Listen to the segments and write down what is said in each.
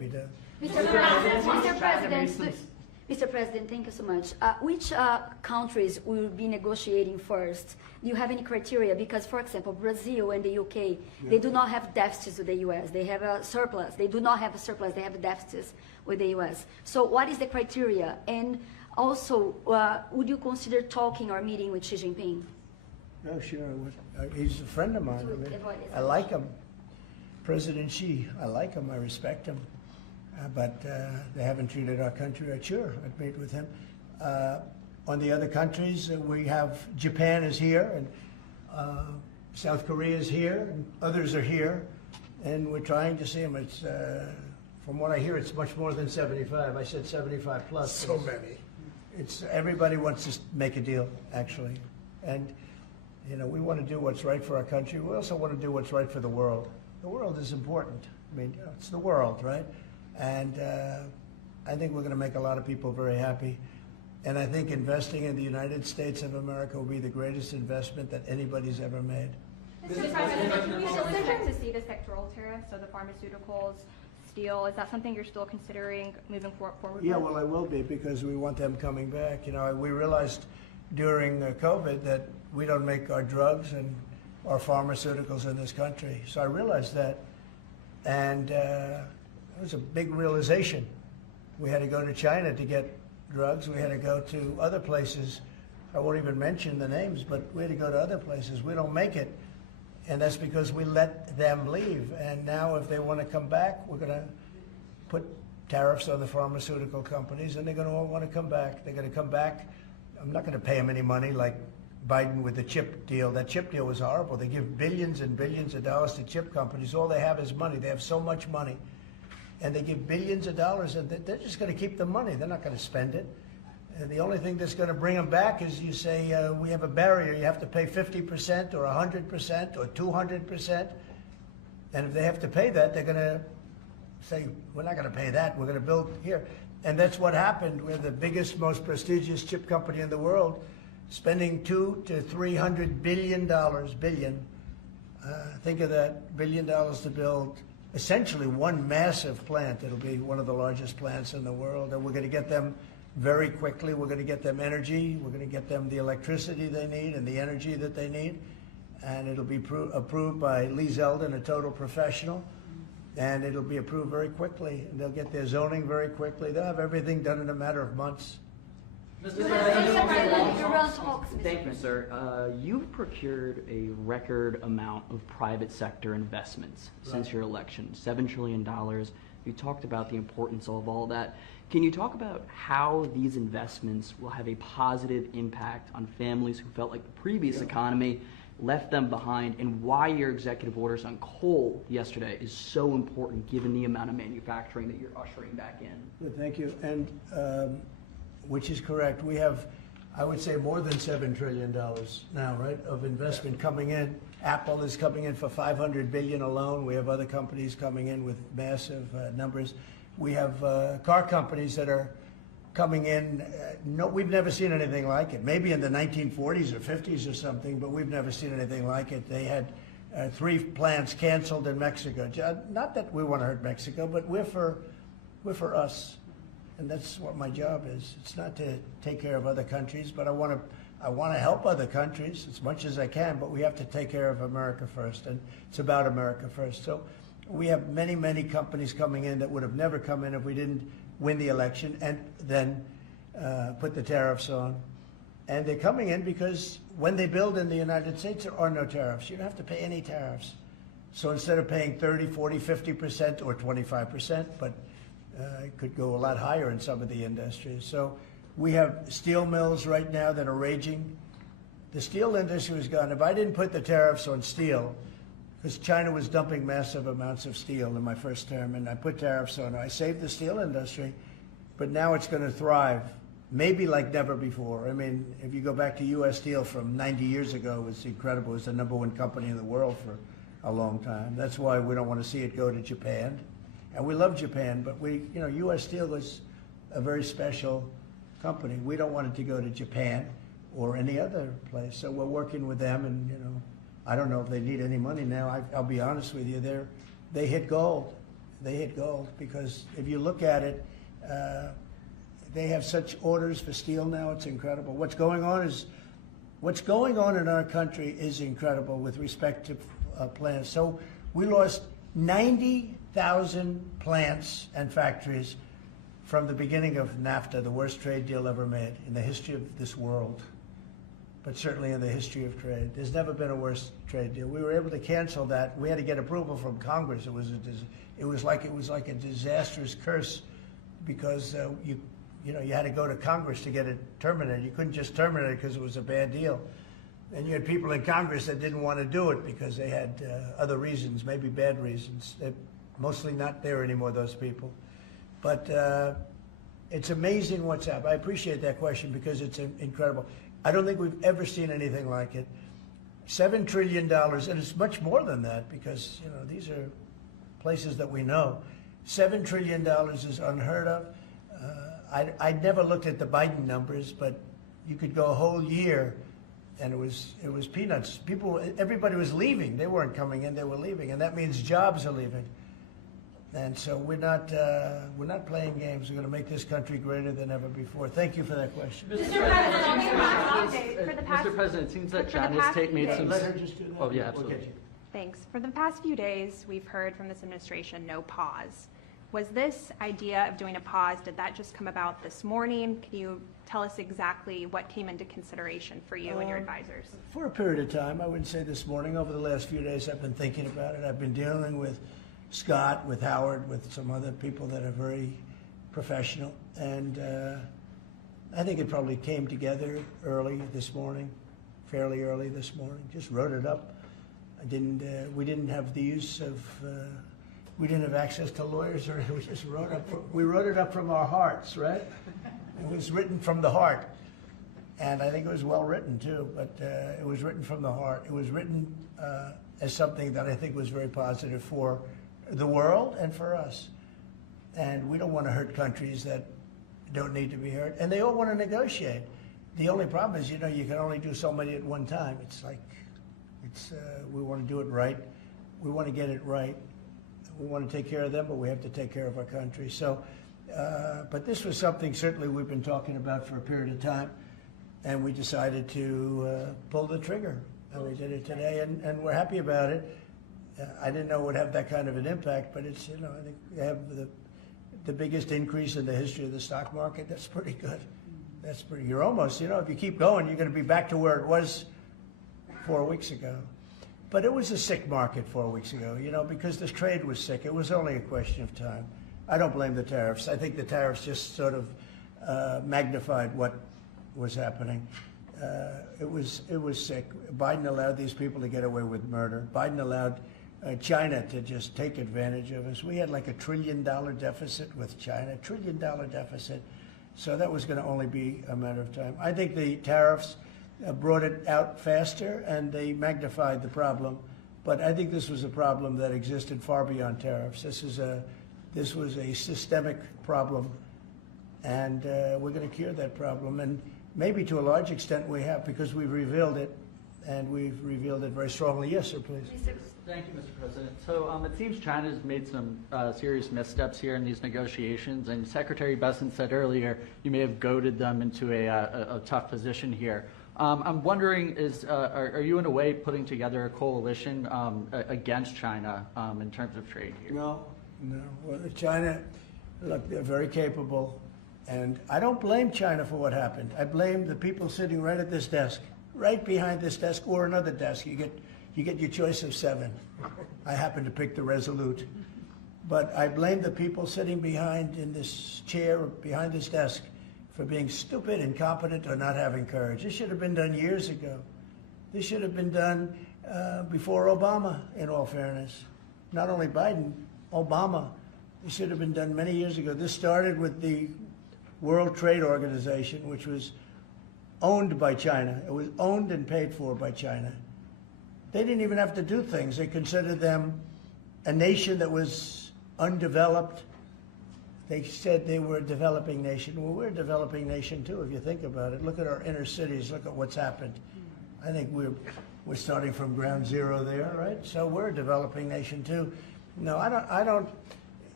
be done. Mr. President, thank you so much. Which countries will be negotiating first? Do you have any criteria? Because, for example, Brazil and the UK, they do not have deficits with the US. They have a surplus. They do not have a surplus. They have deficits with the US. So what is the criteria? And also, would you consider talking or meeting with Xi Jinping? No, sure. He's a friend of mine. I like him. President Xi, I like him. I respect him. But they haven't treated our country right. Sure, I'd meet with him. On the other countries, we have Japan is here, and South Korea is here, and others are here, and we're trying to see them. It's, from what I hear, it's much more than 75. I said 75 plus. So many. It's everybody wants to make a deal, actually, and you know we want to do what's right for our country. We also want to do what's right for the world. The world is important. I mean, you know, it's the world, right? And I think we're going to make a lot of people very happy. And I think investing in the United States of America will be the greatest investment that anybody's ever made. Mr. President, can we still expect to see the sectoral tariffs, so the pharmaceuticals, steel? Is that something you're still considering moving forward Yeah, with? well, I will be, because we want them coming back. You know, we realized during COVID that we don't make our drugs and our pharmaceuticals in this country. So I realized that, and it was a big realization. We had to go to China to get drugs. We had to go to other places. I won't even mention the names, but we had to go to other places. We don't make it, and that's because we let them leave. And now if they want to come back, we're going to put tariffs on the pharmaceutical companies, and they're going to all want to come back. They're going to come back. I'm not going to pay them any money like Biden with the chip deal. That chip deal was horrible. They give billions and billions of dollars to chip companies. All they have is money. They have so much money. And they give billions of dollars, and they're just going to keep the money. They're not going to spend it. And the only thing that's going to bring them back is you say, we have a barrier. You have to pay 50% or 100% or 200%. And if they have to pay that, they're going to say, we're not going to pay that. We're going to build here. And that's what happened. We're the biggest, most prestigious chip company in the world, spending $200 to $300 billion. Think of that, $1 billion to build essentially one massive plant. It'll be one of the largest plants in the world, and we're going to get them very quickly. We're going to get them energy. We're going to get them the electricity they need and the energy that they need, and it'll be approved by Lee Zeldin, a total professional, and it'll be approved very quickly, and they'll get their zoning very quickly. They'll have everything done in a matter of months. Mr. Thank you, sir. You've procured a record amount of private sector investments since your election, $7 trillion. You talked about the importance of all that. Can you talk about how these investments will have a positive impact on families who felt like the previous economy left them behind, and why your executive orders on coal yesterday is so important given the amount of manufacturing that you're ushering back in? Good, thank you. And which is correct. We have, I would say, more than $7 trillion now, right, of investment coming in. Apple is coming in for $500 billion alone. We have other companies coming in with massive numbers. We have car companies that are coming in. No, we've never seen anything like it. Maybe in the 1940s or 50s or something, but we've never seen anything like it. They had 3 plants canceled in Mexico. Not that we want to hurt Mexico, but we're for us. And that's what my job is. It's not to take care of other countries, but I want to help other countries as much as I can, but we have to take care of America first, and it's about America first. So we have many, many companies coming in that would have never come in if we didn't win the election and then put the tariffs on. And they're coming in because when they build in the United States, there are no tariffs. You don't have to pay any tariffs. So instead of paying 30, 40, 50% or 25%, but it could go a lot higher in some of the industries. So we have steel mills right now that are raging. The steel industry was gone. If I didn't put the tariffs on steel, because China was dumping massive amounts of steel in my first term, and I put tariffs on it, I saved the steel industry, but now it's going to thrive, maybe like never before. I mean, if you go back to U.S. Steel from 90 years ago, it was incredible. It was the #1 company in the world for a long time. That's why we don't want to see it go to Japan. And we love Japan, but U.S. Steel was a very special company. We don't want it to go to Japan or any other place. So we're working with them, and I don't know if they need any money now. I'll be honest with you, they hit gold. they hit gold, because if you look at it, they have such orders for steel now, it's incredible. What's going on in our country is incredible with respect to plants. So we lost 90,000 plants and factories from the beginning of NAFTA, the worst trade deal ever made in the history of this world, but certainly in the history of trade. There's never been a worse trade deal. We were able to cancel that. We had to get approval from Congress. It was like a disastrous curse, because you had to go to Congress to get it terminated. You couldn't just terminate it because it was a bad deal. And you had people in Congress that didn't want to do it because they had other reasons, maybe bad reasons. They're mostly not there anymore, those people. But it's amazing what's happened. I appreciate that question, because it's incredible. I don't think we've ever seen anything like it. $7 trillion, and it's much more than that, because these are places that we know. $7 trillion is unheard of. I never looked at the Biden numbers, but you could go a whole year, and it was peanuts. Everybody was leaving. They weren't coming in; they were leaving, and that means jobs are leaving. And so we're not playing games. We're going to make this country greater than ever before. Thank you for that question. Mr. President, it seems that China's made some. Let her just do that. Oh yeah, absolutely. Okay. Thanks. For the past few days, we've heard from this administration no pause. Was this idea of doing a pause, did that just come about this morning? Can you tell us exactly what came into consideration for you and your advisors? For a period of time, I wouldn't say this morning. Over the last few days, I've been thinking about it. I've been dealing with Scott, with Howard, with some other people that are very professional. And I think it probably came together early this morning, fairly early this morning. Just wrote it up. We didn't have the use of, we didn't have access to lawyers, or we just we wrote it up from our hearts, right? It was written from the heart. And I think it was well written too, but it was written from the heart. It was written as something that I think was very positive for the world and for us. And we don't want to hurt countries that don't need to be hurt. And they all want to negotiate. The only problem is, you can only do so many at one time. It's like, we want to do it right. We want to get it right. We want to take care of them, but we have to take care of our country. So, but this was something certainly we've been talking about for a period of time, and we decided to pull the trigger. And we did it today, and we're happy about it. I didn't know it would have that kind of an impact, but it's, I think we have the biggest increase in the history of the stock market. That's pretty good. That's pretty, you're almost, if you keep going, you're going to be back to where it was 4 weeks ago. But it was a sick market 4 weeks ago, because this trade was sick. It was only a question of time. I don't blame the tariffs. I think the tariffs just sort of magnified what was happening. It was sick. Biden allowed these people to get away with murder. Biden allowed China to just take advantage of us. We had like $1 trillion deficit with China, $1 trillion deficit. So that was going to only be a matter of time. I think the tariffs brought it out faster, and they magnified the problem. But I think this was a problem that existed far beyond tariffs. This was a systemic problem, and we're going to cure that problem. And maybe to a large extent we have, because we've revealed it, and we've revealed it very strongly. Yes, sir, please. Thank you, Mr. President. So it seems China's made some serious missteps here in these negotiations, and Secretary Bessent said earlier you may have goaded them into a tough position here. I'm wondering, are you in a way putting together a coalition against China in terms of trade here? No. Well, China, look, they're very capable, and I don't blame China for what happened. I blame the people sitting right at this desk, right behind this desk, or another desk. You get your choice of 7. I happen to pick the Resolute. But I blame the people sitting behind in this chair, behind this desk, for being stupid, incompetent, or not having courage. This should have been done years ago. This should have been done before Obama, in all fairness. Not only Biden, Obama. This should have been done many years ago. This started with the World Trade Organization, which was owned by China. It was owned and paid for by China. They didn't even have to do things. They considered them a nation that was undeveloped. They said they were a developing nation. Well, we're a developing nation too, if you think about it. Look at our inner cities. Look at what's happened. I think we're starting from ground zero there, right? So we're a developing nation too. No, I don't.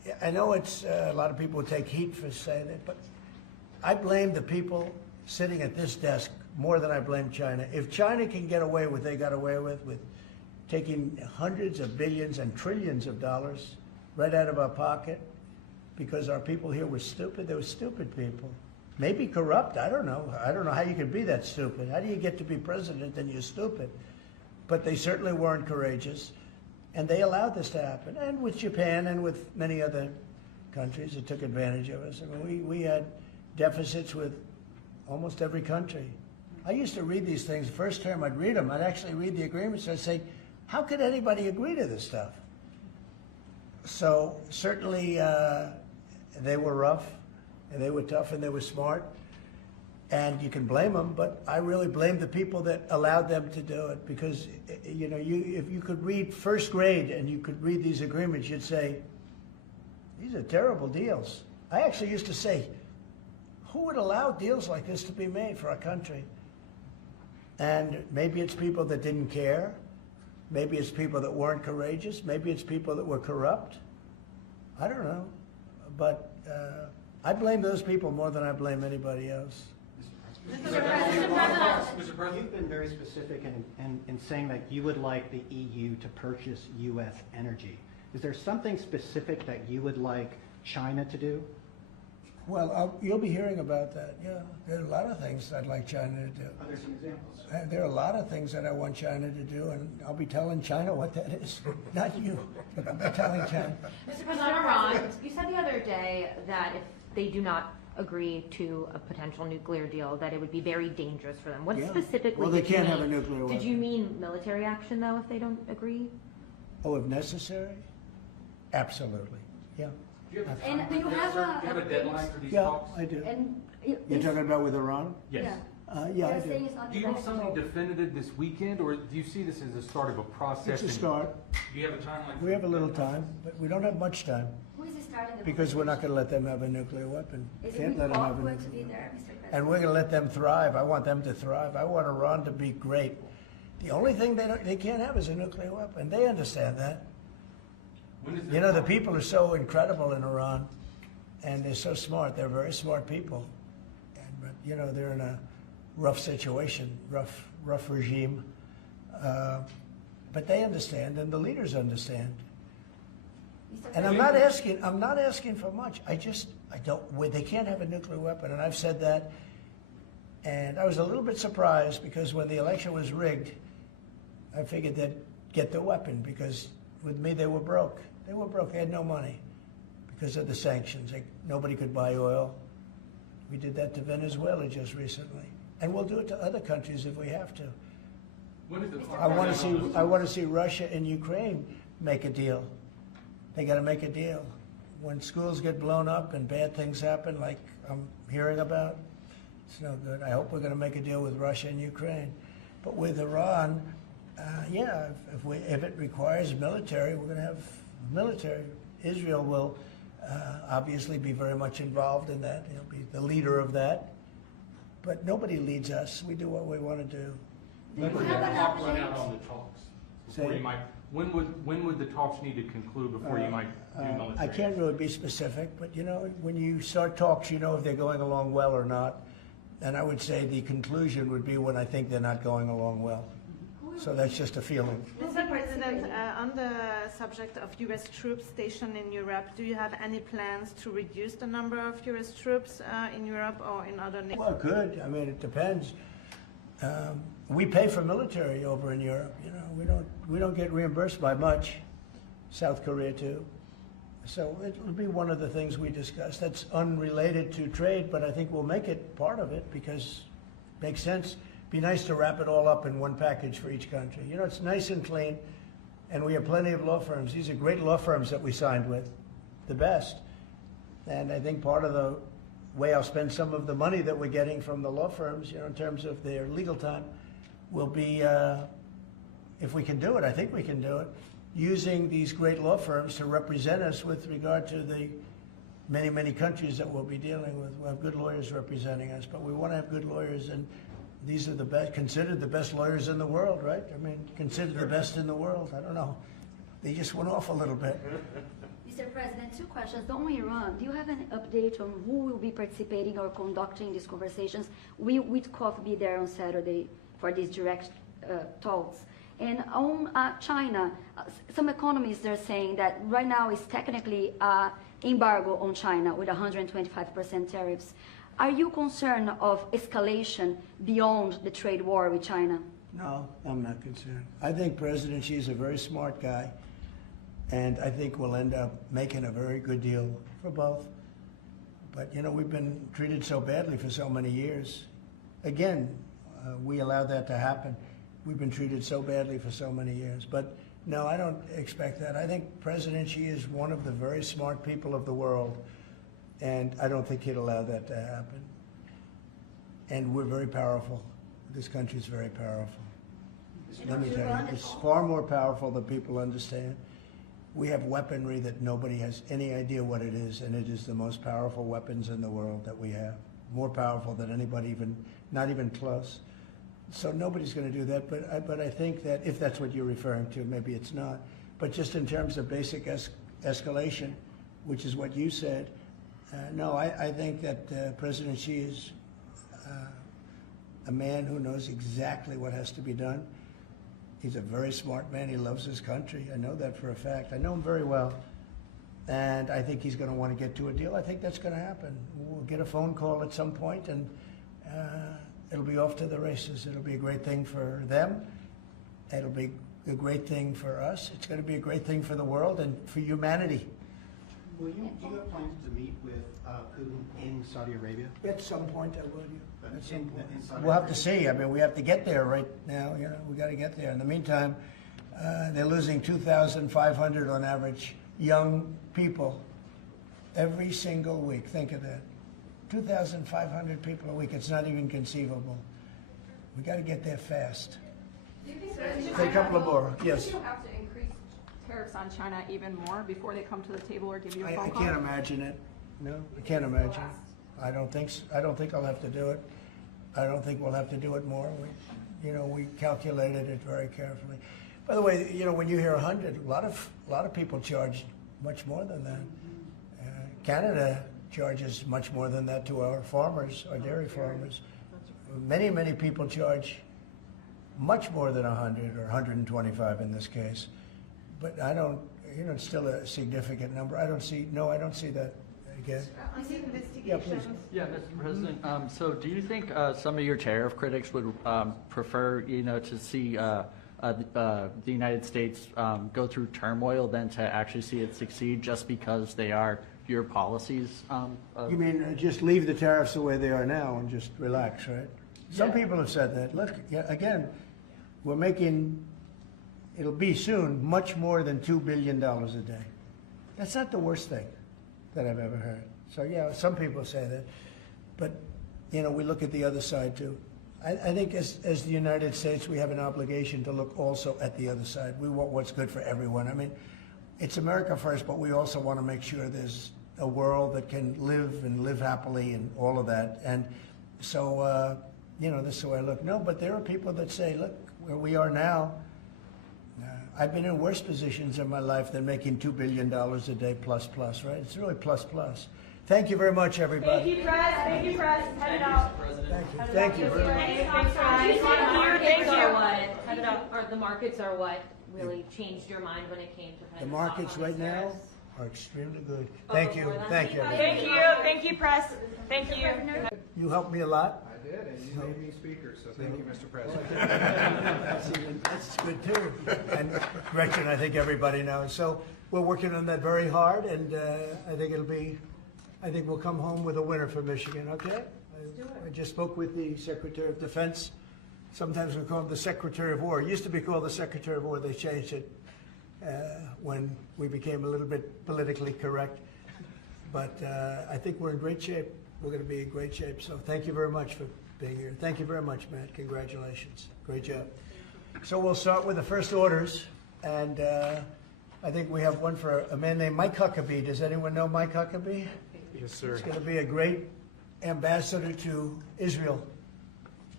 I know it's, a lot of people take heat for saying it, but I blame the people sitting at this desk more than I blame China. If China can get away with what they got away with taking hundreds of billions and trillions of dollars right out of our pocket because our people here were stupid, they were stupid people. Maybe corrupt, I don't know. I don't know how you can be that stupid. How do you get to be president and you're stupid? But they certainly weren't courageous, and they allowed this to happen. And with Japan and with many other countries that took advantage of us. I mean, we had deficits with almost every country. I used to read these things. The first term I'd read them. I'd actually read the agreements. I'd say, how could anybody agree to this stuff? So certainly they were rough, and they were tough, and they were smart. And you can blame them, but I really blame the people that allowed them to do it, because you know, if you could read first grade and you could read these agreements, you'd say, these are terrible deals. I actually used to say, who would allow deals like this to be made for our country? And maybe it's people that didn't care. Maybe it's people that weren't courageous. Maybe it's people that were corrupt. I don't know. But I blame those people more than I blame anybody else. Mr. President, you've been very specific in saying that you would like the EU to purchase U.S. energy. Is there something specific that you would like China to do? Well, you'll be hearing about that. Yeah, there are a lot of things I'd like China to do. Are there some examples? There are a lot of things that I want China to do, and I'll be telling China what that is. Not you, but I'll be telling China. Mr. President, on Iran, you said the other day that if they do not agree to a potential nuclear deal, that it would be very dangerous for them. What Yeah. specifically Well, they did you can't have mean? a nuclear weapon. Did you mean military action, though, if they don't agree? Oh, if necessary? Absolutely. Yeah. And do you have Do you have a deadline for these Yeah, talks? I do. And You're talking about with Iran? Yes. Yeah, I They're saying do. it's not Do you want something negotiable. definitive this weekend, or do you see this as the start of a process? It's a start. Do you have a timeline? We have a little time, but we don't have much time, Who is starting the because we're not going to let them have a nuclear weapon. Is Can't it let them have a going to be nuclear weapon. there, Mr. President? And we're going to let them thrive. I want them to thrive. I want Iran to be great. The only thing they can't have is a nuclear weapon. They understand that. When is You know, the people are so incredible in Iran, and they're so smart. They're very smart people. But, you know, they're in a rough situation, rough regime. But they understand, and the leaders understand. Mr. And I'm President, not asking for much. I don't, they can't have a nuclear weapon, and I've said that. And I was a little bit surprised, because when the election was rigged, I figured they'd get the weapon, because with me they were broke. They were broke, they had no money because of the sanctions. Nobody could buy oil. We did that to Venezuela just recently. And we'll do it to other countries if we have to. When is the clock I want running on to this? see. I want to see Russia and Ukraine make a deal. They got to make a deal. When schools get blown up and bad things happen, like I'm hearing about, it's no good. I hope we're going to make a deal with Russia and Ukraine. But with Iran, yeah, if it requires military, we're going to have military. Israel will obviously be very much involved in that. He'll be the leader of that. But nobody leads us. We do what we want to do. When would the clock run out on the talks? Before Say- you might, when would the talks need to conclude before you might do military? I can't really be specific, but you know, when you start talks, you know if they're going along well or not. And I would say the conclusion would be when I think they're not going along well. So that's just a feeling. Mr. President, on the subject of U.S. troops stationed in Europe, do you have any plans to reduce the number of U.S. troops in Europe or in other nations? Well, good. I mean, it depends. We pay for military over in Europe. You know, we don't get reimbursed by much. South Korea too. So it'll be one of the things we discuss. That's unrelated to trade, but I think we'll make it part of it because it makes sense. Be nice to wrap it all up in one package for each country. You know, it's nice and clean, and we have plenty of law firms. These are great law firms that we signed with, the best. And I think part of the way I'll spend some of the money that we're getting from the law firms, you know, in terms of their legal time, will be, if we can do it, I think we can do it, using these great law firms to represent us with regard to the many, many countries that we'll be dealing with. We'll have good lawyers representing us, but we want to have good lawyers, and these are the best, considered the best lawyers in the world, right? I mean, considered the best in the world. I don't know. They just went off a little bit. Mr. President, two questions. On Iran, do you have an update on who will be participating or conducting these conversations? Will Witkoff be there on Saturday for these direct talks? And on China, some economists are saying that right now is technically embargo on China with 125% tariffs. Are you concerned of escalation beyond the trade war with China? No, I'm not concerned. I think President Xi is a very smart guy, and I think we'll end up making a very good deal for both. But, you know, we've been treated so badly for so many years. Again, we allowed that to happen. We've been treated so badly for so many years. But, no, I don't expect that. I think President Xi is one of the very smart people of the world, and I don't think he'd allow that to happen. And we're very powerful. This country is very powerful. Let me tell you, it's far more powerful than people understand. We have weaponry that nobody has any idea what it is, and it is the most powerful weapons in the world that we have. More powerful than anybody, even not even close. So nobody's going to do that, but I think that if that's what you're referring to, maybe it's not. But just in terms of basic escalation, which is what you said, no, I think that President Xi is a man who knows exactly what has to be done. He's a very smart man. He loves his country. I know that for a fact. I know him very well. And I think he's going to want to get to a deal. I think that's going to happen. We'll get a phone call at some point, and it'll be off to the races. It'll be a great thing for them. It'll be a great thing for us. It's going to be a great thing for the world and for humanity. Do you have plans to meet with Putin in Saudi Arabia? At some point, I will. At some point. In Saudi We'll have to Arabia? see. I mean, we have to get there right now. You know, we got to get there. In the meantime, they're losing 2,500 on average young people every single week. Think of that. 2,500 people a week. It's not even conceivable. We got to get there fast. Take a couple of more. Yes. Do you have to increase tariffs on China even more before they come to the table or give you a I phone call? can't imagine it. No, I can't imagine. I don't think I'll have to do it. I don't think we'll have to do it more. We calculated it very carefully. By the way, you know, when you hear 100, a lot of people charge much more than that. Canada charges much more than that to our farmers, our dairy farmers. Many people charge much more than 100 or 125 in this case. But I don't, you know, it's still a significant number. I don't see that again. On the Yeah, please. investigations. Yeah, Mr. President, so do you think some of your tariff critics would prefer, you know, to see the United States go through turmoil than to actually see it succeed just because they are your policies? You mean just leave the tariffs the way they are now and just relax, right? Some Yeah. people have said that. Look, again, we're making, it'll be soon, much more than $2 billion a day. That's not the worst thing that I've ever heard. So yeah, some people say that. But, you know, we look at the other side too. I think as the United States, we have an obligation to look also at the other side. We want what's good for everyone. I mean, it's America first, but we also want to make sure there's a world that can live happily and all of that. And so, you know, this is the way I look. No, but there are people that say, look, where we are now, I've been in worse positions in my life than making $2 billion a day plus, right? It's really plus. Thank you very much, everybody. Thank you, Press. Thank you, Press. Head it out. Thank you. The markets are what really changed your mind when it came to kind The of markets stop on right these now tariffs? are extremely good. Thank you. Thank you. Thank you. Thank you, Press. Thank you. You helped me a lot. I did, and you made me speaker, so thank you, Mr. President. That's good too. And Gretchen, I think everybody knows. So we're working on that very hard, and I think we'll come home with a winner for Michigan, okay? I just spoke with the Secretary of Defense. Sometimes we call him the Secretary of War. It used to be called the Secretary of War. They changed it when we became a little bit politically correct. But I think we're in great shape. We're going to be in great shape. So thank you very much for being here. Thank you very much, Matt. Congratulations. Great job. So we'll start with the first orders. And I think we have one for a man named Mike Huckabee. Does anyone know Mike Huckabee? Yes, sir. He's going to be a great ambassador to Israel.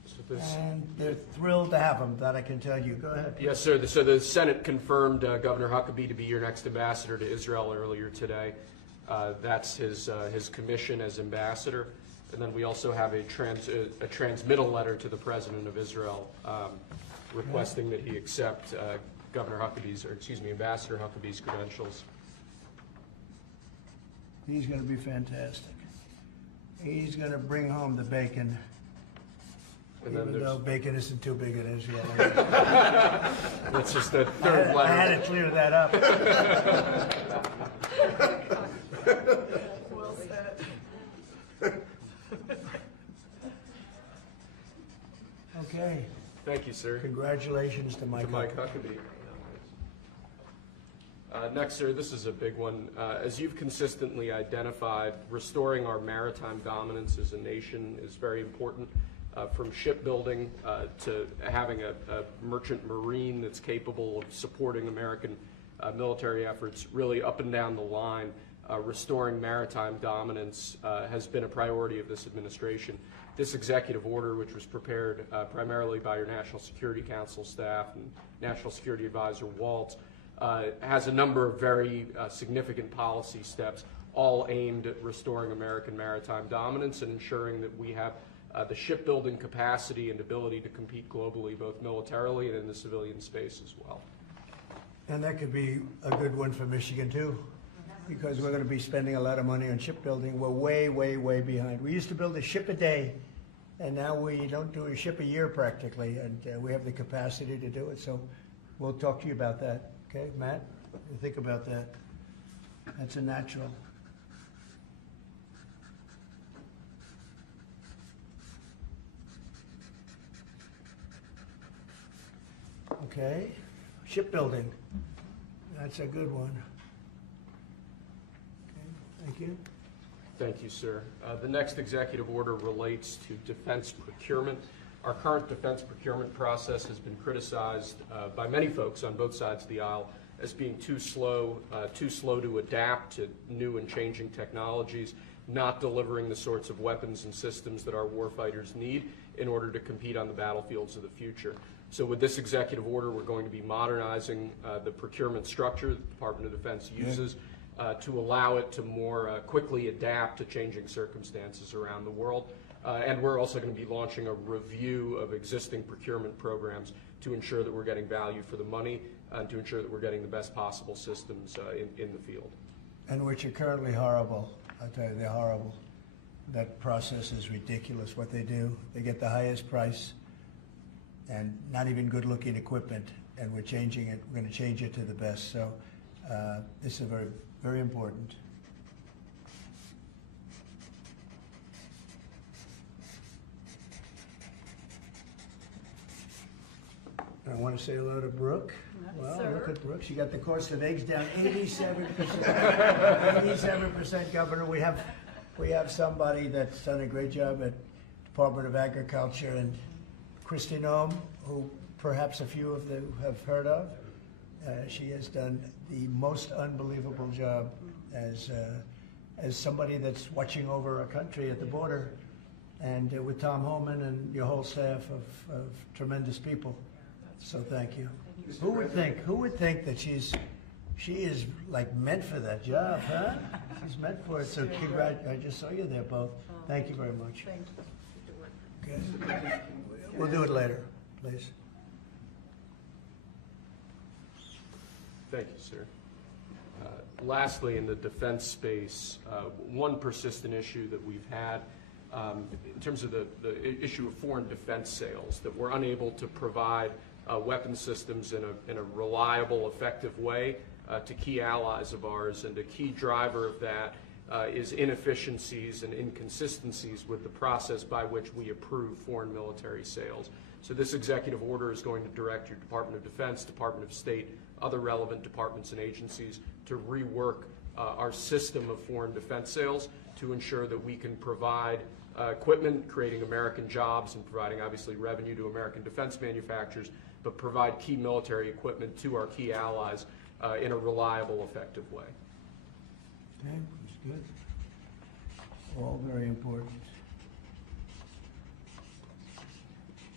So this- And they're thrilled to have him, that I can tell you. Go ahead. Yes, sir. So the Senate confirmed Governor Huckabee to be your next ambassador to Israel earlier today. That's his commission as ambassador. And then we also have a transmittal letter to the President of Israel requesting that he accept Ambassador Huckabee's credentials. He's going to be fantastic. He's going to bring home the bacon, And then even though bacon isn't too big in Israel. That's just the third letter. I had to clear that up. Well said. Okay. Thank you, sir. Congratulations to Mike. To Mike Huckabee. Next, sir, this is a big one. As you've consistently identified, restoring our maritime dominance as a nation is very important, from shipbuilding to having a merchant marine that's capable of supporting American military efforts, really up and down the line. Restoring maritime dominance has been a priority of this administration. This executive order, which was prepared primarily by your National Security Council staff and National Security Advisor Waltz, has a number of very significant policy steps, all aimed at restoring American maritime dominance and ensuring that we have the shipbuilding capacity and ability to compete globally, both militarily and in the civilian space as well. And that could be a good one for Michigan, too, because we're going to be spending a lot of money on shipbuilding. We're way, way, way behind. We used to build a ship a day, and now we don't do a ship a year practically, and we have the capacity to do it. So we'll talk to you about that. Okay, Matt? You think about that. That's a natural. Okay, shipbuilding. That's a good one. Okay, thank you. Thank you, sir. The next executive order relates to defense procurement. Our current defense procurement process has been criticized by many folks on both sides of the aisle as being too slow to adapt to new and changing technologies, not delivering the sorts of weapons and systems that our warfighters need in order to compete on the battlefields of the future. So with this executive order, we're going to be modernizing the procurement structure that the Department of Defense uses to allow it to more quickly adapt to changing circumstances around the world. And we're also going to be launching a review of existing procurement programs to ensure that we're getting value for the money and to ensure that we're getting the best possible systems in the field. And which are currently horrible. I tell you, they're horrible. That process is ridiculous, what they do. They get the highest price and not even good-looking equipment, and we're changing it. We're going to change it to the best. So this is very, very important. I want to say hello to Brooke. Wow, look at Brooke. She got the cost of eggs down 87%. 87%, Governor. We have somebody that's done a great job at Department of Agriculture, and Kristi Noem, who perhaps a few of you have heard of. She has done the most unbelievable job as somebody that's watching over our country at the border, and with Tom Homan and your whole staff of tremendous people. So thank you. Who would think that she is like meant for that job, huh? She's meant for it. So I just saw you there both. Thank you very much. Thank you. Okay. We'll do it later, please. Thank you, sir. Lastly, in the defense space, one persistent issue that we've had in terms of the issue of foreign defense sales, that we're unable to provide weapon systems in a reliable, effective way to key allies of ours, and a key driver of that is inefficiencies and inconsistencies with the process by which we approve foreign military sales. So this executive order is going to direct your Department of Defense, Department of State, other relevant departments and agencies to rework our system of foreign defense sales to ensure that we can provide equipment, creating American jobs and providing obviously revenue to American defense manufacturers, but provide key military equipment to our key allies in a reliable, effective way. Okay, that's good. All very important.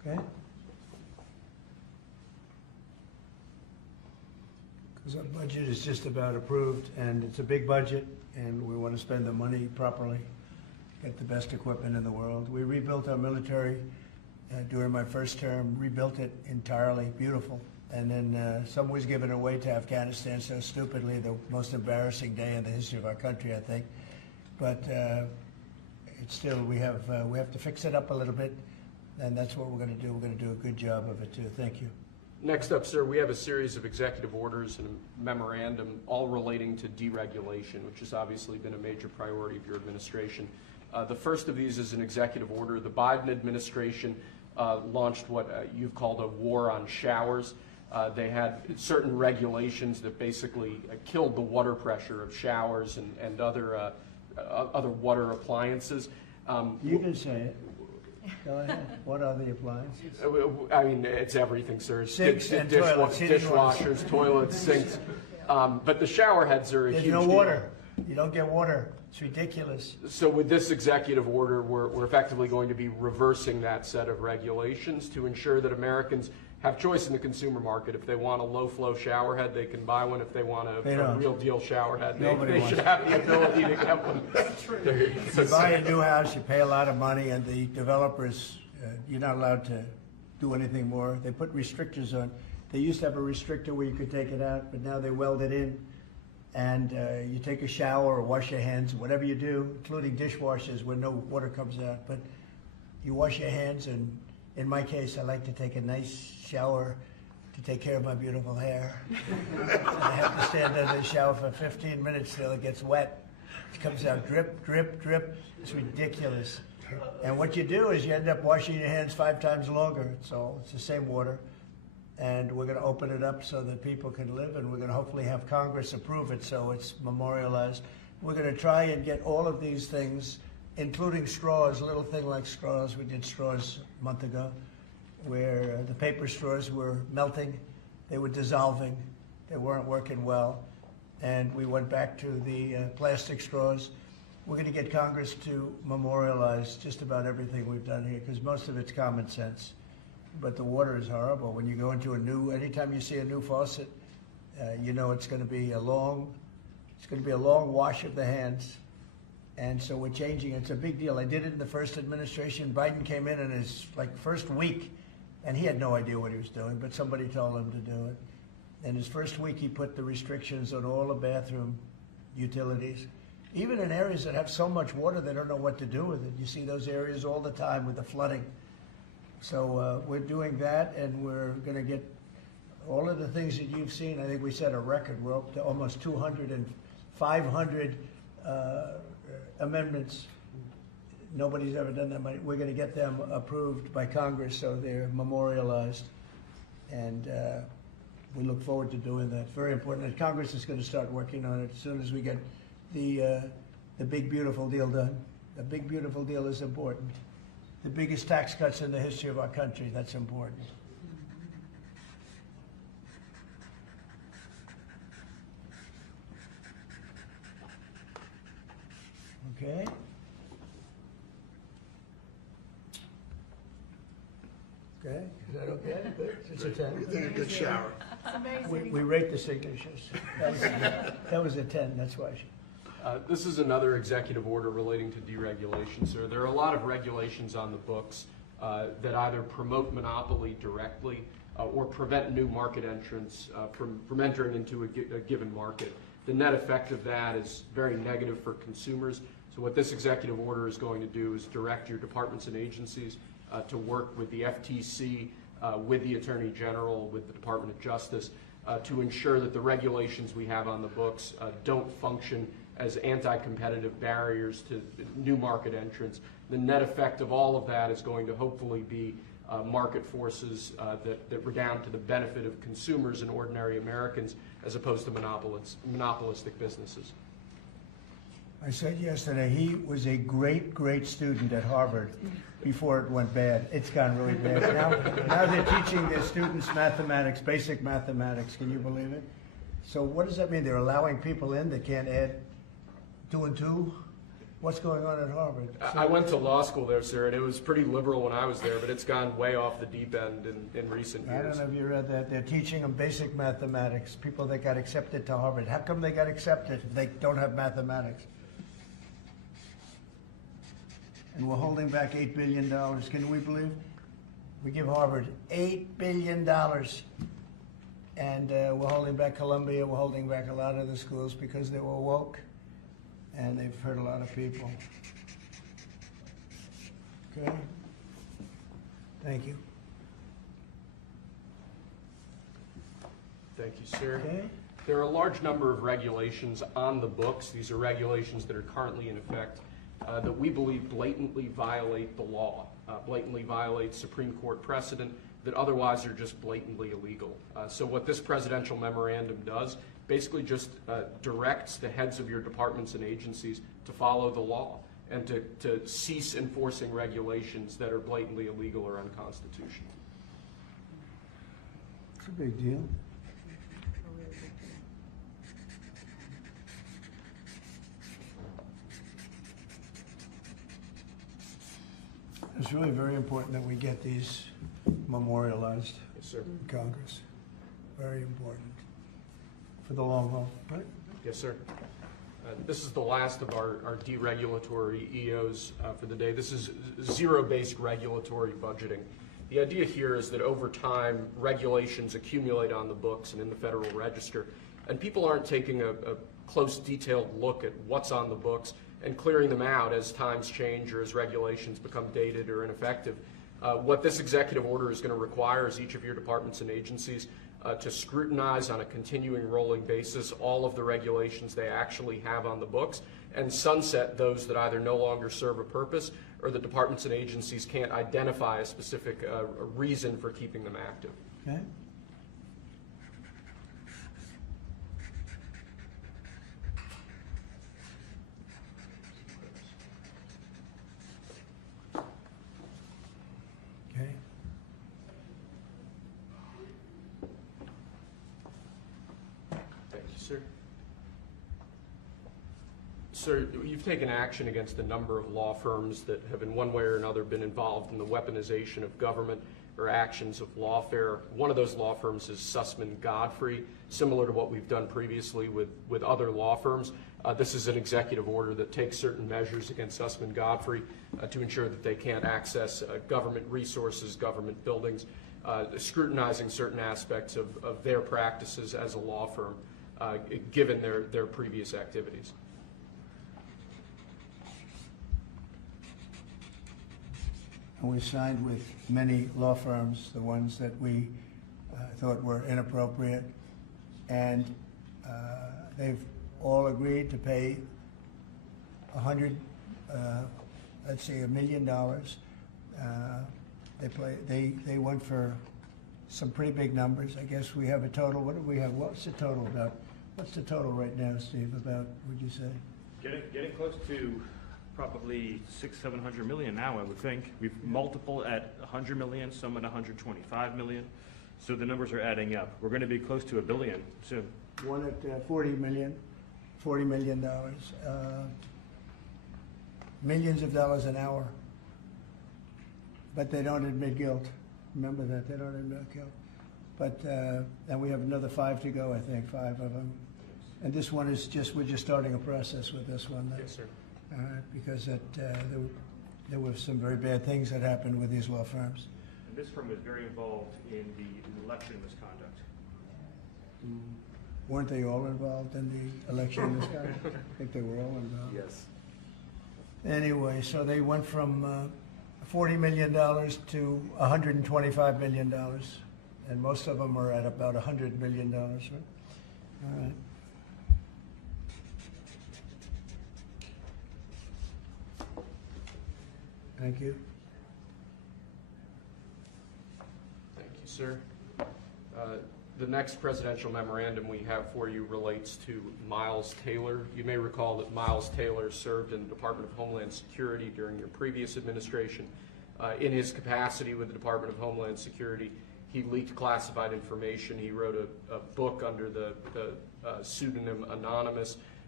Okay? Because our budget is just about approved, and it's a big budget, and we want to spend the money properly, get the best equipment in the world. We rebuilt our military during my first term, rebuilt it entirely, beautiful. And then some was given away to Afghanistan so stupidly, the most embarrassing day in the history of our country, I think. But it's still, we have to fix it up a little bit, and that's what we're going to do. We're going to do a good job of it, too. Thank you. Next up, sir, we have a series of executive orders and a memorandum all relating to deregulation, which has obviously been a major priority of your administration. The first of these is an executive order. The Biden administration launched what you've called a war on showers. They had certain regulations that basically killed the water pressure of showers and other water appliances. You can say it. Go ahead. What are the appliances? I mean, it's everything, sir. Sinks and toilets, dishwashers, toilets, sinks. But the shower heads are a huge deal. There's no water. You don't get water. It's ridiculous. So with this executive order, we're effectively going to be reversing that set of regulations to ensure that Americans have choice in the consumer market. If they want a low-flow shower head, they can buy one. If they want a real deal shower head, they should have the ability to get one. You buy a new house, you pay a lot of money, and the developers, you're not allowed to do anything more. They put restrictors on. They used to have a restrictor where you could take it out, but now they weld it in. And you take a shower or wash your hands, whatever you do, including dishwashers where no water comes out. But you wash your hands, and in my case, I like to take a nice shower to take care of my beautiful hair. And I have to stand under the shower for 15 minutes till it gets wet. It comes out drip, drip, drip. It's ridiculous. And what you do is you end up washing your hands 5 times longer. So it's the same water. And we're going to open it up so that people can live, and we're going to hopefully have Congress approve it so it's memorialized. We're going to try and get all of these things, including straws, a little thing like straws. We did straws a month ago, where the paper straws were melting, they were dissolving, they weren't working well, and we went back to the plastic straws. We're going to get Congress to memorialize just about everything we've done here, because most of it's common sense. But the water is horrible. When you go into anytime you see a new faucet, you know it's going to be a long wash of the hands. And so we're changing. It's a big deal. I did it in the first administration. Biden came in his first week, and he had no idea what he was doing, but somebody told him to do it. In his first week, he put the restrictions on all the bathroom utilities. Even in areas that have so much water, they don't know what to do with it. You see those areas all the time with the flooding. So we're doing that, and we're going to get all of the things that you've seen. I think we set a record. We're up to almost 200 and 500 amendments. Nobody's ever done that. We're going to get them approved by Congress so they're memorialized. And we look forward to doing that. Very important. And Congress is going to start working on it as soon as we get the big, beautiful deal done. The big, beautiful deal is important. The biggest tax cuts in the history of our country, that's important. Okay. Okay, is that okay? Good. It's a 10. You're doing a good shower. We rate the signatures. That was a 10, that's why. This is another executive order relating to deregulation, sir. There are a lot of regulations on the books that either promote monopoly directly or prevent new market entrants from entering into a given market. The net effect of that is very negative for consumers. So what this executive order is going to do is direct your departments and agencies to work with the FTC, with the Attorney General, with the Department of Justice, to ensure that the regulations we have on the books don't function as anti-competitive barriers to new market entrants. The net effect of all of that is going to hopefully be market forces that redound to the benefit of consumers and ordinary Americans as opposed to monopolistic businesses. I said yesterday, he was a great, great student at Harvard before it went bad. It's gone really bad. Now they're teaching their students mathematics, basic mathematics. Can you believe it? So what does that mean? They're allowing people in that can't add 2 and 2? What's going on at Harvard? I went to law school there, sir, and it was pretty liberal when I was there, but it's gone way off the deep end in recent I don't years. know if you read that. They're teaching them basic mathematics, people that got accepted to Harvard. How come they got accepted if they don't have mathematics? And we're holding back $8 billion. Can we believe? We give Harvard $8 billion. And we're holding back Columbia. We're holding back a lot of the schools because they were woke. And they've hurt a lot of people. Okay? Thank you. Thank you, sir. Okay? There are a large number of regulations on the books. These are regulations that are currently in effect that we believe blatantly violate the law, blatantly violate Supreme Court precedent that otherwise are just blatantly illegal. So what this presidential memorandum does basically just directs the heads of your departments and agencies to follow the law and to cease enforcing regulations that are blatantly illegal or unconstitutional. It's a big deal. It's really very important that we get these memorialized Yes, sir. in Congress. Very important for the long haul, right? Yes, sir. This is the last of our deregulatory EOs for the day. This is zero-based regulatory budgeting. The idea here is that over time, regulations accumulate on the books and in the Federal Register, and people aren't taking a close, detailed look at what's on the books and clearing them out as times change or as regulations become dated or ineffective. What this executive order is going to require is each of your departments and agencies to scrutinize on a continuing rolling basis all of the regulations they actually have on the books and sunset those that either no longer serve a purpose or the departments and agencies can't identify a specific reason for keeping them active. Okay? Okay. Thank you, sir. Sir, you've taken action against a number of law firms that have in one way or another been involved in the weaponization of government or actions of lawfare. One of those law firms is Sussman Godfrey, similar to what we've done previously with other law firms. This is an executive order that takes certain measures against Sussman Godfrey to ensure that they can't access government resources, government buildings, scrutinizing certain aspects of their practices as a law firm, given their previous activities. And we signed with many law firms, the ones that we thought were inappropriate, and they've all agreed to pay $1 million. They went for some pretty big numbers. I guess we have a total. What do we have? What's the total about? What's the total right now, Steve? About, would you say? Getting close to probably 600-700 million now, I would think. We've multiple at 100 million, some at 125 million. So the numbers are adding up. We're going to be close to $1 billion soon. One at $40 million. Millions of dollars an hour. But they don't admit guilt. Remember that, they don't admit guilt. But, and we have another 5 to go, I think, 5 of them. And this one is we're just starting a process with this one. Yes, sir. Because there were some very bad things that happened with these law firms. And this firm was very involved in the election misconduct. Weren't they all involved in the election misconduct? I think they were all involved. Yes. Anyway, so they went from $40 million to $125 million. And most of them are at about $100 million, right? All right. Thank you. Thank you, sir. The next presidential memorandum we have for you relates to Miles Taylor. You may recall that Miles Taylor served in the Department of Homeland Security during your previous administration. In his capacity with the Department of Homeland Security, he leaked classified information. He wrote a book under the pseudonym Anonymous,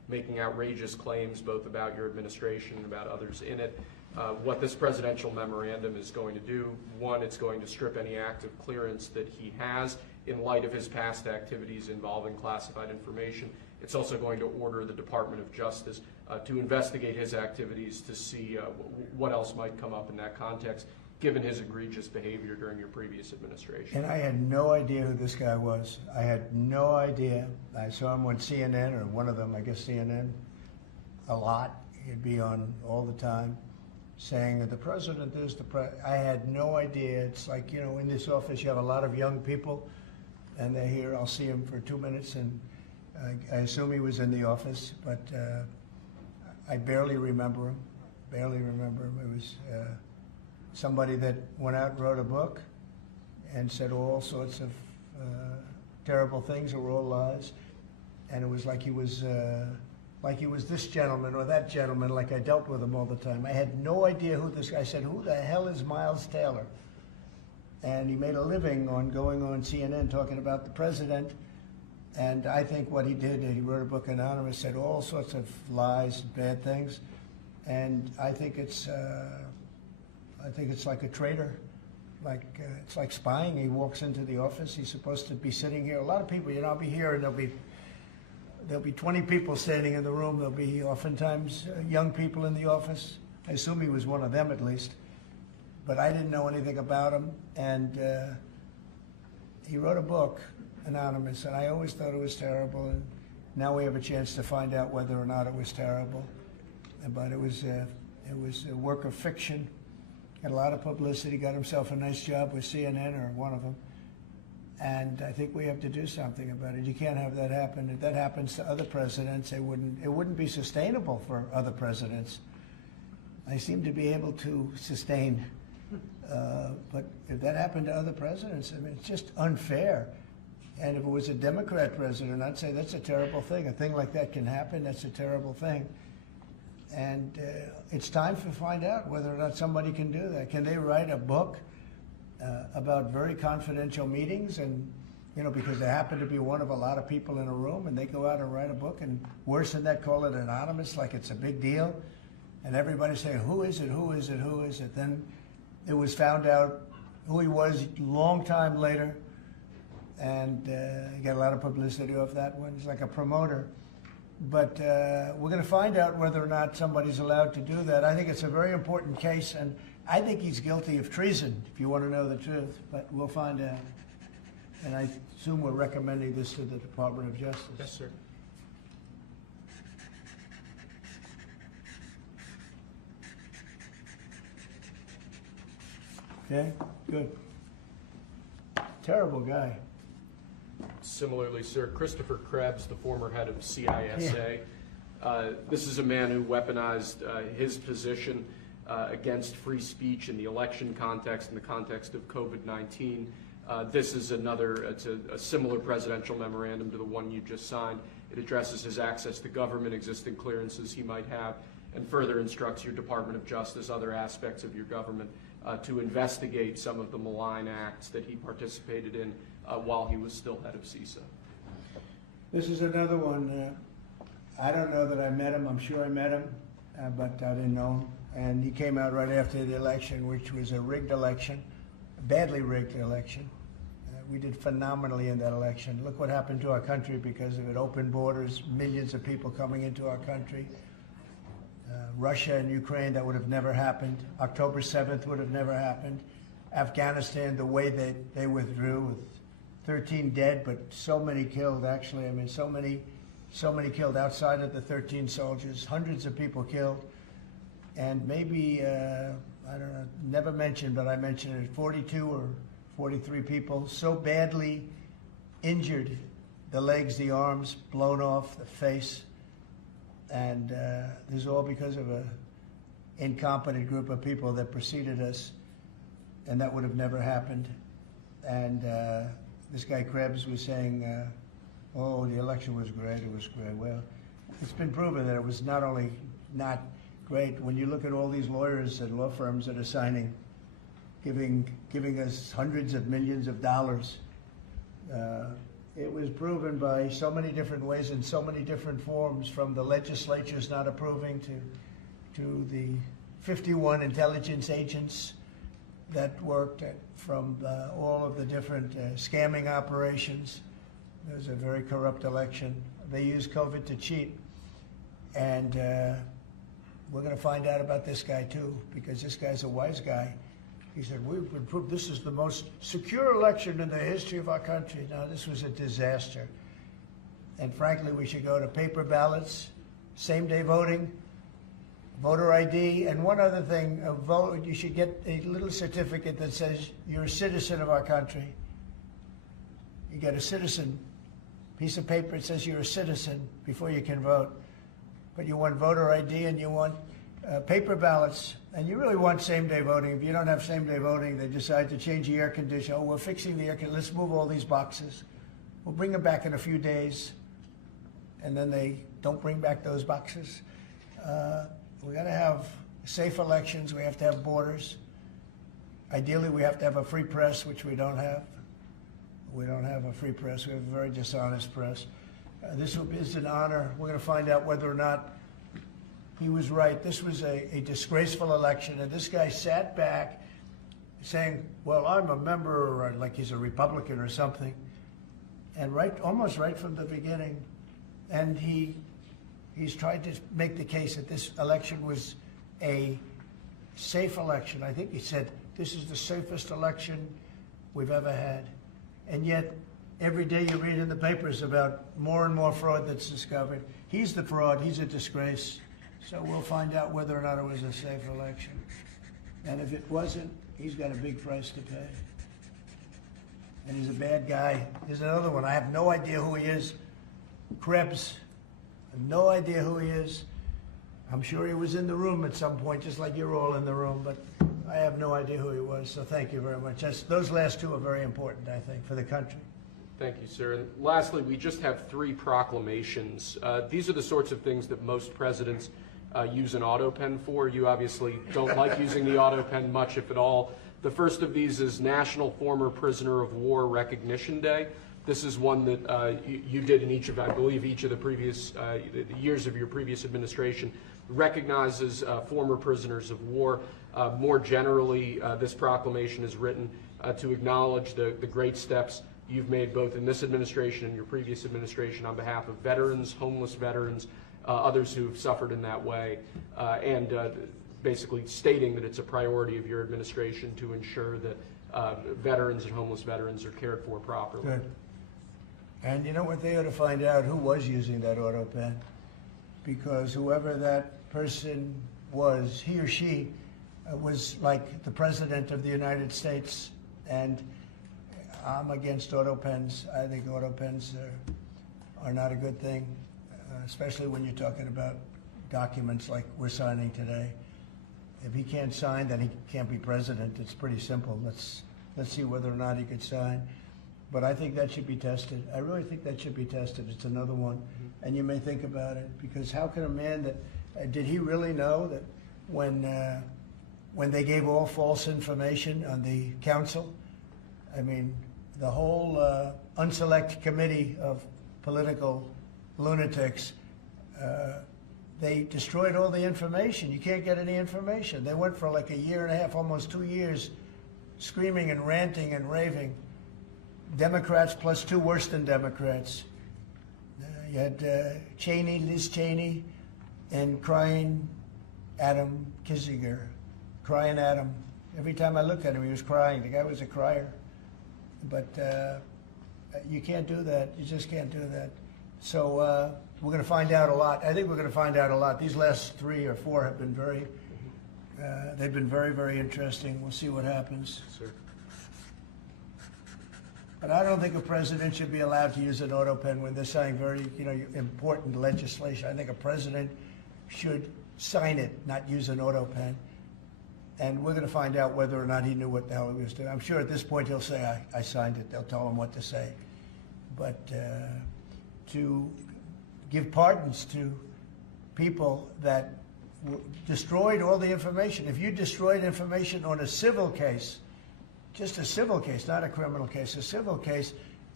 making outrageous claims both about your administration and about others in it. What this presidential memorandum is going to do, one, it's going to strip any active clearance that he has in light of his past activities involving classified information. It's also going to order the Department of Justice to investigate his activities to see what else might come up in that context, given his egregious behavior during your previous administration. And I had no idea who this guy was. I had no idea. I saw him on CNN, or one of them, I guess CNN, a lot. He'd be on all the time saying that the president is I had no idea. It's like, in this office you have a lot of young people, and they're here. I'll see him for 2 minutes, and I assume he was in the office, but I barely remember him. It was somebody that went out and wrote a book and said all sorts of terrible things that were all lies, and it was like he was this gentleman or that gentleman, like I dealt with him all the time. I had no idea who this guy. I said, who the hell is Miles Taylor? And he made a living on going on CNN talking about the president. And I think what he did, he wrote a book anonymous, said all sorts of lies, bad things. And I think it's like a traitor. It's like spying. He walks into the office. He's supposed to be sitting here. A lot of people, I'll be here, and there'll be 20 people standing in the room. There'll be oftentimes young people in the office. I assume he was one of them at least. But I didn't know anything about him. And he wrote a book, anonymous, and I always thought it was terrible. And now we have a chance to find out whether or not it was terrible. But it was a work of fiction. Had a lot of publicity. Got himself a nice job with CNN, or one of them. And I think we have to do something about it. You can't have that happen. If that happens to other presidents, it wouldn't be sustainable for other presidents. I seem to be able to sustain, but if that happened to other presidents, it's just unfair. And if it was a Democrat president, I'd say that's a terrible thing. A thing like that can happen. That's a terrible thing. And it's time to find out whether or not somebody can do that. Can they write a book about very confidential meetings, and because they happen to be one of a lot of people in a room, and they go out and write a book, and worse than that, call it anonymous, like it's a big deal, and everybody saying, who is it? Then it was found out who he was a long time later, and he got a lot of publicity off that one. He's like a promoter. But we're going to find out whether or not somebody's allowed to do that. I think it's a very important case, and I think he's guilty of treason, if you want to know the truth. But we'll find out. And I assume we're recommending this to the Department of Justice. Yes, sir. Okay, good. Terrible guy. Similarly, sir, Christopher Krebs, the former head of CISA. This is a man who weaponized his position against free speech in the election context, in the context of COVID-19. This is it's a similar presidential memorandum to the one you just signed. It addresses his access to government, existing clearances he might have, and further instructs your Department of Justice, other aspects of your government, to investigate some of the malign acts that he participated in while he was still head of CISA. This is another one. I don't know that I met him. I'm sure I met him, but I didn't know him. And he came out right after the election, which was a rigged election, a badly rigged election. We did phenomenally in that election. Look what happened to our country because of it. Open borders, millions of people coming into our country. Russia and Ukraine, that would have never happened. October 7th would have never happened. Afghanistan, the way they withdrew with 13 dead, but so many killed, actually. So many killed outside of the 13 soldiers, hundreds of people killed. And maybe, I don't know, never mentioned, but I mentioned it, 42 or 43 people so badly injured, the legs, the arms, blown off, the face. And this is all because of an incompetent group of people that preceded us, and that would have never happened. And this guy Krebs was saying, oh, the election was great, it was great. Well, it's been proven that it was not only not great. When you look at all these lawyers and law firms that are signing, giving us hundreds of millions of dollars, it was proven by so many different ways in so many different forms, from the legislatures not approving to the 51 intelligence agents that worked from all of the different scamming operations. It was a very corrupt election. They used COVID to cheat. And we're going to find out about this guy too, because this guy's a wise guy. He said, we've been proved this is the most secure election in the history of our country. Now, this was a disaster. And frankly, we should go to paper ballots, same-day voting, voter ID, and one other thing, you should get a little certificate that says you're a citizen of our country. You get a citizen piece of paper that says you're a citizen before you can vote. But you want voter ID and you want paper ballots, and you really want same-day voting. If you don't have same-day voting, they decide to change the air conditioner. Oh, we're fixing the air conditioner. Let's move all these boxes. We'll bring them back in a few days, and then they don't bring back those boxes. We got to have safe elections. We have to have borders. Ideally, we have to have a free press, which we don't have. We don't have a free press. We have a very dishonest press. This is an honor. We're going to find out whether or not he was right. This was a disgraceful election, and this guy sat back saying, well, I'm a member, or like he's a Republican or something, and almost right from the beginning. And he's tried to make the case that this election was a safe election. I think he said, this is the safest election we've ever had. And yet, every day you read in the papers about more and more fraud that's discovered. He's the fraud. He's a disgrace. So we'll find out whether or not it was a safe election. And if it wasn't, he's got a big price to pay. And he's a bad guy. There's another one. I have no idea who he is. Krebs. I have no idea who he is. I'm sure he was in the room at some point, just like you're all in the room, but I have no idea who he was. So thank you very much. Those last two are very important, I think, for the country. Thank you, sir. And lastly, we just have 3 proclamations. These are the sorts of things that most presidents use an auto pen for. You obviously don't like using the auto pen much, if at all. The first of these is National Former Prisoner of War Recognition Day. This is one that you did in each of, I believe, each of the previous years of your previous administration, recognizes former prisoners of war. More generally, this proclamation is written to acknowledge the great steps you've made both in this administration and your previous administration on behalf of veterans, homeless veterans, others who have suffered in that way, and basically stating that it's a priority of your administration to ensure that veterans and homeless veterans are cared for properly. Good. And you know what, they ought to find out who was using that auto pen, because whoever that person was, he or she was like the President of the United States, and I'm against auto pens. I think auto pens are not a good thing, especially when you're talking about documents like we're signing today. If he can't sign, then he can't be president. It's pretty simple. Let's see whether or not he could sign. But I think that should be tested. I really think that should be tested. It's another one. And you may think about it, because how can a man that, did he really know that when they gave all false information on the council, I mean, the whole unselect committee of political lunatics, they destroyed all the information. You can't get any information. They went for like a year and a half, almost 2 years, screaming and ranting and raving. Democrats plus 2 worse than Democrats. You had Cheney, Liz Cheney, and crying Adam Kinzinger, crying Adam. Every time I looked at him, he was crying. The guy was a crier. But you can't do that. You just can't do that. So we're going to find out a lot. I think we're going to find out a lot. These last 3 or 4 have been they've been very, very interesting. We'll see what happens. Sir. But I don't think a president should be allowed to use an auto pen when they're signing very, important legislation. I think a president should sign it, not use an auto pen. And we're going to find out whether or not he knew what the hell he was doing. I'm sure at this point he'll say, I signed it. They'll tell him what to say. But to give pardons to people that destroyed all the information. If you destroyed information on a civil case, just a civil case, not a criminal case, a civil case,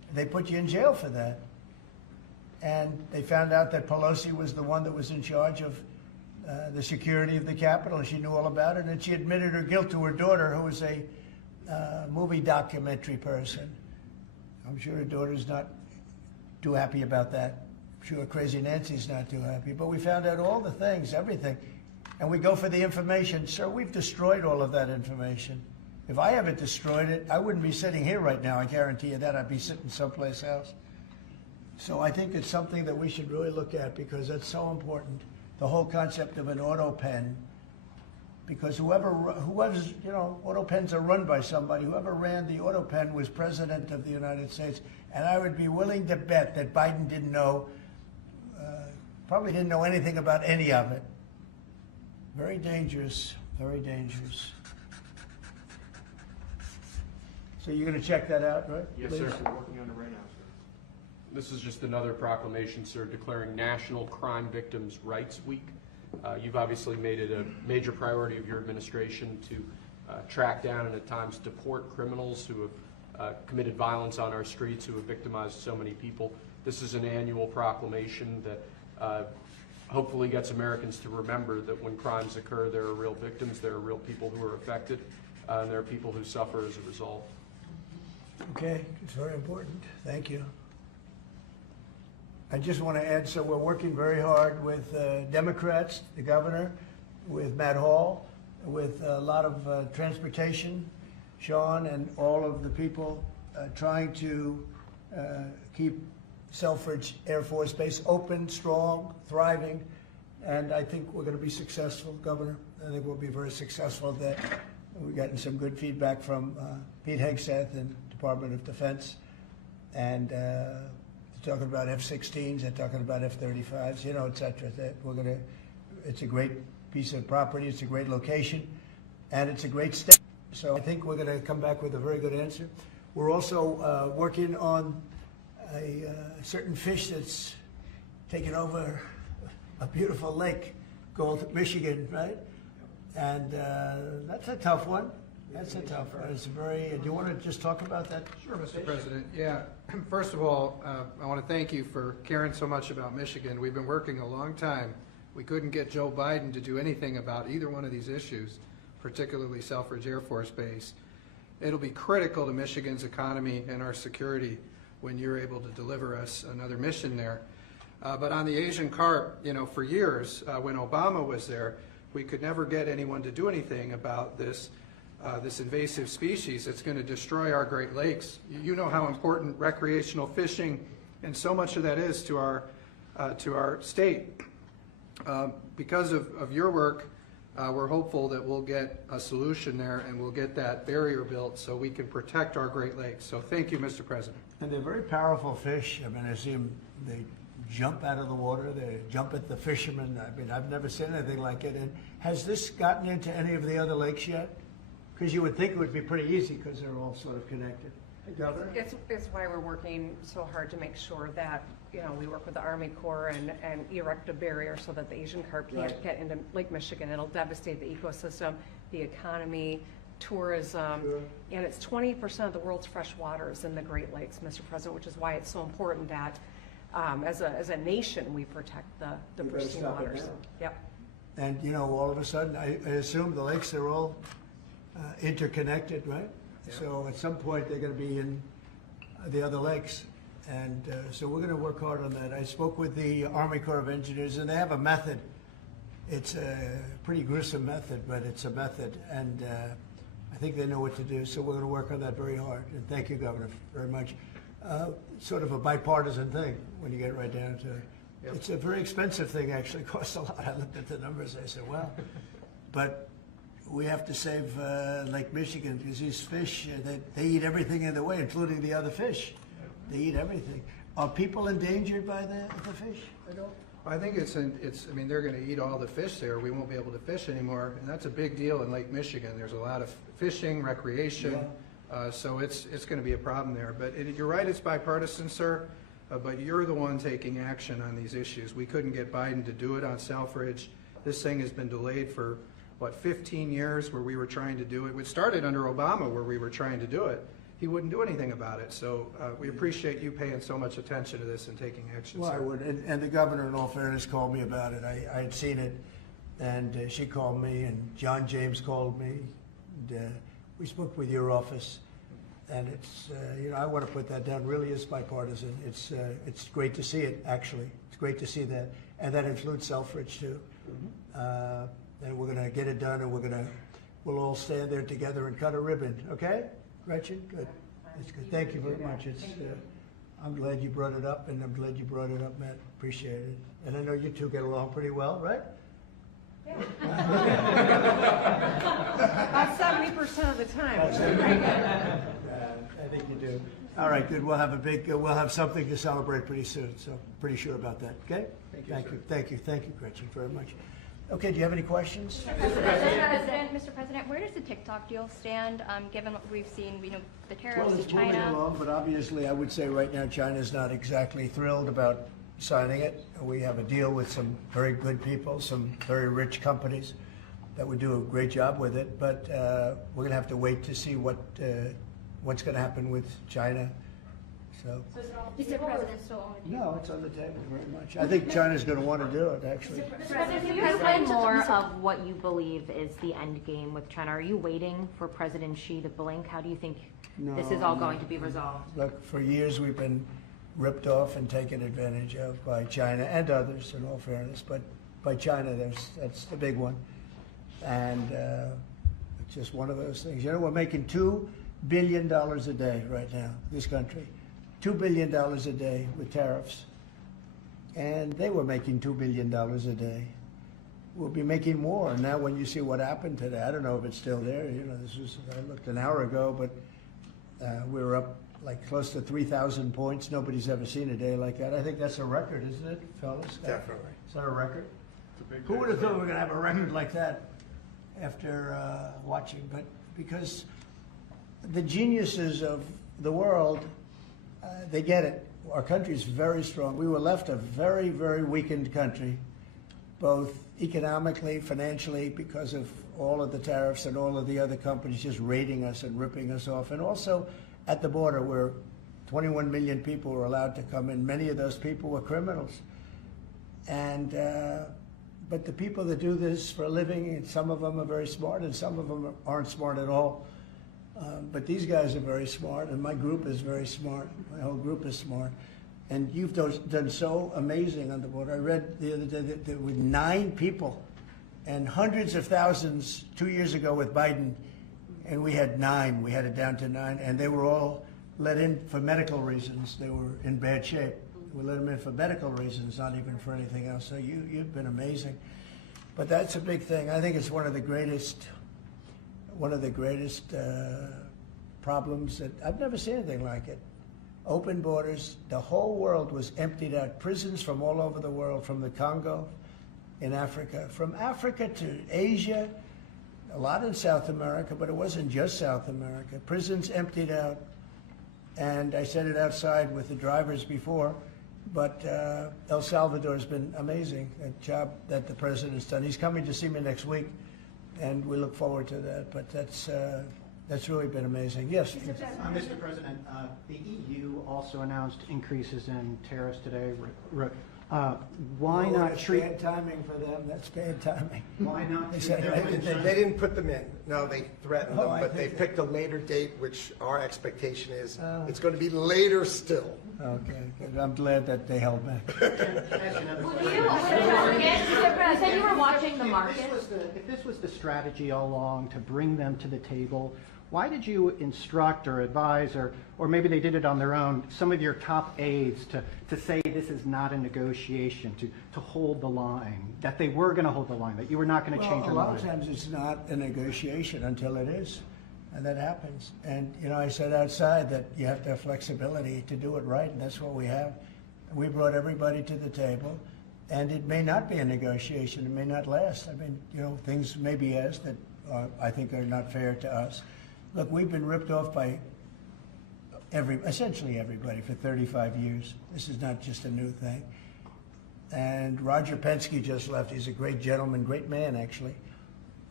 They put you in jail for that. And they found out that Pelosi was the one that was in charge of the security of the Capitol, and she knew all about it, and she admitted her guilt to her daughter, who was a movie documentary person. I'm sure her daughter's not too happy about that. I'm sure Crazy Nancy's not too happy. But we found out all the things, everything. And we go for the information. Sir, we've destroyed all of that information. If I haven't destroyed it, I wouldn't be sitting here right now. I guarantee you that. I'd be sitting someplace else. So I think it's something that we should really look at, because that's so important. The whole concept of an auto pen, because whoever's, you know, auto pens are run by somebody. Whoever ran the auto pen was president of the United States, and I would be willing to bet that Biden didn't know, probably didn't know anything about any of it. Very dangerous, very dangerous. So you're going to check that out, right? Yes, Please? sir. We're working on it right now, sir. This is just another proclamation, sir, declaring National Crime Victims' Rights Week. You've obviously made it a major priority of your administration to track down and at times deport criminals who have committed violence on our streets, who have victimized so many people. This is an annual proclamation that hopefully gets Americans to remember that when crimes occur, there are real victims, there are real people who are affected, and there are people who suffer as a result. Okay, it's very important. Thank you. I just want to add, so we're working very hard with Democrats, the governor, with Matt Hall, with a lot of transportation, Sean, and all of the people trying to keep Selfridge Air Force Base open, strong, thriving, and I think we're going to be successful, Governor. I think we'll be very successful at that. We've gotten some good feedback from Pete Hegseth and Department of Defense, and they're talking about F-16s, they're talking about F-35s, you know, et cetera. That we're going to, it's a great piece of property, it's a great location, and it's a great state. So I think we're going to come back with a very good answer. We're also working on a certain fish that's taken over a beautiful lake called Michigan, right? And that's a tough one. That's a tough one. It's very. Do you want to just talk about that? Sure, Mr. President. Yeah. First of all, I want to thank you for caring so much about Michigan. We've been working a long time. We couldn't get Joe Biden to do anything about either one of these issues, particularly Selfridge Air Force Base. It'll be critical to Michigan's economy and our security when you're able to deliver us another mission there. But on the Asian carp, you know, for years, when Obama was there, we could never get anyone to do anything about this invasive species that's going to destroy our Great Lakes. You know how important recreational fishing and so much of that is to our state. Because of your work, we're hopeful that we'll get a solution there and we'll get that barrier built so we can protect our Great Lakes. So thank you, Mr. President. And they're very powerful fish. I mean, I see them, they jump out of the water, they jump at the fishermen. I mean, I've never seen anything like it. And has this gotten into any of the other lakes yet? Because you would think it would be pretty easy because they're all sort of connected. Hey, Governor? It's why we're working so hard to make sure that, you know, we work with the Army Corps and erect a barrier so that the Asian carp can't get into Lake Michigan. It'll devastate the ecosystem, the economy, tourism, and it's 20% of the world's fresh waters in the Great Lakes, Mr. President, which is why it's so important that as a nation we protect the pristine waters. Yep. And, you know, all of a sudden, I assume the lakes are all interconnected, right? Yeah. So at some point, they're going to be in the other lakes. And so we're going to work hard on that. I spoke with the Army Corps of Engineers, and they have a method. It's a pretty gruesome method, but it's a method. And I think they know what to do. So we're going to work on that very hard. And thank you, Governor, very much. Sort of a bipartisan thing when you get right down to it. Yep. It's a very expensive thing, actually. It costs a lot. I looked at the numbers. I said, well, but we have to save Lake Michigan because these fish, they eat everything in the way, including the other fish. They eat everything. Are people endangered by the fish at all? I think I mean, they're going to eat all the fish there. We won't be able to fish anymore, and that's a big deal in Lake Michigan. There's a lot of fishing, recreation, so it's going to be a problem there. But you're right, it's bipartisan, sir, but you're the one taking action on these issues. We couldn't get Biden to do it on Selfridge. This thing has been delayed for, 15 years where we were trying to do it. It started under Obama where we were trying to do it, he wouldn't do anything about it. So we appreciate you paying so much attention to this and taking action, Well, I sir. would, and the governor, in all fairness, called me about it. I had seen it, and she called me, and John James called me, and we spoke with your office, and it's, I want to put that down. Really is bipartisan. It's great to see it, actually. It's great to see that, and that includes Selfridge too. And we're going to get it done, and we'll all stand there together and cut a ribbon. Okay, Gretchen? Good. That's good. Thank you very much. I'm glad you brought it up, and I'm glad you brought it up, Matt. Appreciate it. And I know you two get along pretty well, right? About 70% of the time. I think you do. All right, good. We'll have something to celebrate pretty soon, so pretty sure about that, okay? Thank you, Gretchen, very much. Okay, do you have any questions? Mr. President, where does the TikTok deal stand, given what we've seen, the tariffs Well, to it's moving China? along, but obviously I would say right now China's not exactly thrilled about signing it. We have a deal with some very good people, some very rich companies that would do a great job with it, but we're going to have to wait to see what's going to happen with China. So, Mr. President, no, it's on the table very much. I think China's going to want to do it, actually. Mr. President, can you explain more of what you believe is the end game with China? Are you waiting for President Xi to blink? How do you think this is all going to be resolved? Look, for years we've been ripped off and taken advantage of by China and others, in all fairness, but by China, that's the big one. And it's just one of those things. We're making $2 billion a day right now, this country. $2 billion a day with tariffs. And they were making $2 billion a day. We'll be making more. Now when you see what happened today, I don't know if it's still there. I looked an hour ago, but we were up like close to 3,000 points. Nobody's ever seen a day like that. I think that's a record, isn't it, fellas? Definitely. Is that a record? Who would have thought we were going to have a record like that after watching? But because the geniuses of the world, they get it. Our country is very strong. We were left a very, very weakened country, both economically, financially, because of all of the tariffs and all of the other companies just raiding us and ripping us off, and also at the border where 21 million people were allowed to come in. Many of those people were criminals. And but the people that do this for a living, and some of them are very smart and some of them aren't smart at all. But these guys are very smart, and my group is very smart. My whole group is smart. And you've done so amazing on the border. I read the other day that there were 9 people and hundreds of thousands 2 years ago with Biden, and we had 9. We had it down to 9, and they were all let in for medical reasons. They were in bad shape. We let them in for medical reasons, not even for anything else. So you've been amazing. But that's a big thing. I think it's one of the greatest problems that I've never seen anything like it. Open borders. The whole world was emptied out. Prisons from all over the world, from the Congo in Africa, from Africa to Asia, a lot in South America, but it wasn't just South America. Prisons emptied out. And I said it outside with the drivers before, but El Salvador has been amazing, a job that the president's done. He's coming to see me next week, and we look forward to that. But that's really been amazing. Yes? Mr. President, the EU also announced increases in tariffs today. Why not that's treat... bad timing for them. That's bad timing. Why not They treat said, They didn't put them in. No, they threatened them, I but they think picked a later date, which our expectation is it's going to be later still. Okay, good. I'm glad that they held back. You said you were watching the market. If this was the strategy all along to bring them to the table, why did you instruct or advise, or maybe they did it on their own, some of your top aides to say this is not a negotiation, to hold the line, that they were going to hold the line, that you were not going to change your A lot mind? of times it's not a negotiation until it is, and that happens. And, I said outside that you have to have flexibility to do it right, and that's what we have. We brought everybody to the table, and it may not be a negotiation. It may not last. I mean, things may be asked that I think are not fair to us. Look, we've been ripped off by essentially everybody for 35 years. This is not just a new thing. And Roger Penske just left. He's a great gentleman, great man, actually.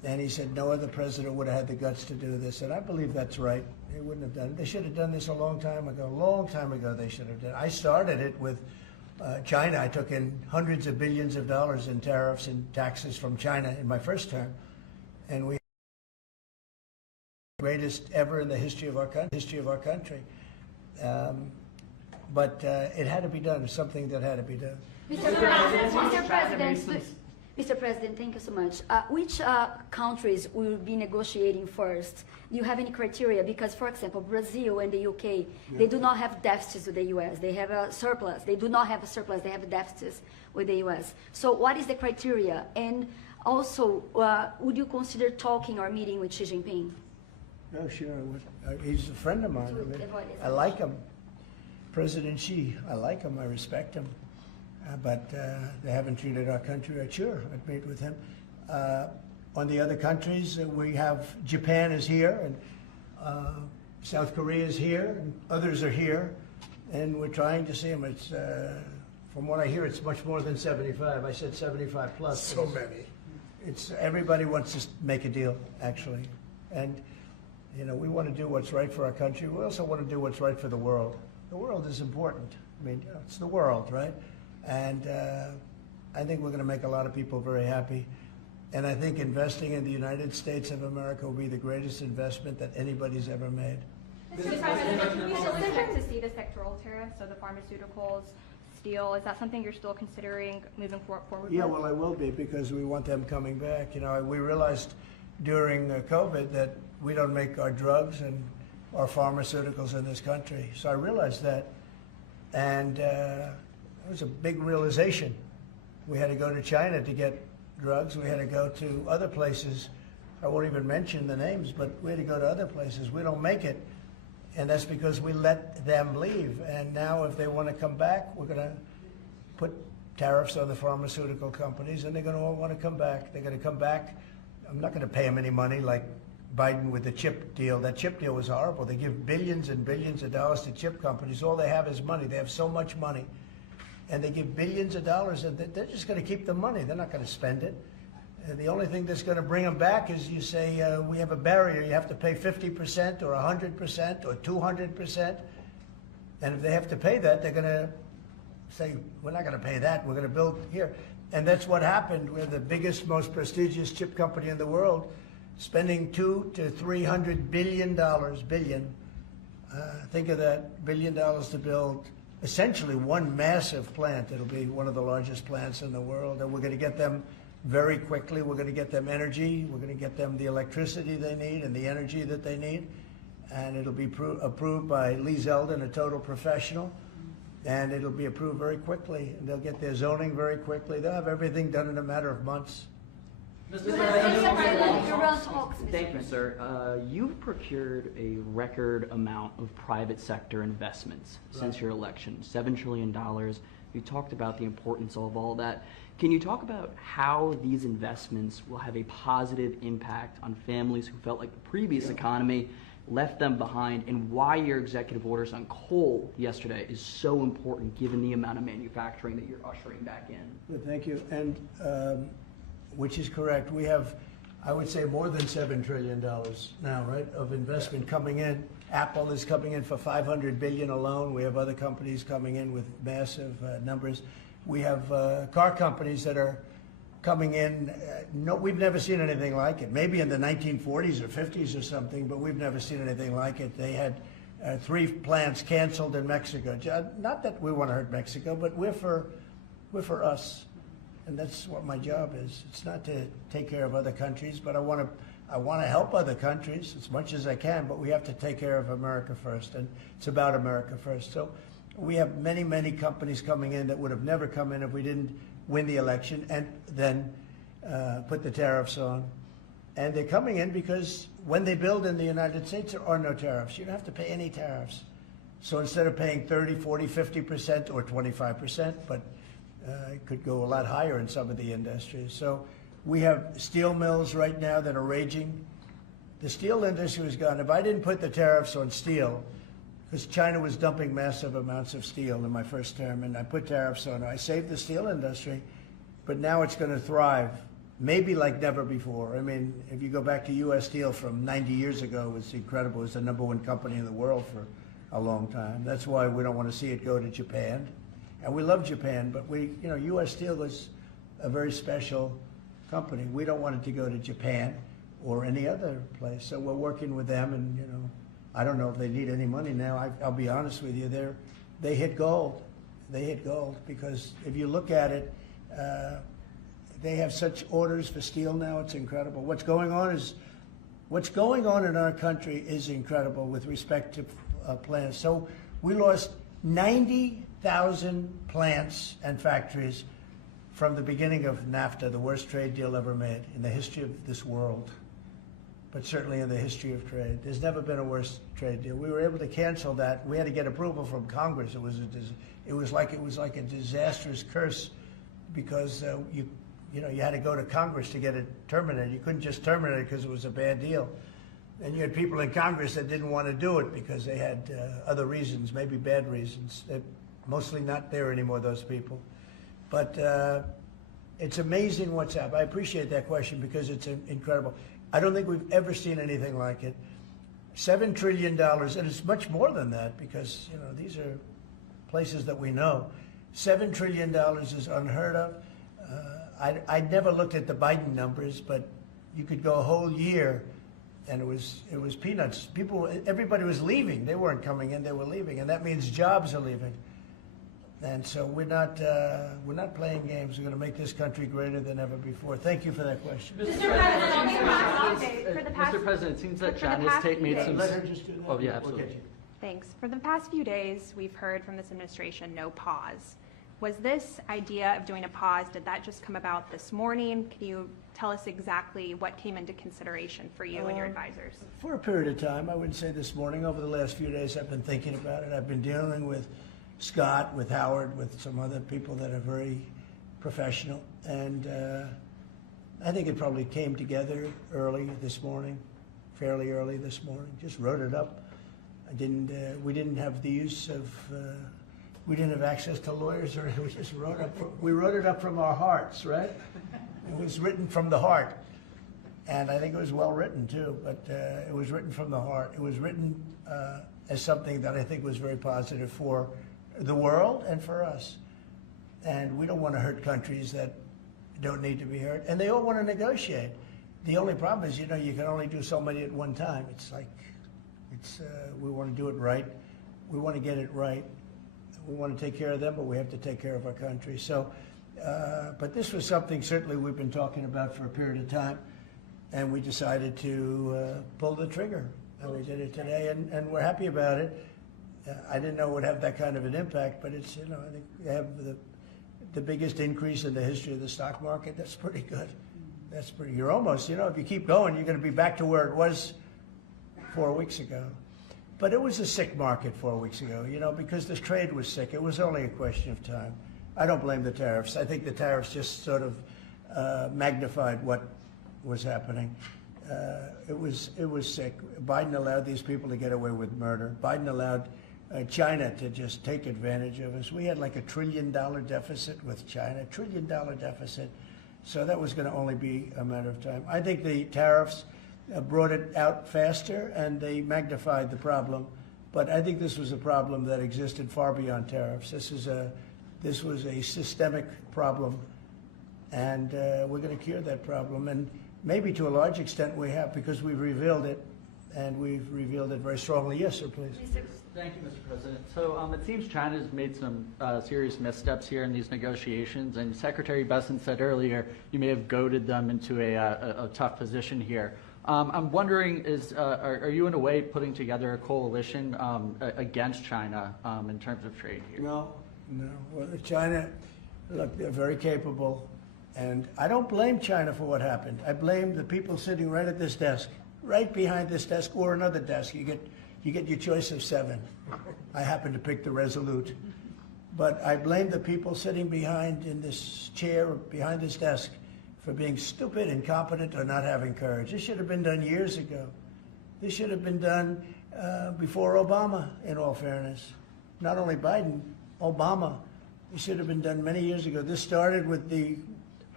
And he said no other president would have had the guts to do this. And I believe that's right. They wouldn't have done it. They should have done this a long time ago. A long time ago they should have done it. I started it with China. I took in hundreds of billions of dollars in tariffs and taxes from China in my first term. And we greatest ever in the history of our country. But it had to be done. It's something that had to be done. Mr. President, thank you so much. Which countries will be negotiating first? Do you have any criteria? Because, for example, Brazil and the UK, they do not have deficits with the US. They have a surplus. They do not have a surplus. They have deficits with the US. So what is the criteria? And also, would you consider talking or meeting with Xi Jinping? Oh, sure. He's a friend of mine. I like him. President Xi, I like him. I respect him. But they haven't treated our country right. Sure, I'd meet with him. On the other countries, we have Japan is here, and South Korea is here, and others are here, and we're trying to see them. It's from what I hear, it's much more than 75. I said 75 plus. So many. It's everybody wants to make a deal, actually, and you know we want to do what's right for our country. We also want to do what's right for the world. The world is important. I mean, it's the world, right? And I think we're going to make a lot of people very happy. And I think investing in the United States of America will be the greatest investment that anybody's ever made. Mr. President, we still expect to see the sectoral tariffs, so the pharmaceuticals, steel. Is that something you're still considering moving forward Yeah, with? well, I will be because we want them coming back. You know, we realized during COVID that we don't make our drugs and our pharmaceuticals in this country. So I realized that. And it was a big realization. We had to go to China to get drugs. We had to go to other places. I won't even mention the names, but we had to go to other places. We don't make it. And that's because we let them leave. And now if they want to come back, we're going to put tariffs on the pharmaceutical companies, and they're going to all want to come back. They're going to come back. I'm not going to pay them any money like Biden with the chip deal. That chip deal was horrible. They give billions and billions of dollars to chip companies. All they have is money. They have so much money. And they give billions of dollars, and they're just going to keep the money. They're not going to spend it. And the only thing that's going to bring them back is you say, we have a barrier. You have to pay 50% or 100% or 200%. And if they have to pay that, they're going to say, we're not going to pay that. We're going to build here. And that's what happened. We're the biggest, most prestigious chip company in the world, spending $200 to $300 billion. Think of that, $1 billion to build essentially one massive plant. It'll be one of the largest plants in the world, and we're going to get them very quickly. We're going to get them energy. We're going to get them the electricity they need and the energy that they need, and it'll be approved by Lee Zeldin, a total professional, and it'll be approved very quickly, and they'll get their zoning very quickly. They'll have everything done in a matter of months. Thank you, sir. You've procured a record amount of private sector investments since your election, $7 trillion. You talked about the importance of all that. Can you talk about how these investments will have a positive impact on families who felt like the previous economy left them behind, and why your executive orders on coal yesterday is so important given the amount of manufacturing that you're ushering back in? Good, thank you. And which is correct. We have, I would say, more than $7 trillion now, right, of investment coming in. Apple is coming in for $500 billion alone. We have other companies coming in with massive numbers. We have car companies that are coming in. No, we've never seen anything like it. Maybe in the 1940s or 50s or something, but we've never seen anything like it. They had 3 plants canceled in Mexico. Not that we want to hurt Mexico, but we're for us. And that's what my job is. It's not to take care of other countries, but I want to help other countries as much as I can, but we have to take care of America first, and it's about America first. So we have many, many companies coming in that would have never come in if we didn't win the election and then put the tariffs on. And they're coming in because when they build in the United States, there are no tariffs. You don't have to pay any tariffs. So instead of paying 30, 40, 50% or 25%, but it could go a lot higher in some of the industries. So we have steel mills right now that are raging. The steel industry was gone. If I didn't put the tariffs on steel, because China was dumping massive amounts of steel in my first term, and I put tariffs on it, I saved the steel industry, but now it's going to thrive. maybe like never before. I mean, if you go back to U.S. Steel from 90 years ago, it's incredible. It's the #1 company in the world for a long time. That's why we don't want to see it go to Japan. And we love Japan, but U.S. Steel is a very special company. We don't want it to go to Japan or any other place. So we're working with them, and I don't know if they need any money now. I'll be honest with you, they hit gold. They hit gold because if you look at it, they have such orders for steel now. It's incredible. What's going on in our country is incredible with respect to plants. So we lost 90,000 plants and factories from the beginning of NAFTA, the worst trade deal ever made in the history of this world, but certainly in the history of trade. There's never been a worse trade deal. We were able to cancel that. We had to get approval from Congress. It was like a disastrous curse because you had to go to Congress to get it terminated. You couldn't just terminate it because it was a bad deal. And you had people in Congress that didn't want to do it because they had other reasons, maybe bad reasons. They're mostly not there anymore, those people. But it's amazing what's happened. I appreciate that question because it's incredible. I don't think we've ever seen anything like it. $7 trillion, and it's much more than that because these are places that we know. $7 trillion is unheard of. I never looked at the Biden numbers, but you could go a whole year, and it was peanuts. Everybody was leaving. They weren't coming in; they were leaving, and that means jobs are leaving. And so we're not playing games. We're going to make this country greater than ever before. Thank you for that question. Mr. President, it seems that China's made some. Let her just do that. Oh, yeah, absolutely. Thanks. For the past few days, we've heard from this administration no pause. Was this idea of doing a pause, did that just come about this morning? Can you tell us exactly what came into consideration for you and your advisors? For a period of time, I wouldn't say this morning. Over the last few days, I've been thinking about it. I've been dealing with Scott, with Howard, with some other people that are very professional. And I think it probably came together early this morning, fairly early this morning. Just wrote it up. We didn't have the use of, we didn't have access to lawyers, or we just we wrote it up from our hearts, right? It was written from the heart. And I think it was well written too, but it was written from the heart. It was written as something that I think was very positive for the world and for us. And we don't want to hurt countries that don't need to be hurt. And they all want to negotiate. The only problem is, you can only do so many at one time. We want to do it right. We want to get it right. We want to take care of them, but we have to take care of our country. So, but this was something certainly we've been talking about for a period of time, and we decided to pull the trigger. And we did it today, and we're happy about it. I didn't know it would have that kind of an impact, but it's, I think we have the biggest increase in the history of the stock market. That's pretty good. You're almost, if you keep going, you're going to be back to where it was 4 weeks ago. But it was a sick market 4 weeks ago, because this trade was sick. It was only a question of time. I don't blame the tariffs. I think the tariffs just sort of magnified what was happening. It was sick. Biden allowed these people to get away with murder. Biden allowed China to just take advantage of us. We had like $1 trillion deficit with China, $1 trillion deficit. So that was going to only be a matter of time. I think the tariffs brought it out faster and they magnified the problem. But I think this was a problem that existed far beyond tariffs. This was a systemic problem, and we're going to cure that problem. And maybe to a large extent we have, because we've revealed it, and we've revealed it very strongly. Yes, sir, please. Thank you, Mr. President. So it seems China's made some serious missteps here in these negotiations, and Secretary Bessent said earlier you may have goaded them into a tough position here. I'm wondering, are you in a way putting together a coalition against China in terms of trade here? No. Well, China, look, they're very capable, and I don't blame China for what happened. I blame the people sitting right at this desk, right behind this desk, or another desk. You get your choice of 7. I happen to pick the Resolute. But I blame the people sitting behind in this chair, behind this desk, for being stupid, incompetent, or not having courage. This should have been done years ago. This should have been done before Obama, in all fairness. Not only Biden, Obama. It should have been done many years ago. This started with the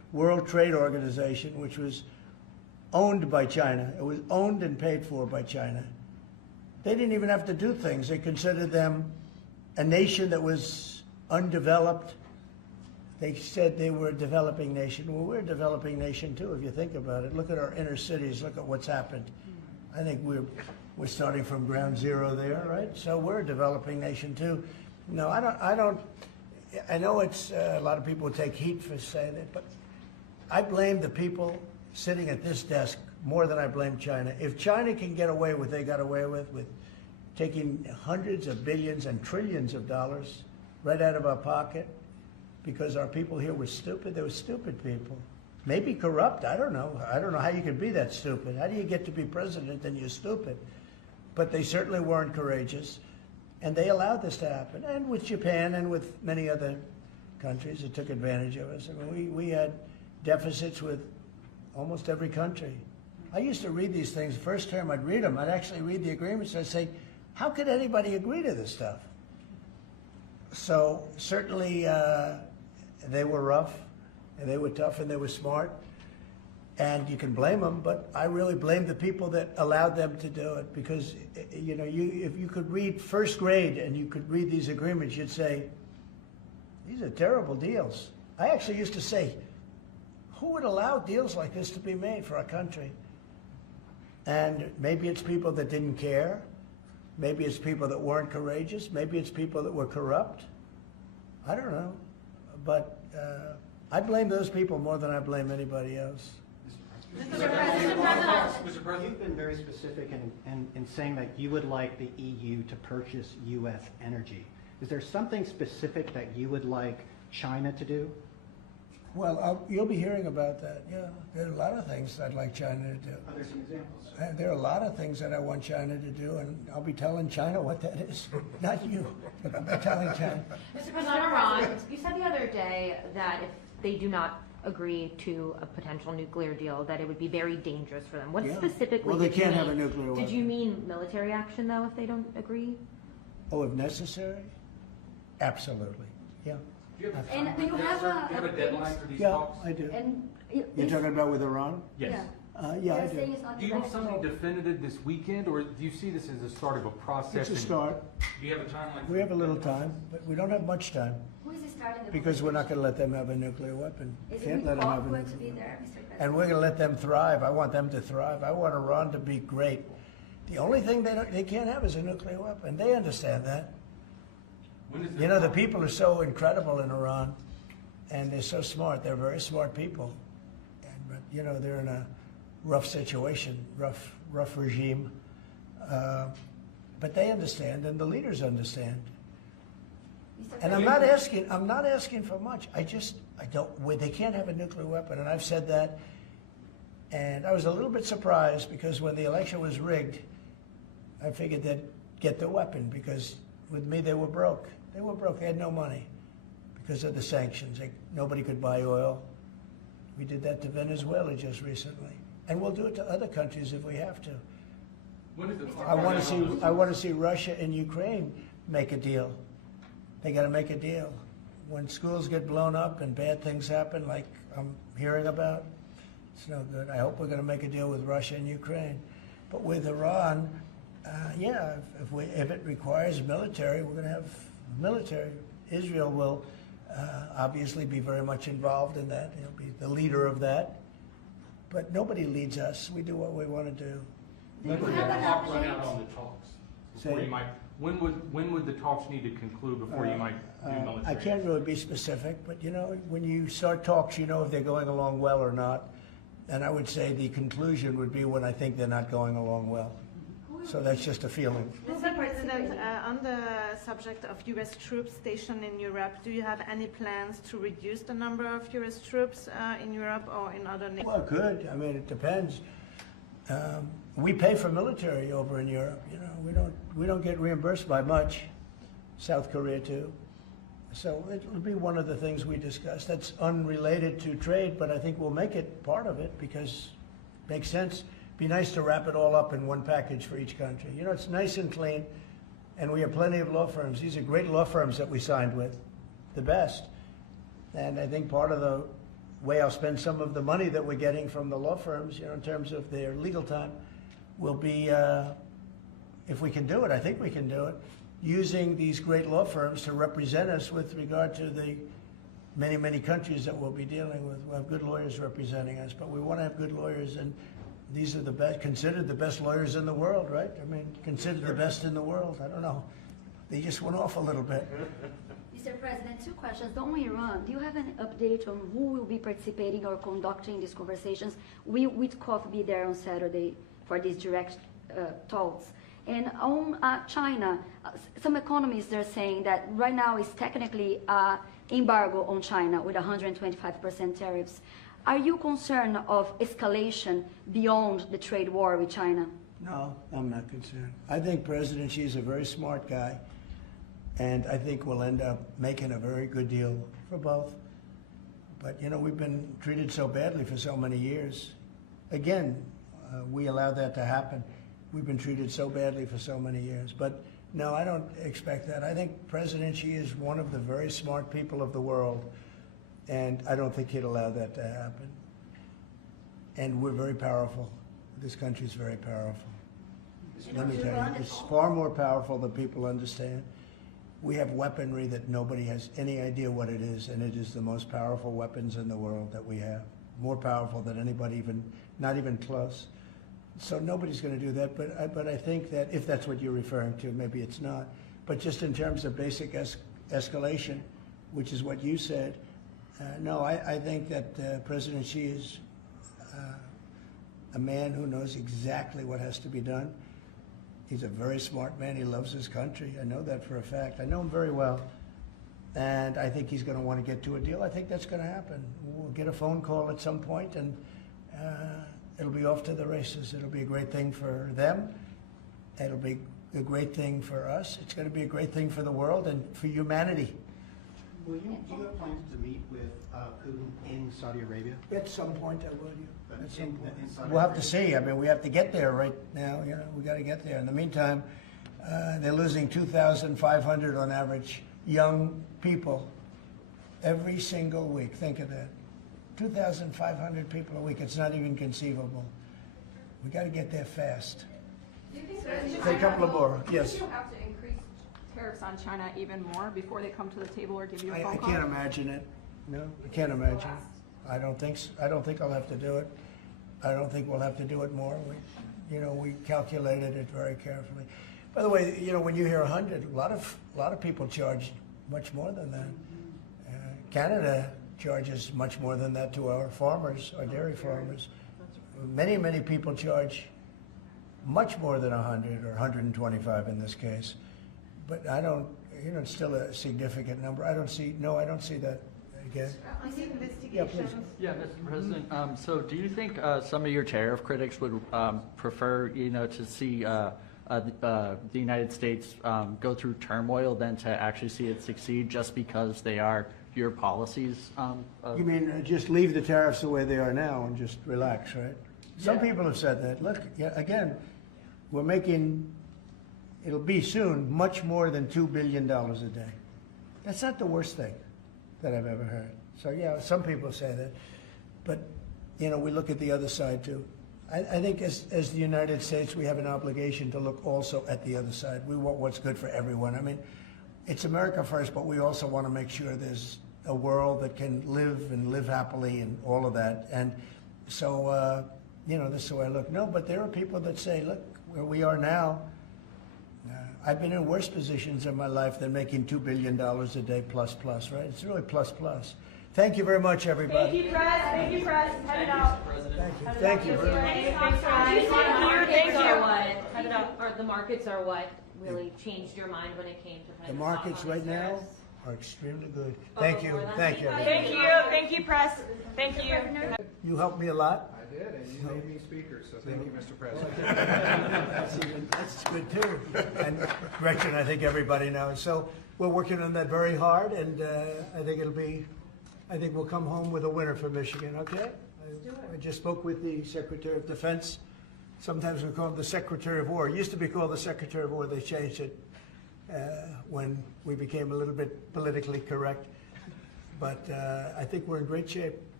World Trade Organization, which was owned by China. It was owned and paid for by China. They didn't even have to do things. They considered them a nation that was undeveloped. They said they were a developing nation. Well, we're a developing nation too, if you think about it. Look at our inner cities. Look at what's happened. I think we're starting from ground zero there, right? So we're a developing nation too. No, I don't. I know it's a lot of people take heat for saying it, but I blame the people sitting at this desk more than I blame China. If China can get away with what they got away with taking hundreds of billions and trillions of dollars right out of our pocket because our people here were stupid, they were stupid people. Maybe corrupt, I don't know. I don't know how you could be that stupid. How do you get to be president and you're stupid? But they certainly weren't courageous, and they allowed this to happen. And with Japan and with many other countries that took advantage of us. I mean, we had deficits with almost every country. I used to read these things. The first term I'd read them. I'd actually read the agreements. I'd say, how could anybody agree to this stuff? So certainly they were rough, and they were tough, and they were smart. And you can blame them, but I really blame the people that allowed them to do it, because you know, if you could read first grade and you could read these agreements, you'd say, these are terrible deals. I actually used to say, who would allow deals like this to be made for our country? And maybe it's people that didn't care. Maybe it's people that weren't courageous. Maybe it's people that were corrupt. I don't know. But I blame those people more than I blame anybody else. Mr. President, you've been very specific in saying that you would like the EU to purchase U.S. energy. Is there something specific that you would like China to do? Well, you'll be hearing about that, yeah. There are a lot of things I'd like China to do. Are there some examples? There are a lot of things that I want China to do, and I'll be telling China what that is. Not you, but I'll be telling China. Mr. President, on Iran, you said the other day that if they do not agree to a potential nuclear deal, that it would be very dangerous for them. What specifically Well, they did you can't mean? have a nuclear weapon. Did you mean military action, though, if they don't agree? Oh, if necessary? Absolutely, yeah. And you have a deadline for these Yeah, talks? I do. And You're talking about with Iran? Yes. Yeah, I they're do. saying it's not Do you have something debatable. definitive this weekend, or do you see this as the start of a process? It's a start. Do you have a timeline? We have a little time, but we don't have much time, Who is starting the because we're not going to let them have a nuclear weapon. Is Can't it let them have a awkward to nuclear be weapon. there, Mr. President? And we're going to let them thrive. I want them to thrive. I want Iran to be great. The only thing they can't have is a nuclear weapon. They understand that. You know, the people are so incredible in Iran, and they're so smart. They're very smart people. But, you know, they're in a rough situation, rough regime. But they understand, and the leaders understand. And I'm not asking for much. I don't, they can't have a nuclear weapon, and I've said that. And I was a little bit surprised, because when the election was rigged, I figured they'd get the weapon, because with me they were broke. They were broke. They had no money because of the sanctions. Nobody could buy oil. We did that to Venezuela just recently, and we'll do it to other countries if we have to. I want to see Russia and Ukraine make a deal. They got to make a deal. When schools get blown up and bad things happen, like I'm hearing about, it's no good. I hope we're going to make a deal with Russia and Ukraine. But with Iran, yeah, if it requires military, we're going to have military. Israel will obviously be very much involved in that. He'll be the leader of that. But nobody leads us. We do what we want to do. When would the clock run out on the talks? Before Say- you might, when would the talks need to conclude before you might do military? I can't really be specific, but you know, when you start talks, you know if they're going along well or not. And I would say the conclusion would be when I think they're not going along well. So that's just a feeling. Mr. President, on the subject of U.S. troops stationed in Europe, do you have any plans to reduce the number of U.S. troops in Europe or in other nations? Well, good. I mean, it depends. We pay for military over in Europe. You know, we don't get reimbursed by much. South Korea too. So it'll be one of the things we discuss. That's unrelated to trade, but I think we'll make it part of it because it makes sense. Be nice to wrap it all up in one package for each country. You know, it's nice and clean, and we have plenty of law firms. These are great law firms that we signed with, the best. And I think part of the way I'll spend some of the money that we're getting from the law firms, in terms of their legal time, will be, if we can do it, I think we can do it, using these great law firms to represent us with regard to the many, many countries that we'll be dealing with. We'll have good lawyers representing us, but we want to have good lawyers, and these are the best, considered the best lawyers in the world, right? I mean, considered the best in the world. I don't know. They just went off a little bit. Mr. President, two questions. On Iran, do you have an update on who will be participating or conducting these conversations? Will Witkoff be there on Saturday for these direct talks? And on China, some economists are saying that right now is technically embargo on China with 125% tariffs. Are you concerned of escalation beyond the trade war with China? No, I'm not concerned. I think President Xi is a very smart guy, and I think we'll end up making a very good deal for both. But, we've been treated so badly for so many years. Again, we allowed that to happen. We've been treated so badly for so many years. But no, I don't expect that. I think President Xi is one of the very smart people of the world, and I don't think he'd allow that to happen. And we're very powerful. This country is very powerful. Let me tell you, it's far more powerful than people understand. We have weaponry that nobody has any idea what it is, and it is the most powerful weapons in the world that we have. More powerful than anybody, not even close. So nobody's going to do that, but I think that if that's what you're referring to, maybe it's not. But just in terms of basic escalation, which is what you said, no, I think that President Xi is a man who knows exactly what has to be done. He's a very smart man. He loves his country. I know that for a fact. I know him very well. And I think he's going to want to get to a deal. I think that's going to happen. We'll get a phone call at some point, and it'll be off to the races. It'll be a great thing for them. It'll be a great thing for us. It's going to be a great thing for the world and for humanity. Do you have plans to meet with Putin in Saudi Arabia? At some point, I will. At some point. In Saudi We'll have to Arabia? see. I mean, we have to get there right now. We got to get there. In the meantime, they're losing 2,500 on average young people every single week. Think of that. 2,500 people a week. It's not even conceivable. We got to get there fast. Do you think Say a couple of more. Yes. Do you have to increase tariffs on China even more before they come to the table or give you a phone I call? can't imagine it. No, I can't imagine. I don't think I'll have to do it. I don't think we'll have to do it more. We calculated it very carefully. By the way, when you hear 100, a lot of people charge much more than that. Canada charges much more than that to our farmers, our dairy farmers. Many, many people charge much more than 100 or 125 in this case. But I don't, it's still a significant number. I don't see that again. On the Yeah, investigations. please. Yeah, Mr. President. So do you think some of your tariff critics would prefer, to see the United States go through turmoil than to actually see it succeed just because they are your policies? You mean just leave the tariffs the way they are now and just relax, right? Some Yeah. people have said that. Look, again, we're making, it'll be soon, much more than $2 billion a day. That's not the worst thing that I've ever heard. So, yeah, some people say that. But, we look at the other side, too. I think as the United States, we have an obligation to look also at the other side. We want what's good for everyone. I mean, it's America first, but we also want to make sure there's a world that can live happily and all of that. And so, this is the way I look. No, but there are people that say, look, where we are now, I've been in worse positions in my life than making $2 billion a day plus, right? It's really plus. Thank you very much, everybody. Thank you, Press. Thank you, Press. Head it out. Thank you. The markets are what really changed your mind when it came to kind The of markets right now are extremely good. Thank you. Thank you. Thank you. Thank you, Press. Thank you. You helped me a lot. I did, and you made me speaker, so thank you, Mr. President. That's good too. And Gretchen, I think everybody knows. So we're working on that very hard, and I think we'll come home with a winner for Michigan, okay? I just spoke with the Secretary of Defense. Sometimes we call him the Secretary of War. It used to be called the Secretary of War. They changed it when we became a little bit politically correct. But I think we're in great shape.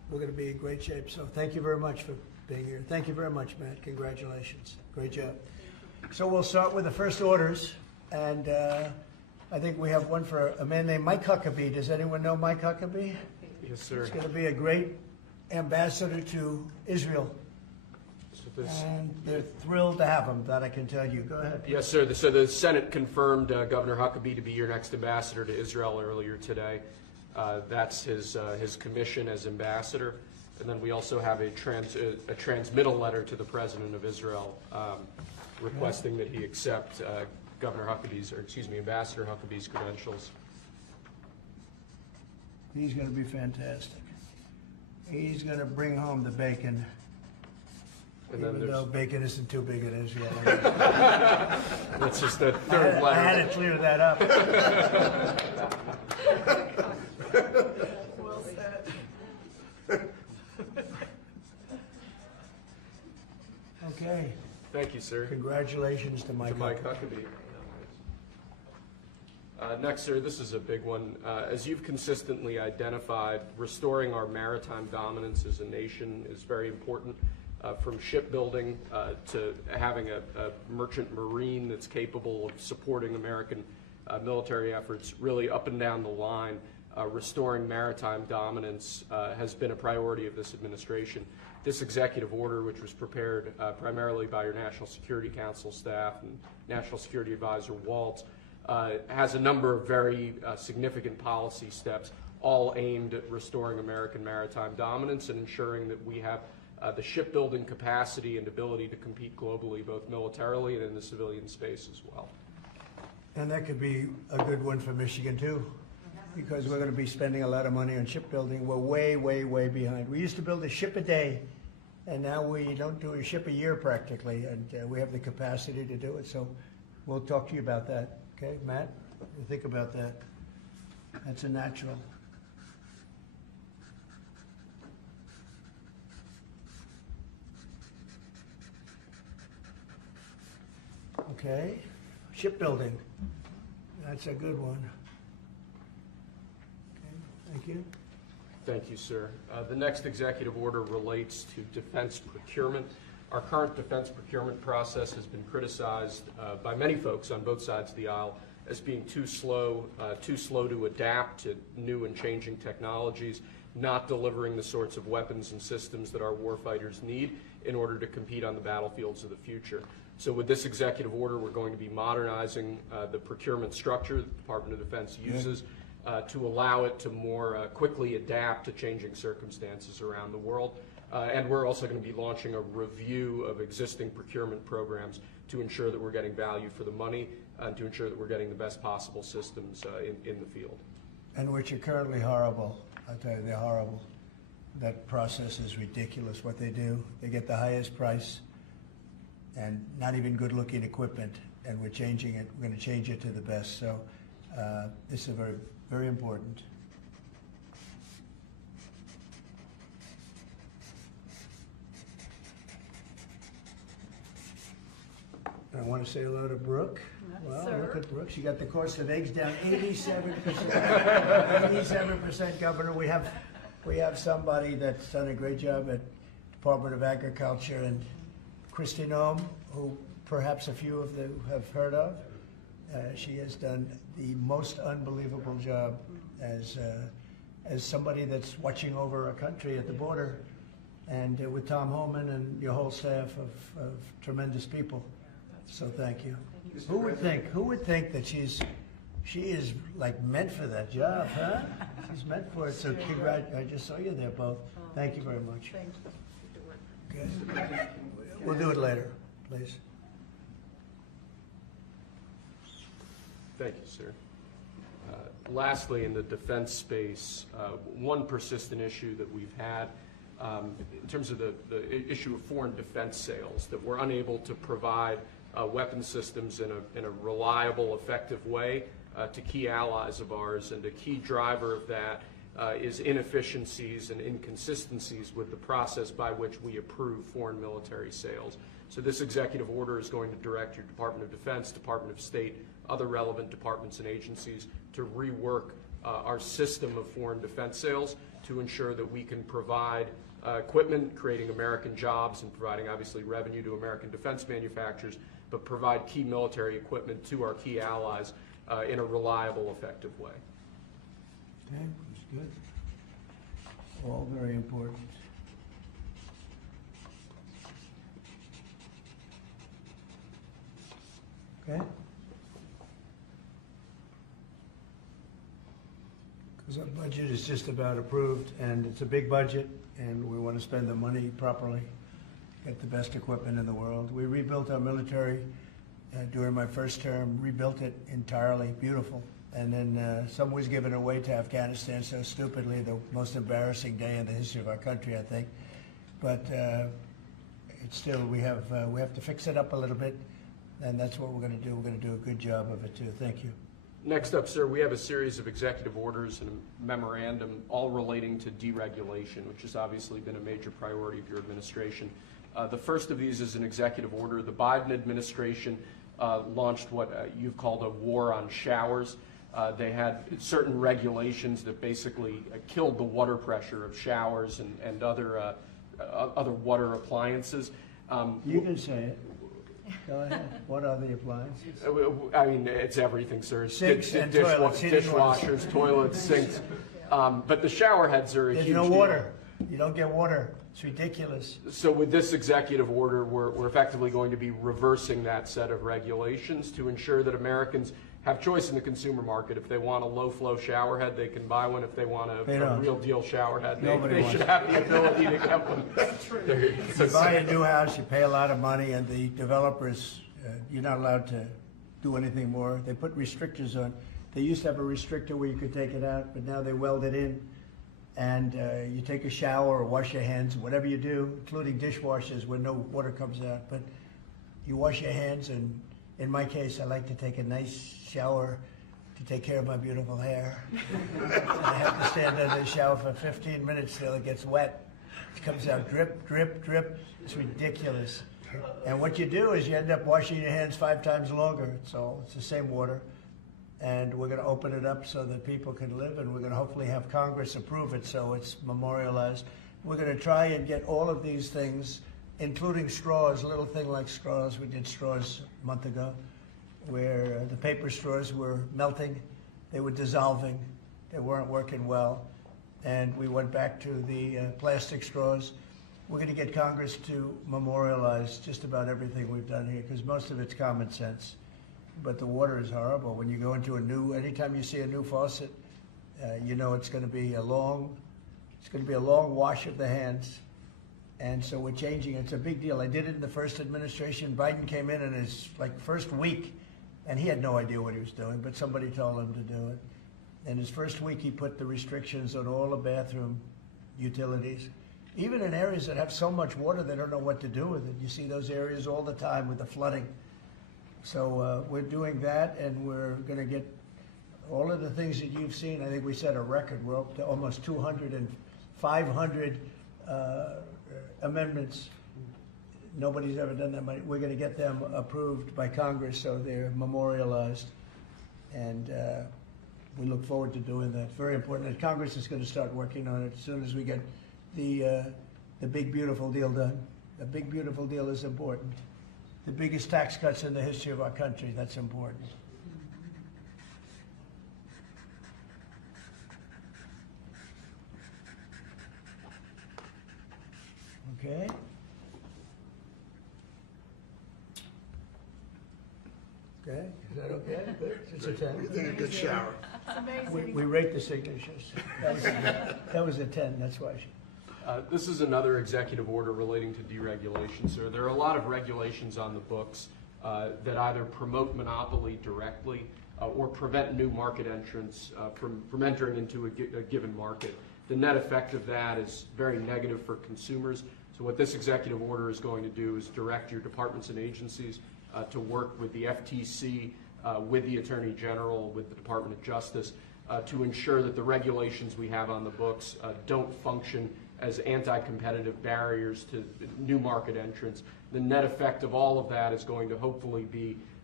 we're going to be in great shape. So thank you very much for being here. Thank you very much, Matt. Congratulations. Great job. So we'll start with the first orders, and I think we have one for a man named Mike Huckabee. Does anyone know Mike Huckabee? Yes, sir. He's going to be a great ambassador to Israel. And they're thrilled to have him, that I can tell you. Go ahead. Yes, sir. So the Senate confirmed Governor Huckabee to be your next ambassador to Israel earlier today. That's his commission as ambassador. And then we also have a transmittal letter to the President of Israel requesting that he accept Ambassador Huckabee's credentials. He's going to be fantastic. He's going to bring home the bacon. And then even though bacon isn't too big in Israel. That's just the third letter. I had to clear that up. Well said. Okay. Thank you, sir. Congratulations to Mike Huckabee. Next, sir, this is a big one. As you've consistently identified, restoring our maritime dominance as a nation is very important. From shipbuilding to having a merchant marine that's capable of supporting American military efforts, really up and down the line, restoring maritime dominance has been a priority of this administration. This executive order, which was prepared primarily by your National Security Council staff and National Security Advisor Waltz, has a number of very significant policy steps, all aimed at restoring American maritime dominance and ensuring that we have the shipbuilding capacity and ability to compete globally, both militarily and in the civilian space as well. And that could be a good one for Michigan too, because we're going to be spending a lot of money on shipbuilding. We're way, way, way behind. We used to build a ship a day, and now we don't do a ship a year practically, and we have the capacity to do it. So we'll talk to you about that. Okay, Matt? Think about that. That's a natural. Okay, shipbuilding. That's a good one. Okay, thank you. Thank you, sir. The next executive order relates to defense procurement. Our current defense procurement process has been criticized by many folks on both sides of the aisle as being too slow to adapt to new and changing technologies, not delivering the sorts of weapons and systems that our warfighters need in order to compete on the battlefields of the future. So with this executive order, we're going to be modernizing the procurement structure the Department of Defense uses to allow it to more quickly adapt to changing circumstances around the world. And we're also going to be launching a review of existing procurement programs to ensure that we're getting value for the money and to ensure that we're getting the best possible systems in the field. And which are currently horrible. I'll tell you, they're horrible. That process is ridiculous what they do. They get the highest price and not even good-looking equipment, and we're changing it. We're going to change it to the best. So this is very, very important. I want to say hello to Brooke. Well, look at Brooke. She got the cost of eggs down 87%. 87%, Governor. We have somebody that's done a great job at Department of Agriculture, and Kristi Noem, who perhaps a few of you have heard of. She has done the most unbelievable job as somebody that's watching over our country at the border, and with Tom Homan and your whole staff of tremendous people. So thank you. Who would think that she is like meant for that job, huh? She's meant for it. So I just saw you there both. Thank you very much. Thank you. Okay. We'll do it later, please. Thank you, sir. Lastly, in the defense space, one persistent issue that we've had in terms of the issue of foreign defense sales, that we're unable to provide weapon systems in a reliable, effective way to key allies of ours, and a key driver of that is inefficiencies and inconsistencies with the process by which we approve foreign military sales. So this executive order is going to direct your Department of Defense, Department of State, other relevant departments and agencies to rework our system of foreign defense sales to ensure that we can provide equipment, creating American jobs and providing obviously revenue to American defense manufacturers, but provide key military equipment to our key allies in a reliable, effective way. Okay, that's good. All very important. Okay? Because our budget is just about approved, and it's a big budget, and we want to spend the money properly, get the best equipment in the world. We rebuilt our military during my first term, rebuilt it entirely, beautiful. And then some was given away to Afghanistan so stupidly, the most embarrassing day in the history of our country, I think. But it's still, we have to fix it up a little bit, and that's what we're going to do. We're going to do a good job of it, too. Thank you. Next up, sir, we have a series of executive orders and a memorandum all relating to deregulation, which has obviously been a major priority of your administration. The first of these is an executive order. The Biden administration launched what you've called a war on showers. They had certain regulations that basically killed the water pressure of showers and other water appliances. You can say it. Go ahead. What are the appliances? I mean, it's everything, sir. Sinks and toilets. Dishwashers, toilets, sinks. But the shower heads are a huge There's no deal. water. You don't get water. It's ridiculous. So with this executive order, we're effectively going to be reversing that set of regulations to ensure that Americans have choice in the consumer market. If they want a low-flow shower head, they can buy one. If they want a real deal shower head, they should have the ability to get one. You buy a new house, you pay a lot of money, and the developers, you're not allowed to do anything more. They put restrictors on. They used to have a restrictor where you could take it out, but now they weld it in. And you take a shower or wash your hands, whatever you do, including dishwashers where no water comes out. But you wash your hands, and in my case, I like to take a nice shower to take care of my beautiful hair. I have to stand under the shower for 15 minutes till it gets wet. It comes out drip, drip, drip. It's ridiculous. And what you do is you end up washing your hands 5 times longer. So it's the same water. And we're going to open it up so that people can live, and we're going to hopefully have Congress approve it so it's memorialized. We're going to try and get all of these things, including straws, a little thing like straws. We did straws a month ago, where the paper straws were melting, they were dissolving, they weren't working well, and we went back to the plastic straws. We're going to get Congress to memorialize just about everything we've done here, because most of it's common sense. But the water is horrible. When you go into anytime you see a new faucet, you know it's going to be a long wash of the hands. And so we're changing. It's a big deal. I did it in the first administration. Biden came in his first week, and he had no idea what he was doing, but somebody told him to do it. In his first week, he put the restrictions on all the bathroom utilities. Even in areas that have so much water, they don't know what to do with it. You see those areas all the time with the flooding. So we're doing that, and we're going to get all of the things that you've seen. I think we set a record. We're up to almost 200 and 500 amendments. Nobody's ever done that much. We're going to get them approved by Congress so they're memorialized, and we look forward to doing that. Very important. And Congress is going to start working on it as soon as we get the big beautiful deal done. The big beautiful deal is important. The biggest tax cuts in the history of our country, that's important. Okay. Okay, is that okay? Good. It's a 10. You did a good shower. We rate the signatures. That was a 10, that's why. This is another executive order relating to deregulation, sir. There are a lot of regulations on the books that either promote monopoly directly or prevent new market entrants from entering into a given market. The net effect of that is very negative for consumers. So what this executive order is going to do is direct your departments and agencies to work with the FTC, with the Attorney General, with the Department of Justice, to ensure that the regulations we have on the books don't function as anti-competitive barriers to new market entrants. The net effect of all of that is going to hopefully be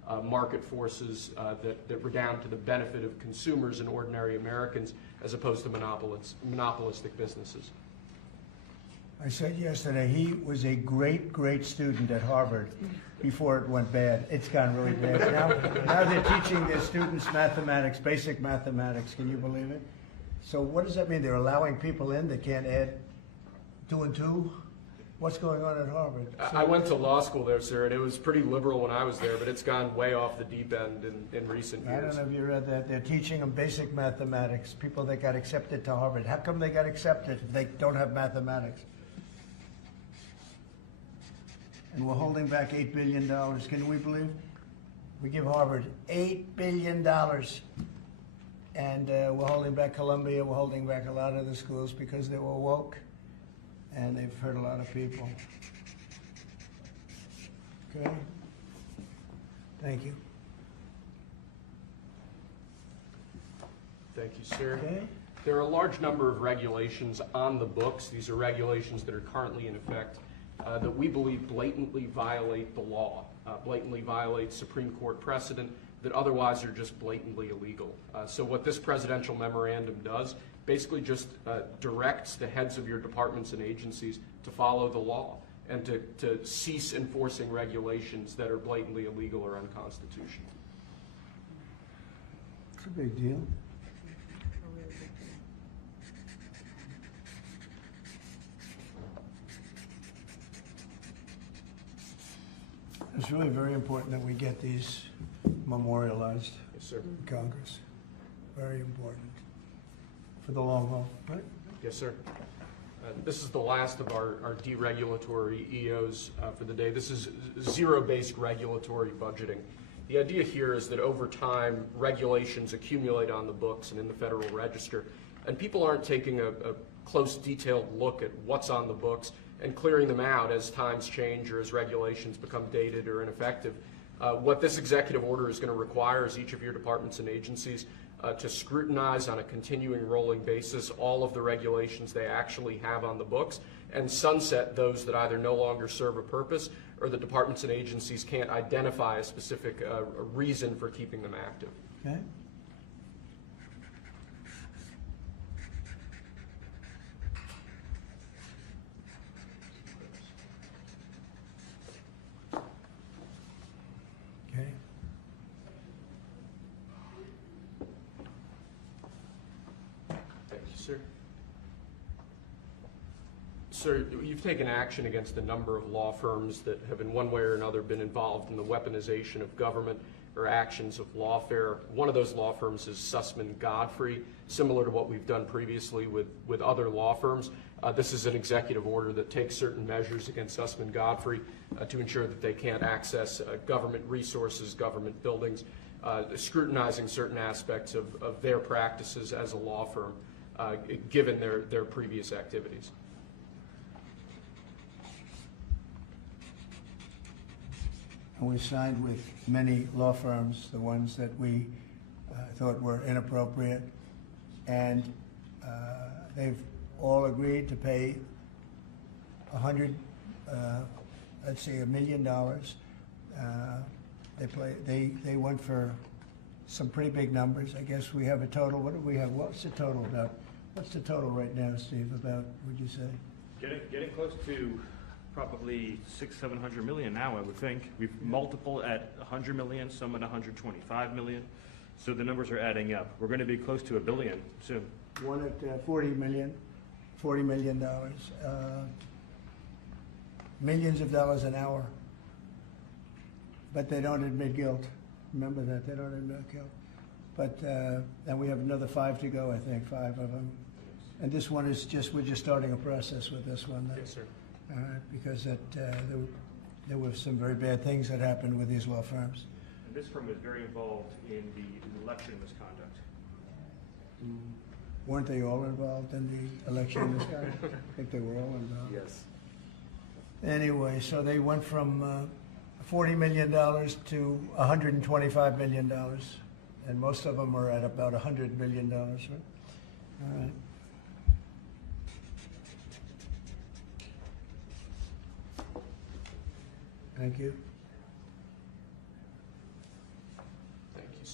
market forces that redound to the benefit of consumers and ordinary Americans as opposed to monopolistic businesses. I said yesterday, he was a great, great student at Harvard before it went bad. It's gone really bad. Now they're teaching their students mathematics, basic mathematics. Can you believe it? So what does that mean? They're allowing people in that can't add 2 and 2? What's going on at Harvard? I went to law school there, sir, and it was pretty liberal when I was there, but it's gone way off the deep end in recent years. I don't know if you read that. They're teaching them basic mathematics, people that got accepted to Harvard. How come they got accepted if they don't have mathematics? And we're holding back $8 billion. Can we believe? We give Harvard $8 billion. And we're holding back Columbia. We're holding back a lot of the schools because they were woke. And they've hurt a lot of people. Okay? Thank you. Thank you, sir. Okay. There are a large number of regulations on the books. These are regulations that are currently in effect that we believe blatantly violate the law, blatantly violate Supreme Court precedent that otherwise are just blatantly illegal. So what this presidential memorandum does basically just directs the heads of your departments and agencies to follow the law and to cease enforcing regulations that are blatantly illegal or unconstitutional. It's a big deal. It's really very important that we get these memorialized Yes, sir. in Congress. Very important for the long haul, right? Yes, sir. This is the last of our deregulatory EOs for the day. This is zero-based regulatory budgeting. The idea here is that over time, regulations accumulate on the books and in the Federal Register, and people aren't taking a close, detailed look at what's on the books and clearing them out as times change or as regulations become dated or ineffective. What this executive order is going to require is each of your departments and agencies to scrutinize on a continuing rolling basis all of the regulations they actually have on the books and sunset those that either no longer serve a purpose or the departments and agencies can't identify a specific reason for keeping them active. Okay. Okay. Thank you, sir. Sir, you've taken action against a number of law firms that have in one way or another been involved in the weaponization of government or actions of lawfare. One of those law firms is Sussman Godfrey, similar to what we've done previously with other law firms. This is an executive order that takes certain measures against Sussman Godfrey to ensure that they can't access government resources, government buildings, scrutinizing certain aspects of their practices as a law firm, given their previous activities. And we signed with many law firms, the ones that we thought were inappropriate, and they've all agreed to pay $100 million. They went for some pretty big numbers. I guess we have a total. What do we have? What's the total about? What's the total right now, Steve? About, would you say? Getting close to probably $600-700 million now, I would think. We've multiple at 100 million, some at 125 million. So the numbers are adding up. We're going to be close to $1 billion soon. One at $40 million. Millions of dollars an hour. But they don't admit guilt. Remember that, they don't admit guilt. But, and we have another 5 to go, I think, 5 of them. And this one is we're just starting a process with this one. Yes, sir. Because there were some very bad things that happened with these law firms. And this firm was very involved in the election misconduct. Weren't they all involved in the election misconduct? I think they were all involved. Yes. Anyway, so they went from $40 million to $125 million. And most of them are at about $100 million, right? All right. Thank you.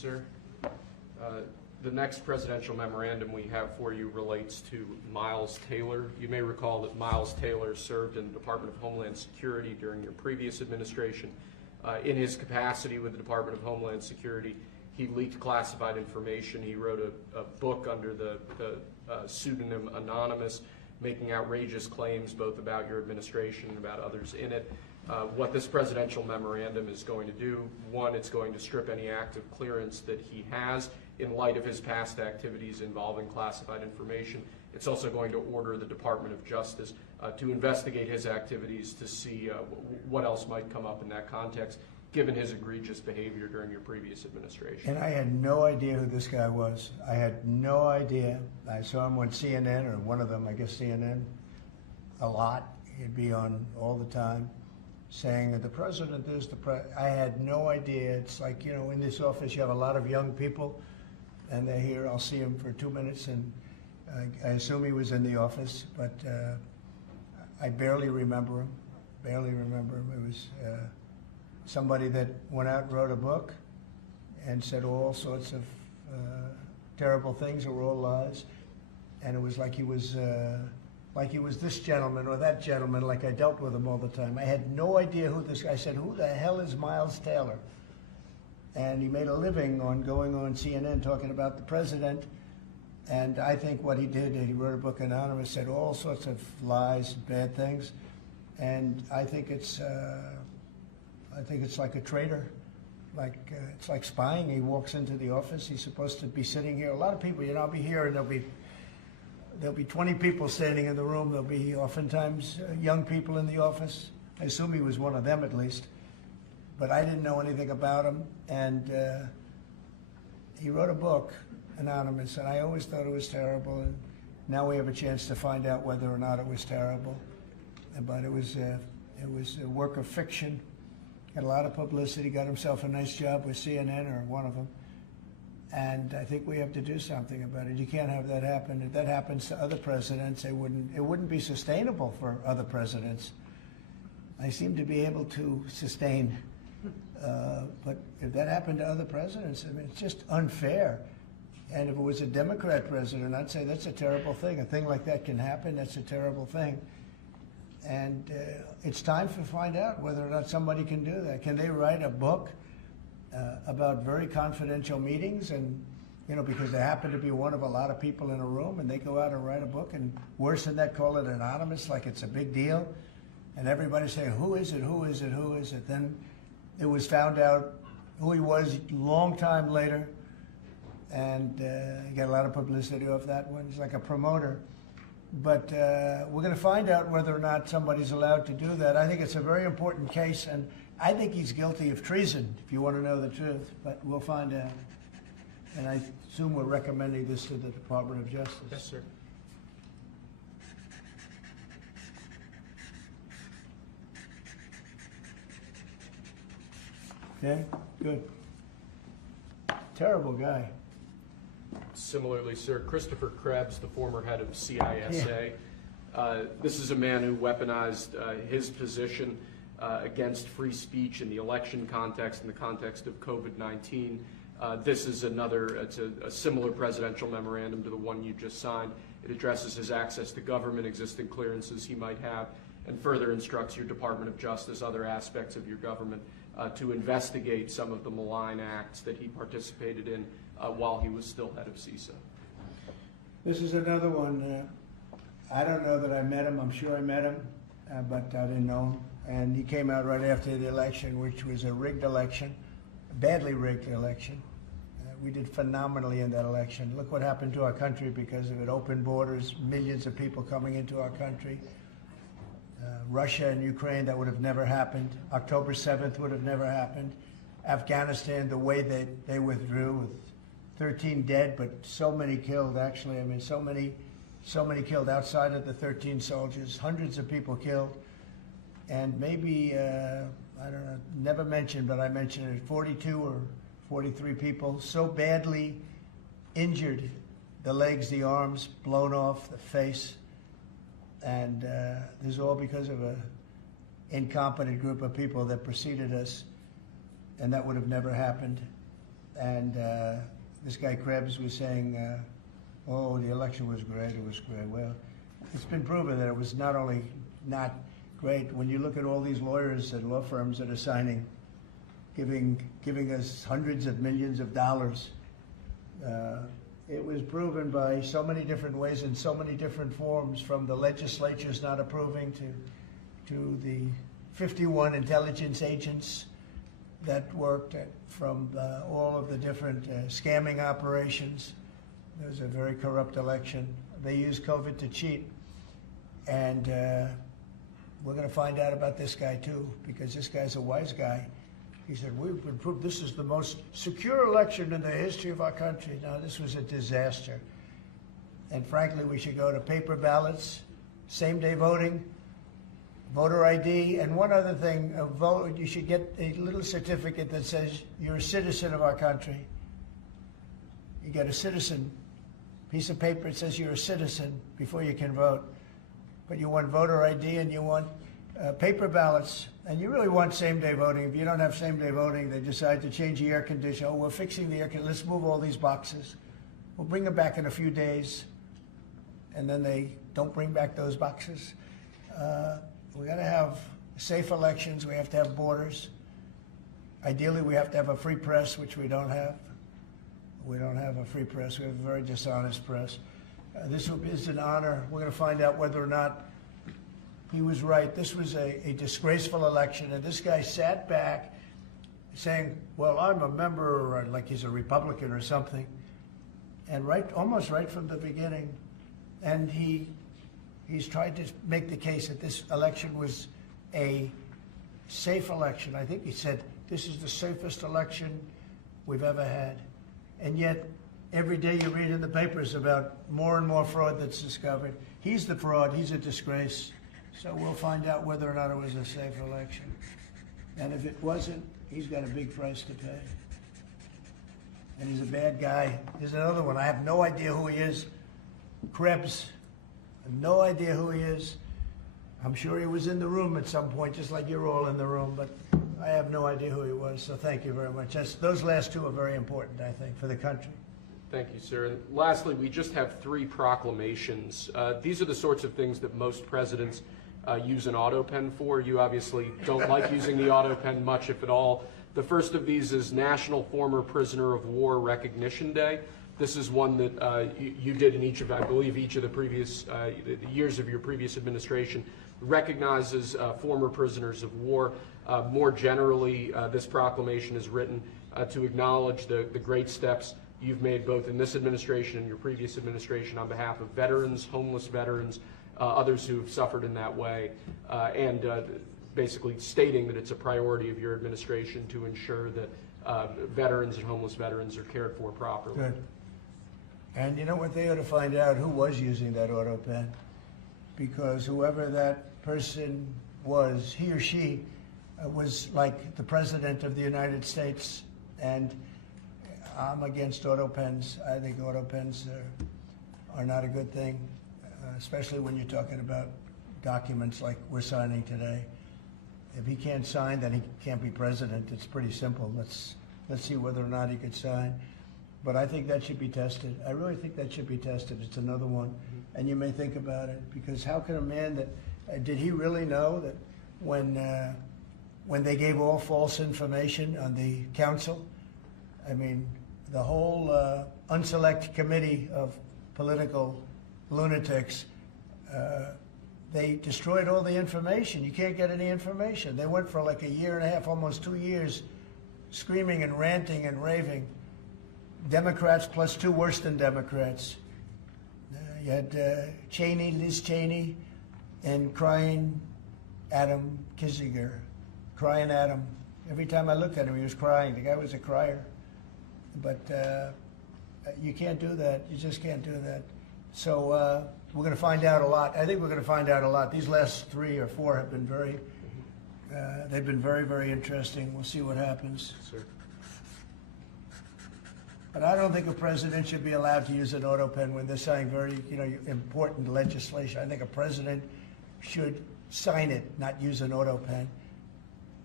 sir. The next presidential memorandum we have for you relates to Miles Taylor. You may recall that Miles Taylor served in the Department of Homeland Security during your previous administration. In his capacity with the Department of Homeland Security, he leaked classified information. He wrote a book under the pseudonym Anonymous, making outrageous claims both about your administration and about others in it. What this presidential memorandum is going to do, one, it's going to strip any active clearance that he has in light of his past activities involving classified information. It's also going to order the Department of Justice to investigate his activities to see what else might come up in that context, given his egregious behavior during your previous administration. And I had no idea who this guy was. I had no idea. I saw him on CNN, or one of them, I guess CNN, a lot. He'd be on all the time saying that the president is I had no idea. It's like, you know, in this office you have a lot of young people, and they're here. I'll see him for 2 minutes, and I assume he was in the office, but I barely remember him. Barely remember him. It was somebody that went out and wrote a book and said all sorts of terrible things that were all lies, and it was like he was this gentleman or that gentleman, like I dealt with him all the time. I had no idea who this guy. I said, who the hell is Miles Taylor? And he made a living on going on CNN talking about the president. And I think what he did, he wrote a book, Anonymous, said all sorts of lies, bad things. And I think it's like a traitor. It's like spying. He walks into the office. He's supposed to be sitting here. A lot of people, you know, I'll be here and there'll be 20 people standing in the room. There'll be oftentimes young people in the office. I assume he was one of them at least. But I didn't know anything about him. And he wrote a book, Anonymous, and I always thought it was terrible. And now we have a chance to find out whether or not it was terrible. But it was a work of fiction. Got a lot of publicity, got himself a nice job with CNN or one of them. And I think we have to do something about it. You can't have that happen. If that happens to other presidents, it wouldn't be sustainable for other presidents. I seem to be able to sustain, but if that happened to other presidents, I mean, it's just unfair. And if it was a Democrat president, I'd say that's a terrible thing. A thing like that can happen, that's a terrible thing. And it's time to find out whether or not somebody can do that. Can they write a book about very confidential meetings, and you know, because they happen to be one of a lot of people in a room, and they go out and write a book, and worse than that, call it anonymous, like it's a big deal, and everybody say, who is it, who is it, who is it? Then it was found out who he was a long time later, and he got a lot of publicity off that one. He's like a promoter. But we're going to find out whether or not somebody's allowed to do that. I think it's a very important case, and I think he's guilty of treason, if you want to know the truth. But we'll find out. And I assume we're recommending this to the Department of Justice. Yes, sir. Okay, good. Terrible guy. Similarly, sir, Christopher Krebs, the former head of CISA. This is a man who weaponized his position against free speech in the election context, in the context of COVID-19. This is it's a similar presidential memorandum to the one you just signed. It addresses his access to government, existing clearances he might have, and further instructs your Department of Justice, other aspects of your government, to investigate some of the malign acts that he participated in while he was still head of CISA. This is another one. I don't know that I met him. I'm sure I met him, but I didn't know him. And he came out right after the election, which was a rigged election, a badly rigged election. We did phenomenally in that election. Look what happened to our country because of it. Open borders, millions of people coming into our country. Russia and Ukraine, that would have never happened. October 7th would have never happened. Afghanistan, the way they withdrew with 13 dead, but so many killed, actually. I mean, so many killed outside of the 13 soldiers, hundreds of people killed. And maybe, I don't know, never mentioned, but I mentioned it, 42 or 43 people so badly injured, the legs, the arms, blown off, the face. And this is all because of an incompetent group of people that preceded us, and that would have never happened. And this guy Krebs was saying, oh, the election was great, it was great. Well, it's been proven that it was not only not great. When you look at all these lawyers and law firms that are signing, giving us hundreds of millions of dollars, it was proven by so many different ways in so many different forms, from the legislatures not approving to the 51 intelligence agents that worked from all of the different scamming operations. There was a very corrupt election. They used COVID to cheat. And we're going to find out about this guy too, because this guy's a wise guy. He said, we've been proved this is the most secure election in the history of our country. Now, this was a disaster. And frankly, we should go to paper ballots, same-day voting, voter ID, and one other thing, you should get a little certificate that says you're a citizen of our country. You get a citizen piece of paper that says you're a citizen before you can vote. But you want voter ID and you want paper ballots, and you really want same-day voting. If you don't have same-day voting, they decide to change the air conditioner. Oh, we're fixing the air conditioner. Let's move all these boxes. We'll bring them back in a few days, and then they don't bring back those boxes. We got to have safe elections. We have to have borders. Ideally, we have to have a free press, which we don't have. We don't have a free press. We have a very dishonest press. This is an honor. We're going to find out whether or not he was right. This was a disgraceful election, and this guy sat back saying, well, I'm a member, or like he's a Republican or something, and almost right from the beginning. And he's tried to make the case that this election was a safe election. I think he said, this is the safest election we've ever had. And yet, every day you read in the papers about more and more fraud that's discovered. He's the fraud. He's a disgrace. So we'll find out whether or not it was a safe election. And if it wasn't, he's got a big price to pay. And he's a bad guy. Here's another one. I have no idea who he is. Krebs. I have no idea who he is. I'm sure he was in the room at some point, just like you're all in the room, but I have no idea who he was. So thank you very much. Those last two are very important, I think, for the country. Thank you, sir. And lastly, we just have 3 proclamations. These are the sorts of things that most presidents use an auto pen for. You obviously don't like using the auto pen much, if at all. The first of these is National Former Prisoner of War Recognition Day. This is one that you did in each of, I believe, each of the previous years of your previous administration, recognizes former prisoners of war. More generally, this proclamation is written to acknowledge the great steps you've made both in this administration and your previous administration on behalf of veterans, homeless veterans, others who have suffered in that way, and basically stating that it's a priority of your administration to ensure that veterans and homeless veterans are cared for properly. Good. And you know what, they ought to find out who was using that auto pen, because whoever that person was, he or she was like the President of the United States, and I'm against auto pens. I think auto pens are not a good thing, especially when you're talking about documents like we're signing today. If he can't sign, then he can't be president. It's pretty simple. Let's see whether or not he could sign. But I think that should be tested. I really think that should be tested. It's another one. And you may think about it, because how can a man that, did he really know that when they gave all false information on the council, I mean, the whole unselect committee of political lunatics, they destroyed all the information. You can't get any information. They went for like a year and a half, almost 2 years, screaming and ranting and raving. Democrats plus 2 worse than Democrats. You had Cheney, Liz Cheney, and crying Adam Kinzinger. Crying Adam. Every time I looked at him, he was crying. The guy was a crier. But you can't do that. You just can't do that. So we're going to find out a lot. I think we're going to find out a lot. These last 3 or 4 have been they've been very, very interesting. We'll see what happens. Sir. But I don't think a president should be allowed to use an auto pen when they're signing very, important legislation. I think a president should sign it, not use an auto pen.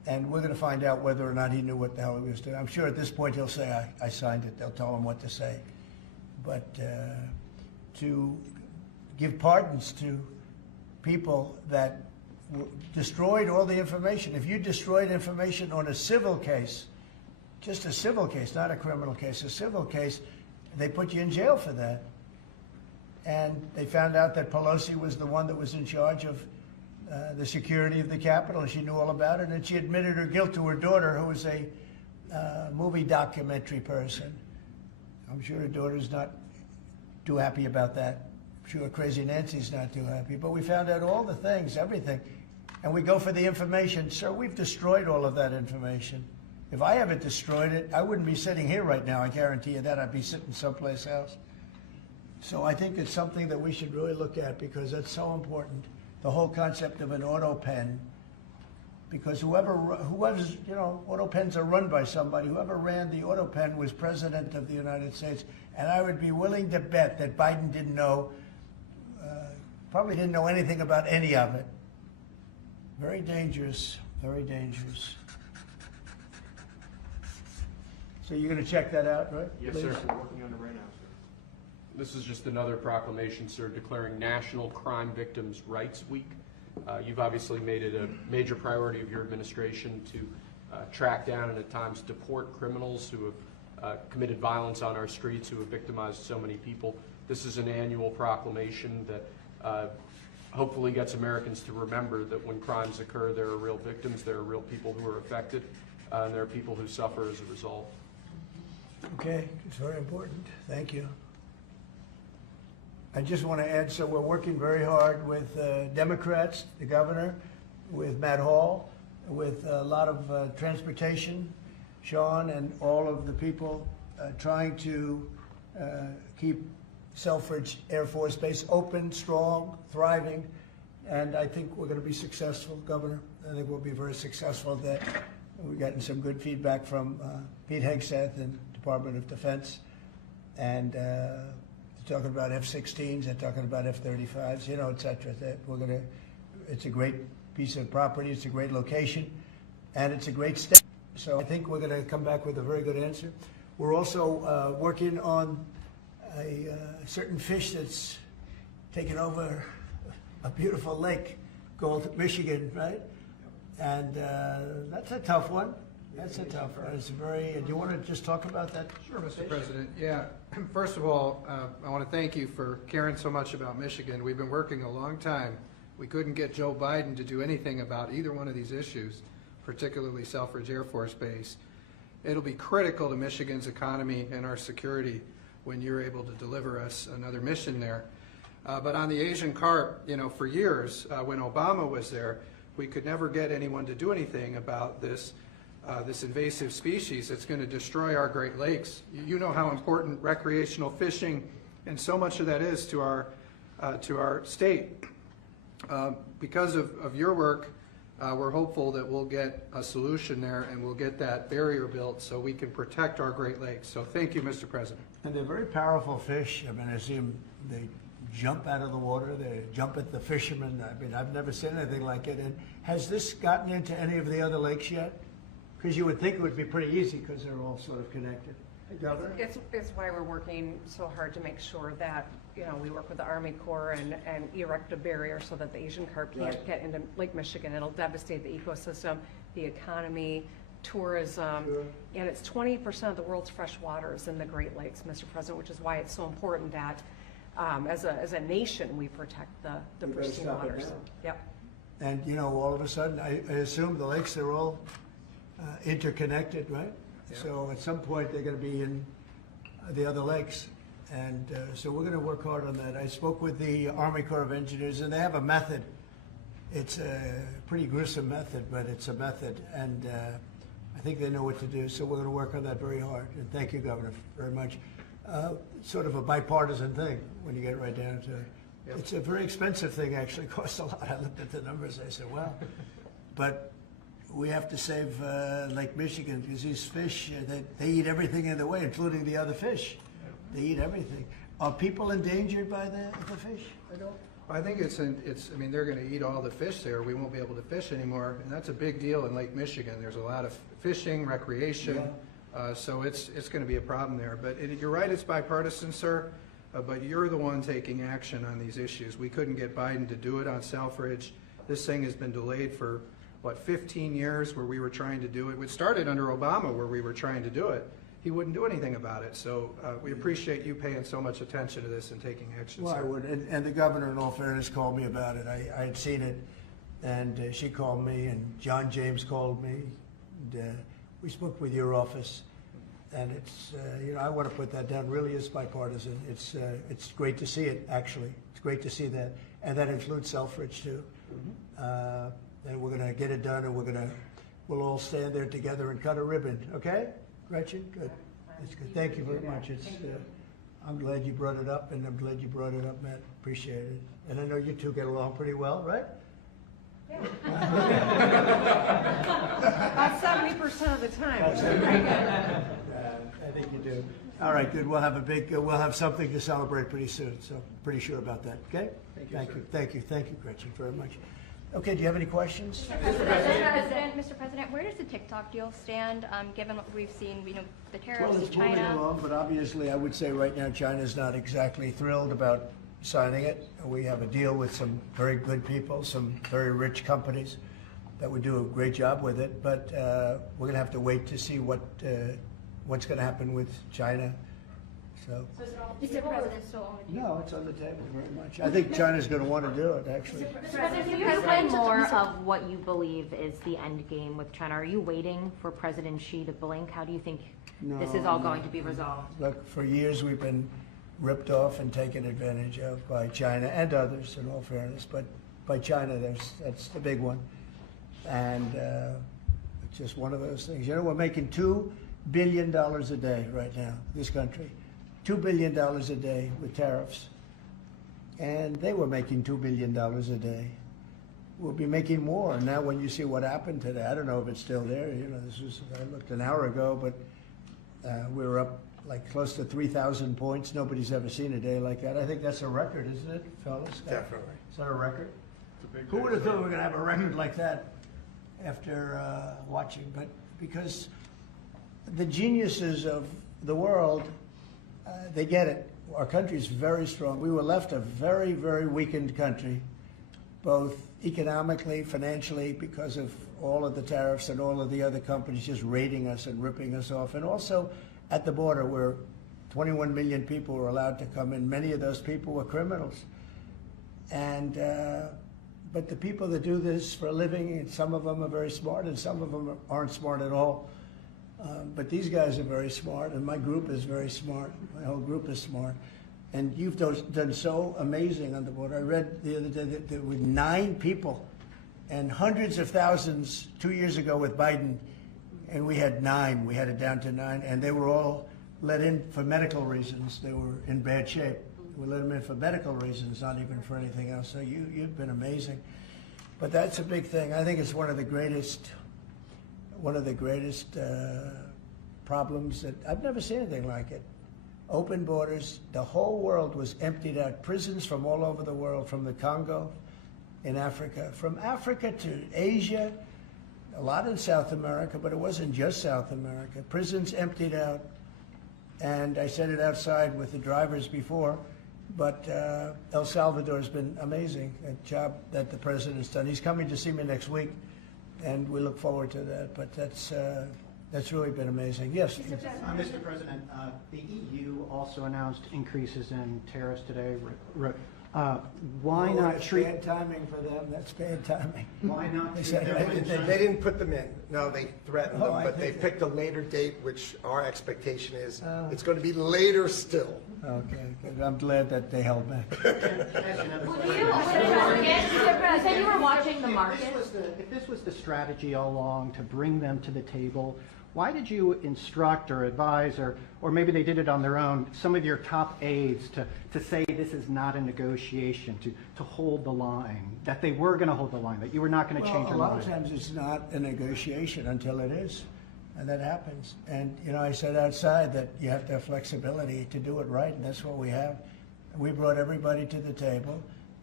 And we're going to find out whether or not he knew what the hell he was doing. I'm sure at this point he'll say, I signed it. They'll tell him what to say. But to give pardons to people that destroyed all the information. If you destroyed information on a civil case, just a civil case, not a criminal case, a civil case, they put you in jail for that. And they found out that Pelosi was the one that was in charge of the security of the Capitol, and she knew all about it, and she admitted her guilt to her daughter, who was a movie documentary person. I'm sure her daughter's not too happy about that. I'm sure Crazy Nancy's not too happy. But we found out all the things, everything. And we go for the information. Sir, we've destroyed all of that information. If I haven't destroyed it, I wouldn't be sitting here right now. I guarantee you that. I'd be sitting someplace else. So I think it's something that we should really look at, because that's so important. The whole concept of an auto pen, because whoever's, you know, auto pens are run by somebody. Whoever ran the auto pen was president of the United States. And I would be willing to bet that Biden didn't know, probably didn't know anything about any of it. Very dangerous, very dangerous. So you're going to check that out, right? Yes, Please? sir. We're working on it right now, sir. This is just another proclamation, sir, declaring National Crime Victims' Rights Week. You've obviously made it a major priority of your administration to track down and at times deport criminals who have committed violence on our streets, who have victimized so many people. This is an annual proclamation that hopefully gets Americans to remember that when crimes occur, there are real victims, there are real people who are affected, and there are people who suffer as a result. Okay, it's very important. Thank you. I just want to add, so we're working very hard with Democrats, the governor, with Matt Hall, with a lot of transportation, Sean, and all of the people trying to keep Selfridge Air Force Base open, strong, thriving, and I think we're going to be successful, Governor. I think we'll be very successful at that. We've gotten some good feedback from Pete Hegseth and Department of Defense, and talking about F-16s, they're talking about F-35s, you know, et cetera. That we're going to, it's a great piece of property, it's a great location, and it's a great step. So I think we're going to come back with a very good answer. We're also working on a certain fish that's taken over a beautiful lake called Michigan, right? And that's a tough one. That's a tough one. It's very, do you want to just talk about that? Sure, Mr. President. Yeah. First of all, I want to thank you for caring so much about Michigan. We've been working a long time. We couldn't get Joe Biden to do anything about either one of these issues, particularly Selfridge Air Force Base. It'll be critical to Michigan's economy and our security when you're able to deliver us another mission there. But on the Asian carp, you know, for years, when Obama was there, we could never get anyone to do anything about this invasive species that's going to destroy our Great Lakes. You know how important recreational fishing and so much of that is to our state. Because of your work, we're hopeful that we'll get a solution there and we'll get that barrier built so we can protect our Great Lakes. So thank you, Mr. President. And they're very powerful fish. I mean, I see them, they jump out of the water, they jump at the fishermen. I mean, I've never seen anything like it. And has this gotten into any of the other lakes yet? Because you would think it would be pretty easy because they're all sort of connected. Governor? It's why we're working so hard to make sure that, you know, we work with the Army Corps and erect a barrier so that the Asian carp can't get into Lake Michigan. It'll devastate the ecosystem, the economy, tourism, and it's 20% of the world's fresh waters in the Great Lakes, Mr. President, which is why it's so important that as a nation we protect the pristine waters. Yep. And, you know, all of a sudden, I assume the lakes are all interconnected, right? Yeah. So at some point they're going to be in the other lakes, and so we're going to work hard on that. I spoke with the Army Corps of Engineers, and they have a method. It's a pretty gruesome method, but it's a method, and I think they know what to do. So we're going to work on that very hard. And thank you, Governor, very much. Sort of a bipartisan thing when you get right down to it. Yep. It's a very expensive thing. Actually, it costs a lot. I looked at the numbers. I said, "Wow," but we have to save Lake Michigan because these fish, they eat everything in the way, including the other fish. They eat everything. Are people endangered by the fish at all? I think I mean, they're going to eat all the fish there. We won't be able to fish anymore, and that's a big deal in Lake Michigan. There's a lot of fishing, recreation, so it's going to be a problem there. But you're right, it's bipartisan, sir, but you're the one taking action on these issues. We couldn't get Biden to do it on Selfridge. This thing has been delayed for, 15 years where we were trying to do it. It started under Obama where we were trying to do it. He wouldn't do anything about it. So we appreciate you paying so much attention to this and taking action, Well, sir. I would, and the governor, in all fairness, called me about it. I had seen it, and she called me, and John James called me, and we spoke with your office, and it's, I want to put that down. Really is bipartisan. It's great to see it, actually. It's great to see that, and that includes Selfridge too. And we're going to get it done, and we'll all stand there together and cut a ribbon. Okay, Gretchen? Good. That's good. Thank you very much. I'm glad you brought it up, and I'm glad you brought it up, Matt. Appreciate it. And I know you two get along pretty well, right? Yeah. About 70% of the time. I think you do. All right, good. We'll have something to celebrate pretty soon. So pretty sure about that. Okay. Thank you, Gretchen, very much. Okay. Do you have any questions? Mr. President, where does the TikTok deal stand, given what we've seen, the tariffs Well, to it's moving China? along, but obviously I would say right now China's not exactly thrilled about signing it. We have a deal with some very good people, some very rich companies that would do a great job with it, but we're going to have to wait to see what's going to happen with China. So, Mr. President, so no, it's on the table very much. I think China's going to want to do it, actually. Mr. President, can you explain more of what you believe is the end game with China? Are you waiting for President Xi to blink? How do you think this is all going to be resolved? Look, for years we've been ripped off and taken advantage of by China and others, in all fairness, but by China, that's the big one. And it's just one of those things. We're making $2 billion a day right now, this country. $2 billion a day with tariffs. And they were making $2 billion a day. We'll be making more. And now when you see what happened today, I don't know if it's still there. I looked an hour ago, but we were up like close to 3,000 points. Nobody's ever seen a day like that. I think that's a record, isn't it, fellas? Definitely. Is that a record? Who would have thought we were going to have a record like that after watching? But because the geniuses of the world, they get it. Our country is very strong. We were left a very, very weakened country, both economically, financially, because of all of the tariffs and all of the other companies just raiding us and ripping us off, and also at the border where 21 million people were allowed to come in. Many of those people were criminals. And but the people that do this for a living, and some of them are very smart and some of them aren't smart at all. But these guys are very smart, and my group is very smart. My whole group is smart. And you've done so amazing on the border. I read the other day that there were 9 people and hundreds of thousands 2 years ago with Biden, and we had 9. We had it down to 9, and they were all let in for medical reasons. They were in bad shape. We let them in for medical reasons, not even for anything else. So you've been amazing. But that's a big thing. I think it's one of the greatest problems that I've never seen anything like it. Open borders. The whole world was emptied out. Prisons from all over the world, from the Congo in Africa, from Africa to Asia, a lot in South America, but it wasn't just South America. Prisons emptied out. And I said it outside with the drivers before, but El Salvador's been amazing, a job that the president's done. He's coming to see me next week, and we look forward to that. But that's really been amazing. Yes? Mr. President, the EU also announced increases in tariffs today. Why not treat... Bad timing for them. That's bad timing. Why not They treat said them They didn't put them in. No, they threatened them, I but they think picked a later date, which our expectation is it's going to be later still. Okay, good. I'm glad that they held back. You said you were watching the market. If this was the strategy all along to bring them to the table, why did you instruct or advise, or maybe they did it on their own, some of your top aides to say this is not a negotiation, to hold the line, that they were going to hold the line, that you were not going to change your mind? A lot of times it's not a negotiation until it is, and that happens. And, I said outside that you have to have flexibility to do it right, and that's what we have. We brought everybody to the table.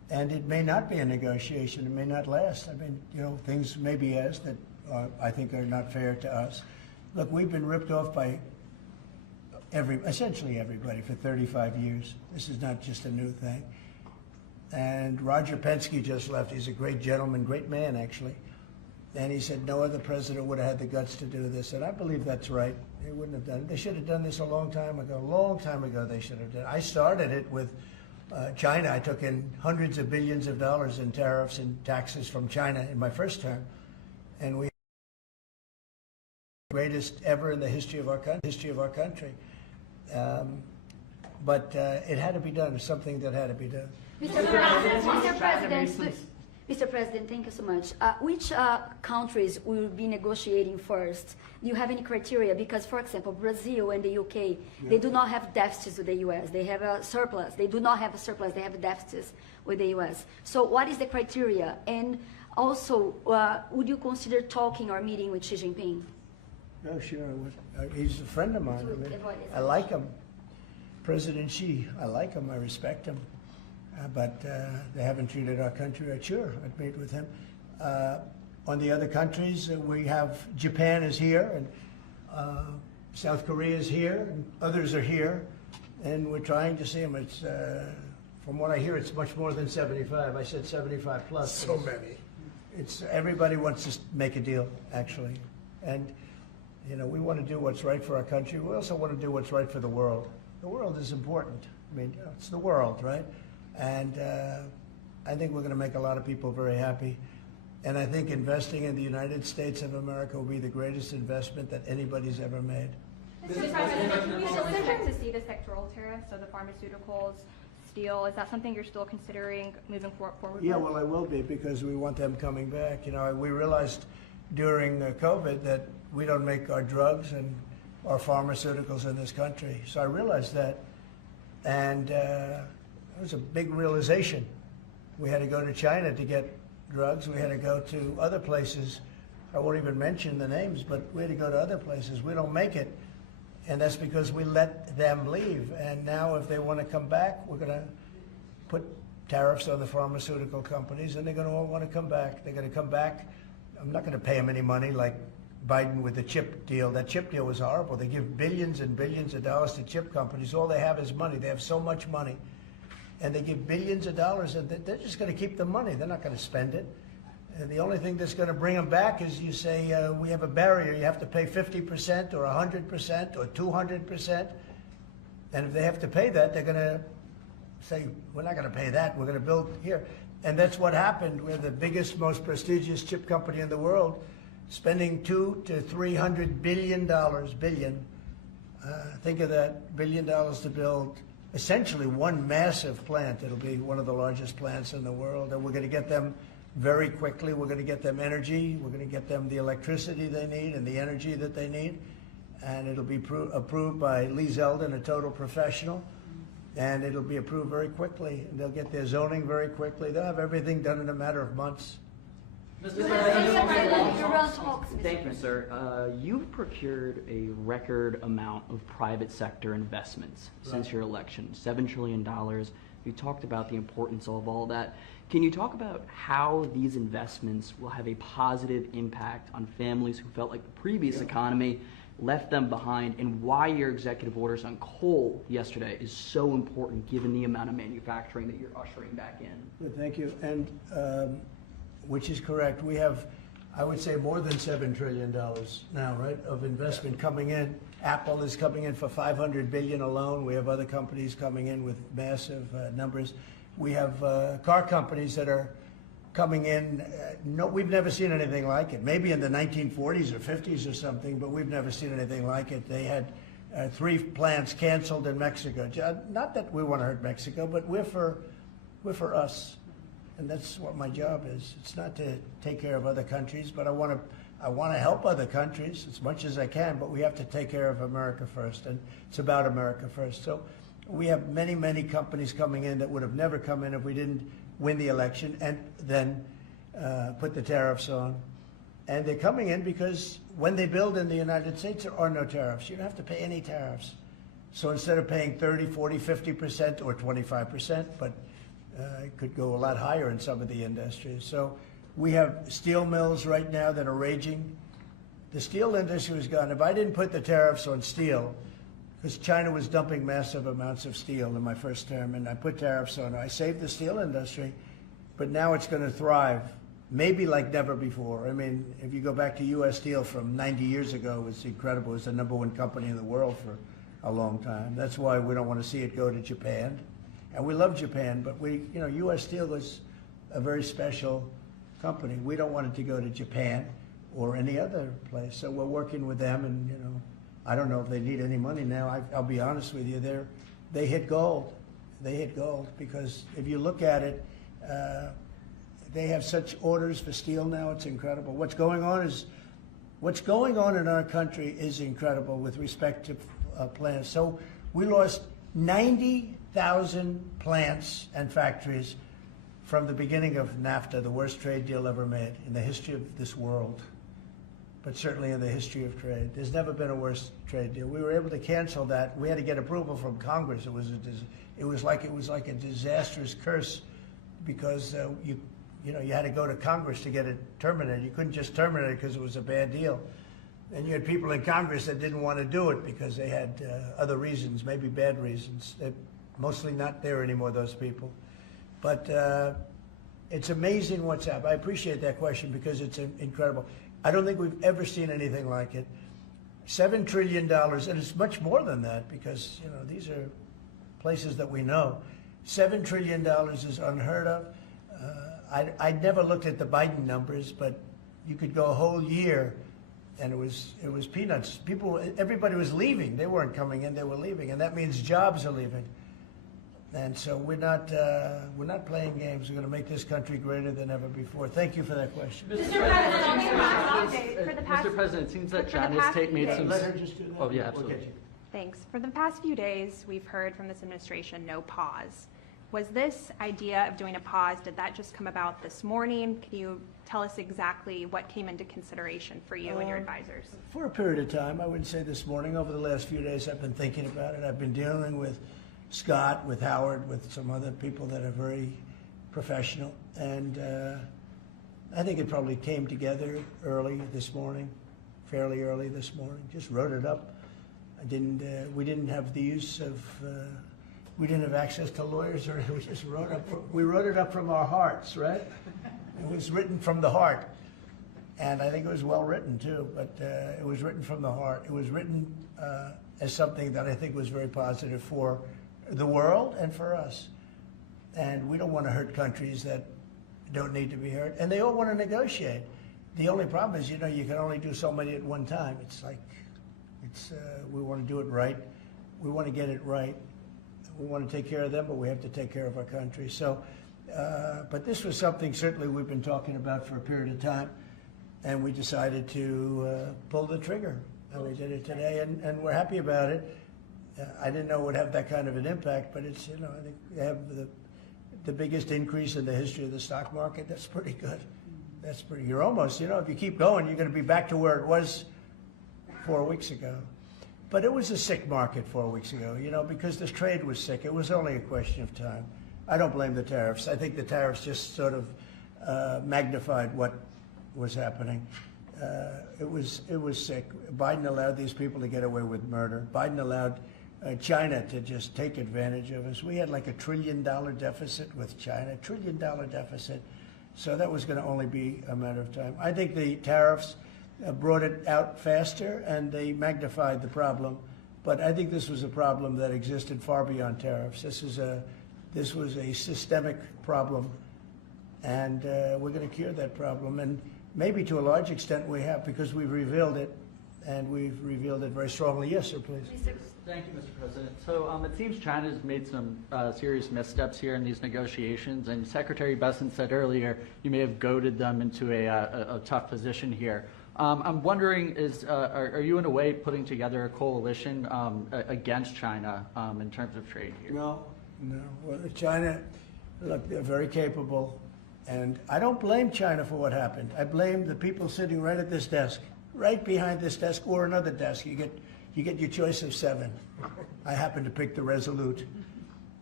And it may not be a negotiation. It may not last. I mean, you know, things may be asked that I think are not fair to us. Look, we've been ripped off by essentially everybody for 35 years. This is not just a new thing. And Roger Penske just left. He's a great gentleman, great man, actually. And he said no other president would have had the guts to do this. And I believe that's right. They wouldn't have done it. They should have done this a long time ago. A long time ago they should have done it. I started it with China. I took in hundreds of billions of dollars in tariffs and taxes from China in my first term. And we greatest ever in the history of our country. But it had to be done. It's something that had to be done. Mr. President, thank you so much. Which countries will be negotiating first? Do you have any criteria? Because, for example, Brazil and the UK, they do not have deficits with the US. They have a surplus. They do not have a surplus. They have deficits with the US. So what is the criteria? And also, would you consider talking or meeting with Xi Jinping? Oh, sure. I would. He's a friend of mine. I mean, I like him. President Xi, I like him. I respect him. But they haven't treated our country right. Sure, I'd meet with him. On the other countries, we have Japan is here, and South Korea is here, and others are here, and we're trying to see them. It's from what I hear, it's much more than 75. I said 75 plus. So many. It's everybody wants to make a deal, actually, and you know we want to do what's right for our country. We also want to do what's right for the world. The world is important. I mean, you know, it's the world, right? And I think we're going to make a lot of people very happy. And I think investing in the United States of America will be the greatest investment that anybody's ever made. Mr. President, we still expect to see the sectoral tariffs, so the pharmaceuticals, steel. Is that something you're still considering moving forward Yeah, with? well, I will be, because we want them coming back. You know, we realized during COVID that we don't make our drugs and our pharmaceuticals in this country. So I realized that. And it was a big realization. We had to go to China to get drugs. We had to go to other places. I won't even mention the names, but we had to go to other places. We don't make it. And that's because we let them leave. And now if they want to come back, we're going to put tariffs on the pharmaceutical companies, and they're going to all want to come back. They're going to come back. I'm not going to pay them any money like Biden with the chip deal. That chip deal was horrible. They give billions and billions of dollars to chip companies. All they have is money. They have so much money. And they give billions of dollars, and they're just going to keep the money. They're not going to spend it. And the only thing that's going to bring them back is you say, we have a barrier. You have to pay 50% or 100% or 200%. And if they have to pay that, they're going to say, we're not going to pay that. We're going to build here. And that's what happened. We're the biggest, most prestigious chip company in the world, spending $200 to $300 billion. Think of that, $1 billion to build essentially one massive plant. It'll be one of the largest plants in the world, and we're going to get them very quickly. We're going to get them energy. We're going to get them the electricity they need and the energy that they need, and it'll be approved by Lee Zeldin, a total professional, and it'll be approved very quickly. And they'll get their zoning very quickly. They'll have everything done in a matter of months. Thank you, sir. You've procured a record amount of private sector investments since your election, $7 trillion. You talked about the importance of all that. Can you talk about how these investments will have a positive impact on families who felt like the previous economy left them behind, and why your executive orders on coal yesterday is so important given the amount of manufacturing that you're ushering back in? Good, thank you. And which is correct. We have, I would say, more than $7 trillion now, right, of investment coming in. Apple is coming in for $500 billion alone. We have other companies coming in with massive numbers. We have car companies that are coming in. No, we've never seen anything like it. Maybe in the 1940s or 50s or something, but we've never seen anything like it. They had 3 plants canceled in Mexico. Not that we want to hurt Mexico, but we're for us. And that's what my job is. It's not to take care of other countries, but I want to help other countries as much as I can, but we have to take care of America first, and it's about America first. So we have many, many companies coming in that would have never come in if we didn't win the election and then put the tariffs on. And they're coming in because when they build in the United States, there are no tariffs. You don't have to pay any tariffs. So instead of paying 30, 40, 50% or 25%, but It could go a lot higher in some of the industries. So we have steel mills right now that are raging. The steel industry was gone. If I didn't put the tariffs on steel, because China was dumping massive amounts of steel in my first term, and I put tariffs on it, I saved the steel industry, but now it's going to thrive, maybe like never before. I mean, if you go back to U.S. Steel from 90 years ago, it was incredible. It was the #1 company in the world for a long time. That's why we don't want to see it go to Japan. And we love Japan, but U.S. Steel was a very special company. We don't want it to go to Japan or any other place. So we're working with them, and I don't know if they need any money now. I'll be honest with you, they hit gold. They hit gold because if you look at it, they have such orders for steel now. It's incredible. What's going on in our country is incredible with respect to plants. So we lost 90,000 plants and factories from the beginning of NAFTA, the worst trade deal ever made in the history of this world, but certainly in the history of trade. There's never been a worse trade deal. We were able to cancel that. We had to get approval from Congress. It was like a disastrous curse because you had to go to Congress to get it terminated. You couldn't just terminate it because it was a bad deal. And you had people in Congress that didn't want to do it because they had other reasons, maybe bad reasons. They're mostly not there anymore, those people. But it's amazing what's happened. I appreciate that question because it's incredible. I don't think we've ever seen anything like it. $7 trillion, and it's much more than that because these are places that we know. $7 trillion is unheard of. I never looked at the Biden numbers, but you could go a whole year, and it was peanuts. Everybody was leaving. They weren't coming in; they were leaving, and that means jobs are leaving. And so we're not playing games. We're going to make this country greater than ever before. Thank you for that question. Mr. President, it seems that China's made some. Let her just do that. Oh, yeah, absolutely. Okay. Thanks. For the past few days, we've heard from this administration no pause. Was this idea of doing a pause, did that just come about this morning? Can you tell us exactly what came into consideration for you and your advisors? For a period of time, I wouldn't say this morning. Over the last few days, I've been thinking about it. I've been dealing with Scott, with Howard, with some other people that are very professional. And I think it probably came together early this morning, fairly early this morning. Just wrote it up. We didn't have the use of, we didn't have access to lawyers, or we just we wrote it up from our hearts, right? It was written from the heart. And I think it was well written too, but it was written from the heart. It was written as something that I think was very positive for the world and for us. And we don't want to hurt countries that don't need to be hurt. And they all want to negotiate. The only problem is, you can only do so many at one time. We want to do it right. We want to get it right. We want to take care of them, but we have to take care of our country. So, but this was something certainly we've been talking about for a period of time, and we decided to pull the trigger. And we did it today, and we're happy about it. I didn't know it would have that kind of an impact, but it's, I think they have the biggest increase in the history of the stock market. That's pretty good. You're almost, if you keep going, you're going to be back to where it was 4 weeks ago. But it was a sick market 4 weeks ago, because this trade was sick. It was only a question of time. I don't blame the tariffs. I think the tariffs just sort of magnified what was happening. It was sick. Biden allowed these people to get away with murder. Biden allowed China to just take advantage of us. We had like $1 trillion deficit with China, $1 trillion deficit. So that was going to only be a matter of time. I think the tariffs brought it out faster and they magnified the problem. But I think this was a problem that existed far beyond tariffs. This was a systemic problem, and we're going to cure that problem. And maybe to a large extent we have, because we've revealed it, and we've revealed it very strongly. Yes, sir, please. Thank you, Mr. President. So it seems China's made some serious missteps here in these negotiations, and Secretary Besson said earlier you may have goaded them into a tough position here. I'm wondering, are you in a way putting together a coalition against China in terms of trade here? No. Well, China, look, they're very capable, and I don't blame China for what happened. I blame the people sitting right at this desk, right behind this desk, or another desk. You get your choice of 7. I happen to pick the Resolute.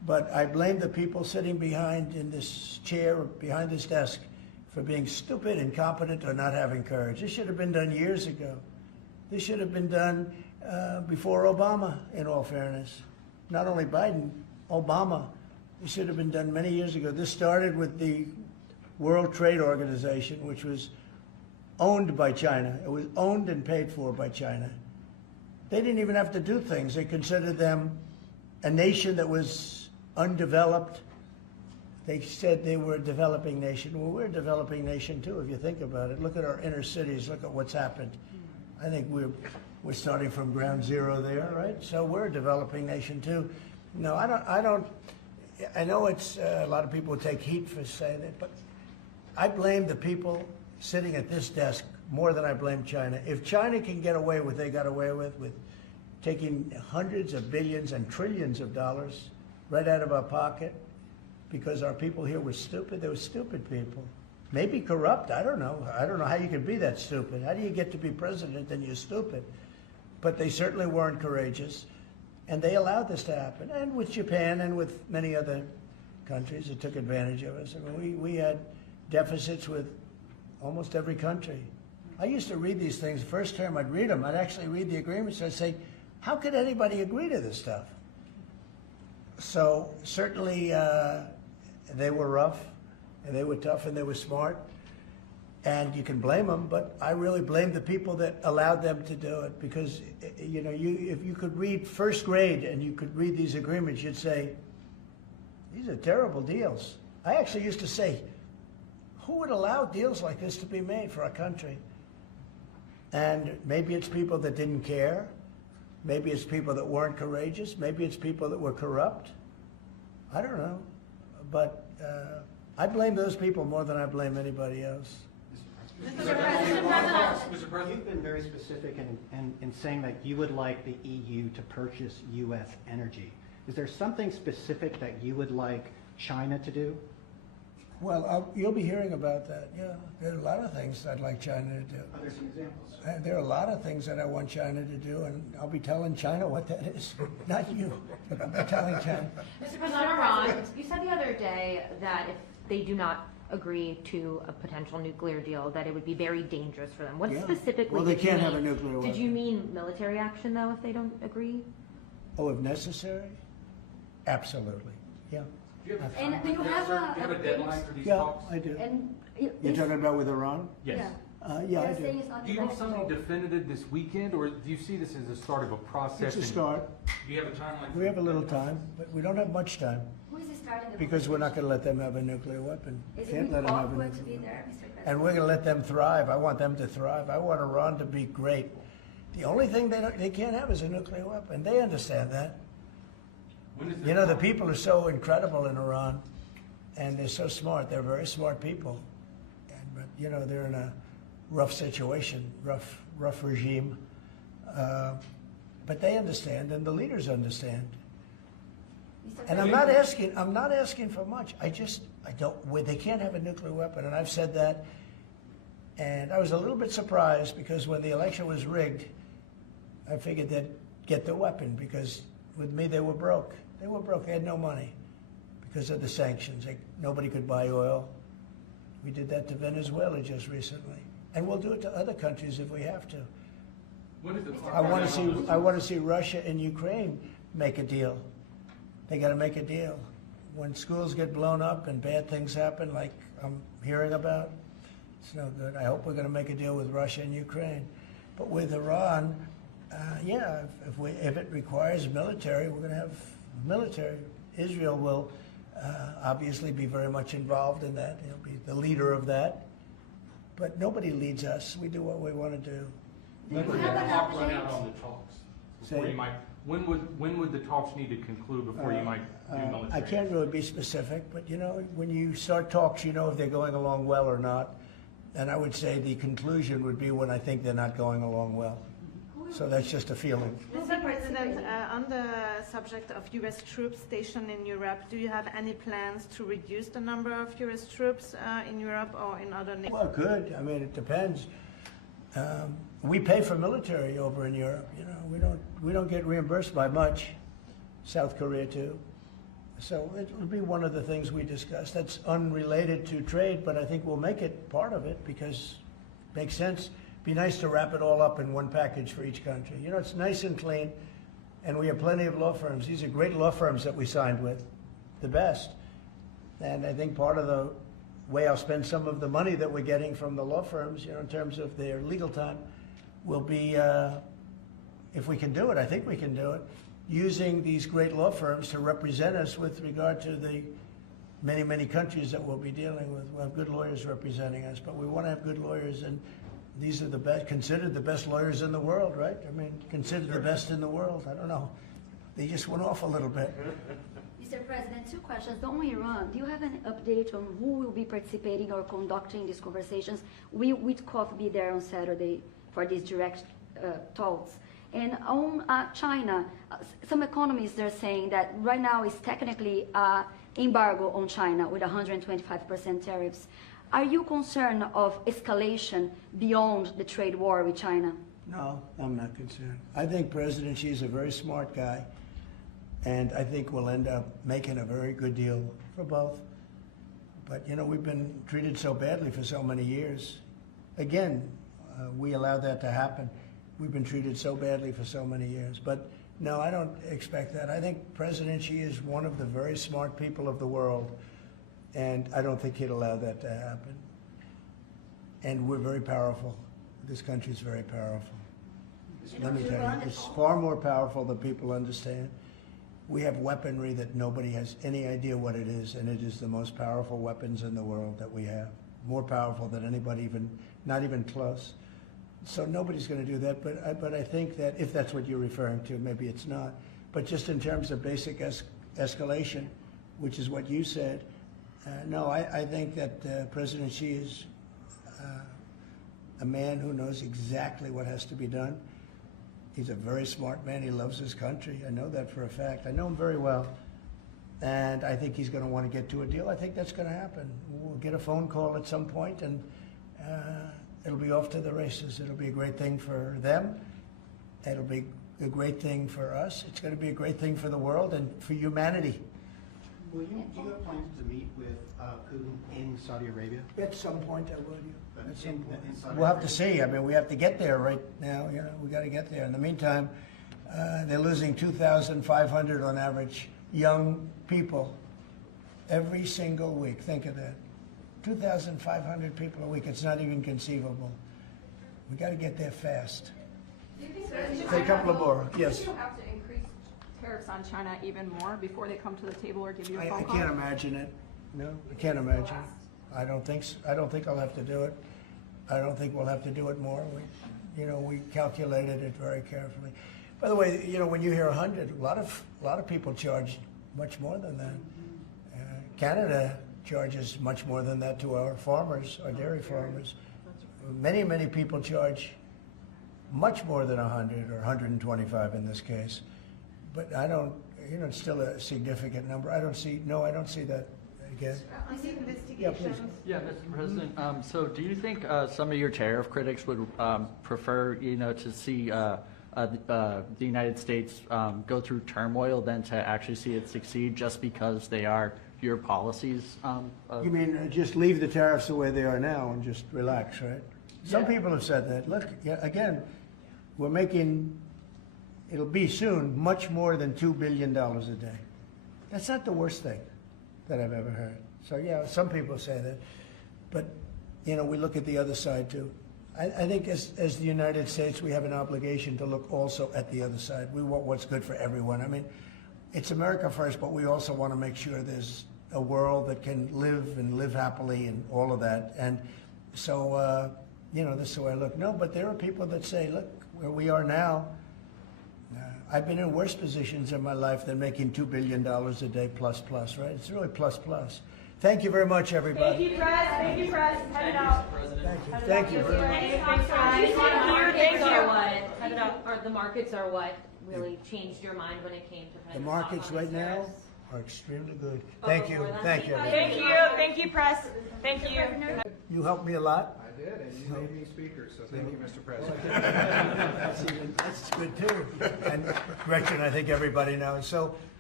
But I blame the people sitting behind in this chair, behind this desk, for being stupid, incompetent, or not having courage. This should have been done years ago. This should have been done before Obama, in all fairness. Not only Biden, Obama. It should have been done many years ago. This started with the World Trade Organization, which was owned by China. It was owned and paid for by China. They didn't even have to do things. They considered them a nation that was undeveloped. They said they were a developing nation. Well, we're a developing nation too, if you think about it. Look at our inner cities. Look at what's happened. I think we're starting from ground zero there, right? So we're a developing nation too. No, I don't. I know it's a lot of people take heat for saying that, but I blame the people sitting at this desk more than I blame China. If China can get away with what they got away with taking hundreds of billions and trillions of dollars right out of our pocket because our people here were stupid, they were stupid people. Maybe corrupt, I don't know. I don't know how you can be that stupid. How do you get to be president and you're stupid? But they certainly weren't courageous, and they allowed this to happen. And with Japan and with many other countries that took advantage of us. I mean, we had deficits with almost every country. I used to read these things. The first term I'd read them. I'd actually read the agreements. I'd say, how could anybody agree to this stuff? So certainly they were rough, and they were tough, and they were smart. And you can blame them, but I really blame the people that allowed them to do it, because you know, if you could read first grade and you could read these agreements, you'd say, these are terrible deals. I actually used to say, who would allow deals like this to be made for our country? And maybe it's people that didn't care. Maybe it's people that weren't courageous. Maybe it's people that were corrupt. I don't know. But I blame those people more than I blame anybody else. Mr. President, you've been very specific in saying that you would like the EU to purchase U.S. energy. Is there something specific that you would like China to do? Well, you'll be hearing about that. Yeah, there are a lot of things I'd like China to do. Are there some examples? There are a lot of things that I want China to do, and I'll be telling China what that is. Not you, but I'll be telling China. Mr. President, Iran, you said the other day that if they do not agree to a potential nuclear deal, that it would be very dangerous for them. What specifically Well, they did you can't mean? have a nuclear weapon. Did you mean military action, though, if they don't agree? Oh, if necessary? Absolutely, yeah. And do you have a deadline for these Yeah, talks? I do. And You're talking about with Iran? Yes. Yeah, I They're do. saying it's not Do you have something negotiable. definitive this weekend, or do you see this as the start of a process? It's a start. Do you have a timeline? We have a little time, but we don't have much time, Who is starting the because we're not going to let them have a nuclear weapon. Is Can't it let them have a awkward to nuclear be weapon. there, Mr. President? And we're going to let them thrive. I want them to thrive. I want Iran to be great. The only thing they can't have is a nuclear weapon. They understand that. You know, the people are so incredible in Iran, and they're so smart. They're very smart people. But, you know, they're in a rough situation, rough regime. But they understand, and the leaders understand. And I'm not asking for much. I don't, they can't have a nuclear weapon, and I've said that. And I was a little bit surprised, because when the election was rigged, I figured they'd get the weapon, because with me they were broke. They were broke. They had no money because of the sanctions. Nobody could buy oil. We did that to Venezuela just recently, and we'll do it to other countries if we have to. I want to see Russia and Ukraine make a deal. They got to make a deal. When schools get blown up and bad things happen, like I'm hearing about, it's no good. I hope we're going to make a deal with Russia and Ukraine. But with Iran, yeah, if it requires military, we're going to have military. Israel will obviously be very much involved in that. He'll be the leader of that. But nobody leads us. We do what we want to do. When would the talk run out on the talks? Before Say- you might, when would the talks need to conclude before you might do military? I can't really be specific, but you know, when you start talks, you know if they're going along well or not. And I would say the conclusion would be when I think they're not going along well. So that's just a feeling. Mr. President, on the subject of U.S. troops stationed in Europe, do you have any plans to reduce the number of U.S. troops in Europe or in other nations? Well, good. I mean, it depends. We pay for military over in Europe. You know, we don't get reimbursed by much. South Korea too. So it'll be one of the things we discuss. That's unrelated to trade, but I think we'll make it part of it because it makes sense. Be nice to wrap it all up in one package for each country. You know, it's nice and clean, and we have plenty of law firms. These are great law firms that we signed with, the best. And I think part of the way I'll spend some of the money that we're getting from the law firms, you know, in terms of their legal time, will be, if we can do it, I think we can do it, using these great law firms to represent us with regard to the many, many countries that we'll be dealing with. We'll have good lawyers representing us, but we want to have good lawyers, and these are the best, considered the best lawyers in the world, right? I mean, considered the best in the world. I don't know. They just went off a little bit. Mr. President, two questions. On Iran, do you have an update on who will be participating or conducting these conversations? Will Witkoff be there on Saturday for these direct talks? And on China, some economists are saying that right now is technically embargo on China with 125% tariffs. Are you concerned of escalation beyond the trade war with China? No, I'm not concerned. I think President Xi is a very smart guy, and I think we'll end up making a very good deal for both. But, you know, we've been treated so badly for so many years. Again, we allowed that to happen. We've been treated so badly for so many years. But no, I don't expect that. I think President Xi is one of the very smart people of the world, and I don't think he'd allow that to happen. And we're very powerful. This country is very powerful. Let me tell you, it's far more powerful than people understand. We have weaponry that nobody has any idea what it is, and it is the most powerful weapons in the world that we have. More powerful than anybody, not even close. So nobody's going to do that, but I think that if that's what you're referring to, maybe it's not. But just in terms of basic escalation, which is what you said, no, I think that President Xi is a man who knows exactly what has to be done. He's a very smart man. He loves his country. I know that for a fact. I know him very well. And I think he's going to want to get to a deal. I think that's going to happen. We'll get a phone call at some point, and it'll be off to the races. It'll be a great thing for them. It'll be a great thing for us. It's going to be a great thing for the world and for humanity. Do you have plans to meet with Putin in Saudi Arabia? At some point, I would. At some point. In Saudi We'll have to Arabia? see. I mean, we have to get there right now. You know, we got to get there. In the meantime, they're losing 2,500 on average young people every single week. Think of that. 2,500 people a week. It's not even conceivable. We got to get there fast. Do you think Say a couple of more. Yes. Do you have to increase tariffs on China even more before they come to the table or give you a phone I call? can't imagine it. No, I can't imagine. I don't think I'll have to do it. I don't think we'll have to do it more. We calculated it very carefully. By the way, you know, when you hear 100, a lot of people charge much more than that. Canada charges much more than that to our farmers, our dairy farmers. Many, many people charge much more than 100 or 125 in this case. But I don't, you know, it's still a significant number. I don't see that again. On the investigations. Yeah, please. Yeah, Mr. President. So do you think some of your tariff critics would prefer, you know, to see the United States go through turmoil than to actually see it succeed just because they are your policies? You mean just leave the tariffs the way they are now and just relax, right? Some Yeah. people have said that. Look, again, we're making, it'll be soon, much more than $2 billion a day. That's not the worst thing that I've ever heard. So yeah, some people say that. But, you know, we look at the other side too. I think as the United States, we have an obligation to look also at the other side. We want what's good for everyone. I mean, it's America first, but we also want to make sure there's a world that can live happily and all of that. And so, you know, this is the way I look. No, but there are people that say, look, where we are now, I've been in worse positions in my life than making $2 billion a day plus, right? It's really plus. Thank you very much, everybody. Thank you, Press. Thank you, Press. Head it out. Thank you. The markets are what really changed your mind when it came to The markets right now are extremely good. Thank you. Thank you. Thank you. Thank you, Press. Thank you. You helped me a lot. I did, and you made me speaker, so thank you, Mr. President. That's good too. And Gretchen, I think everybody knows. So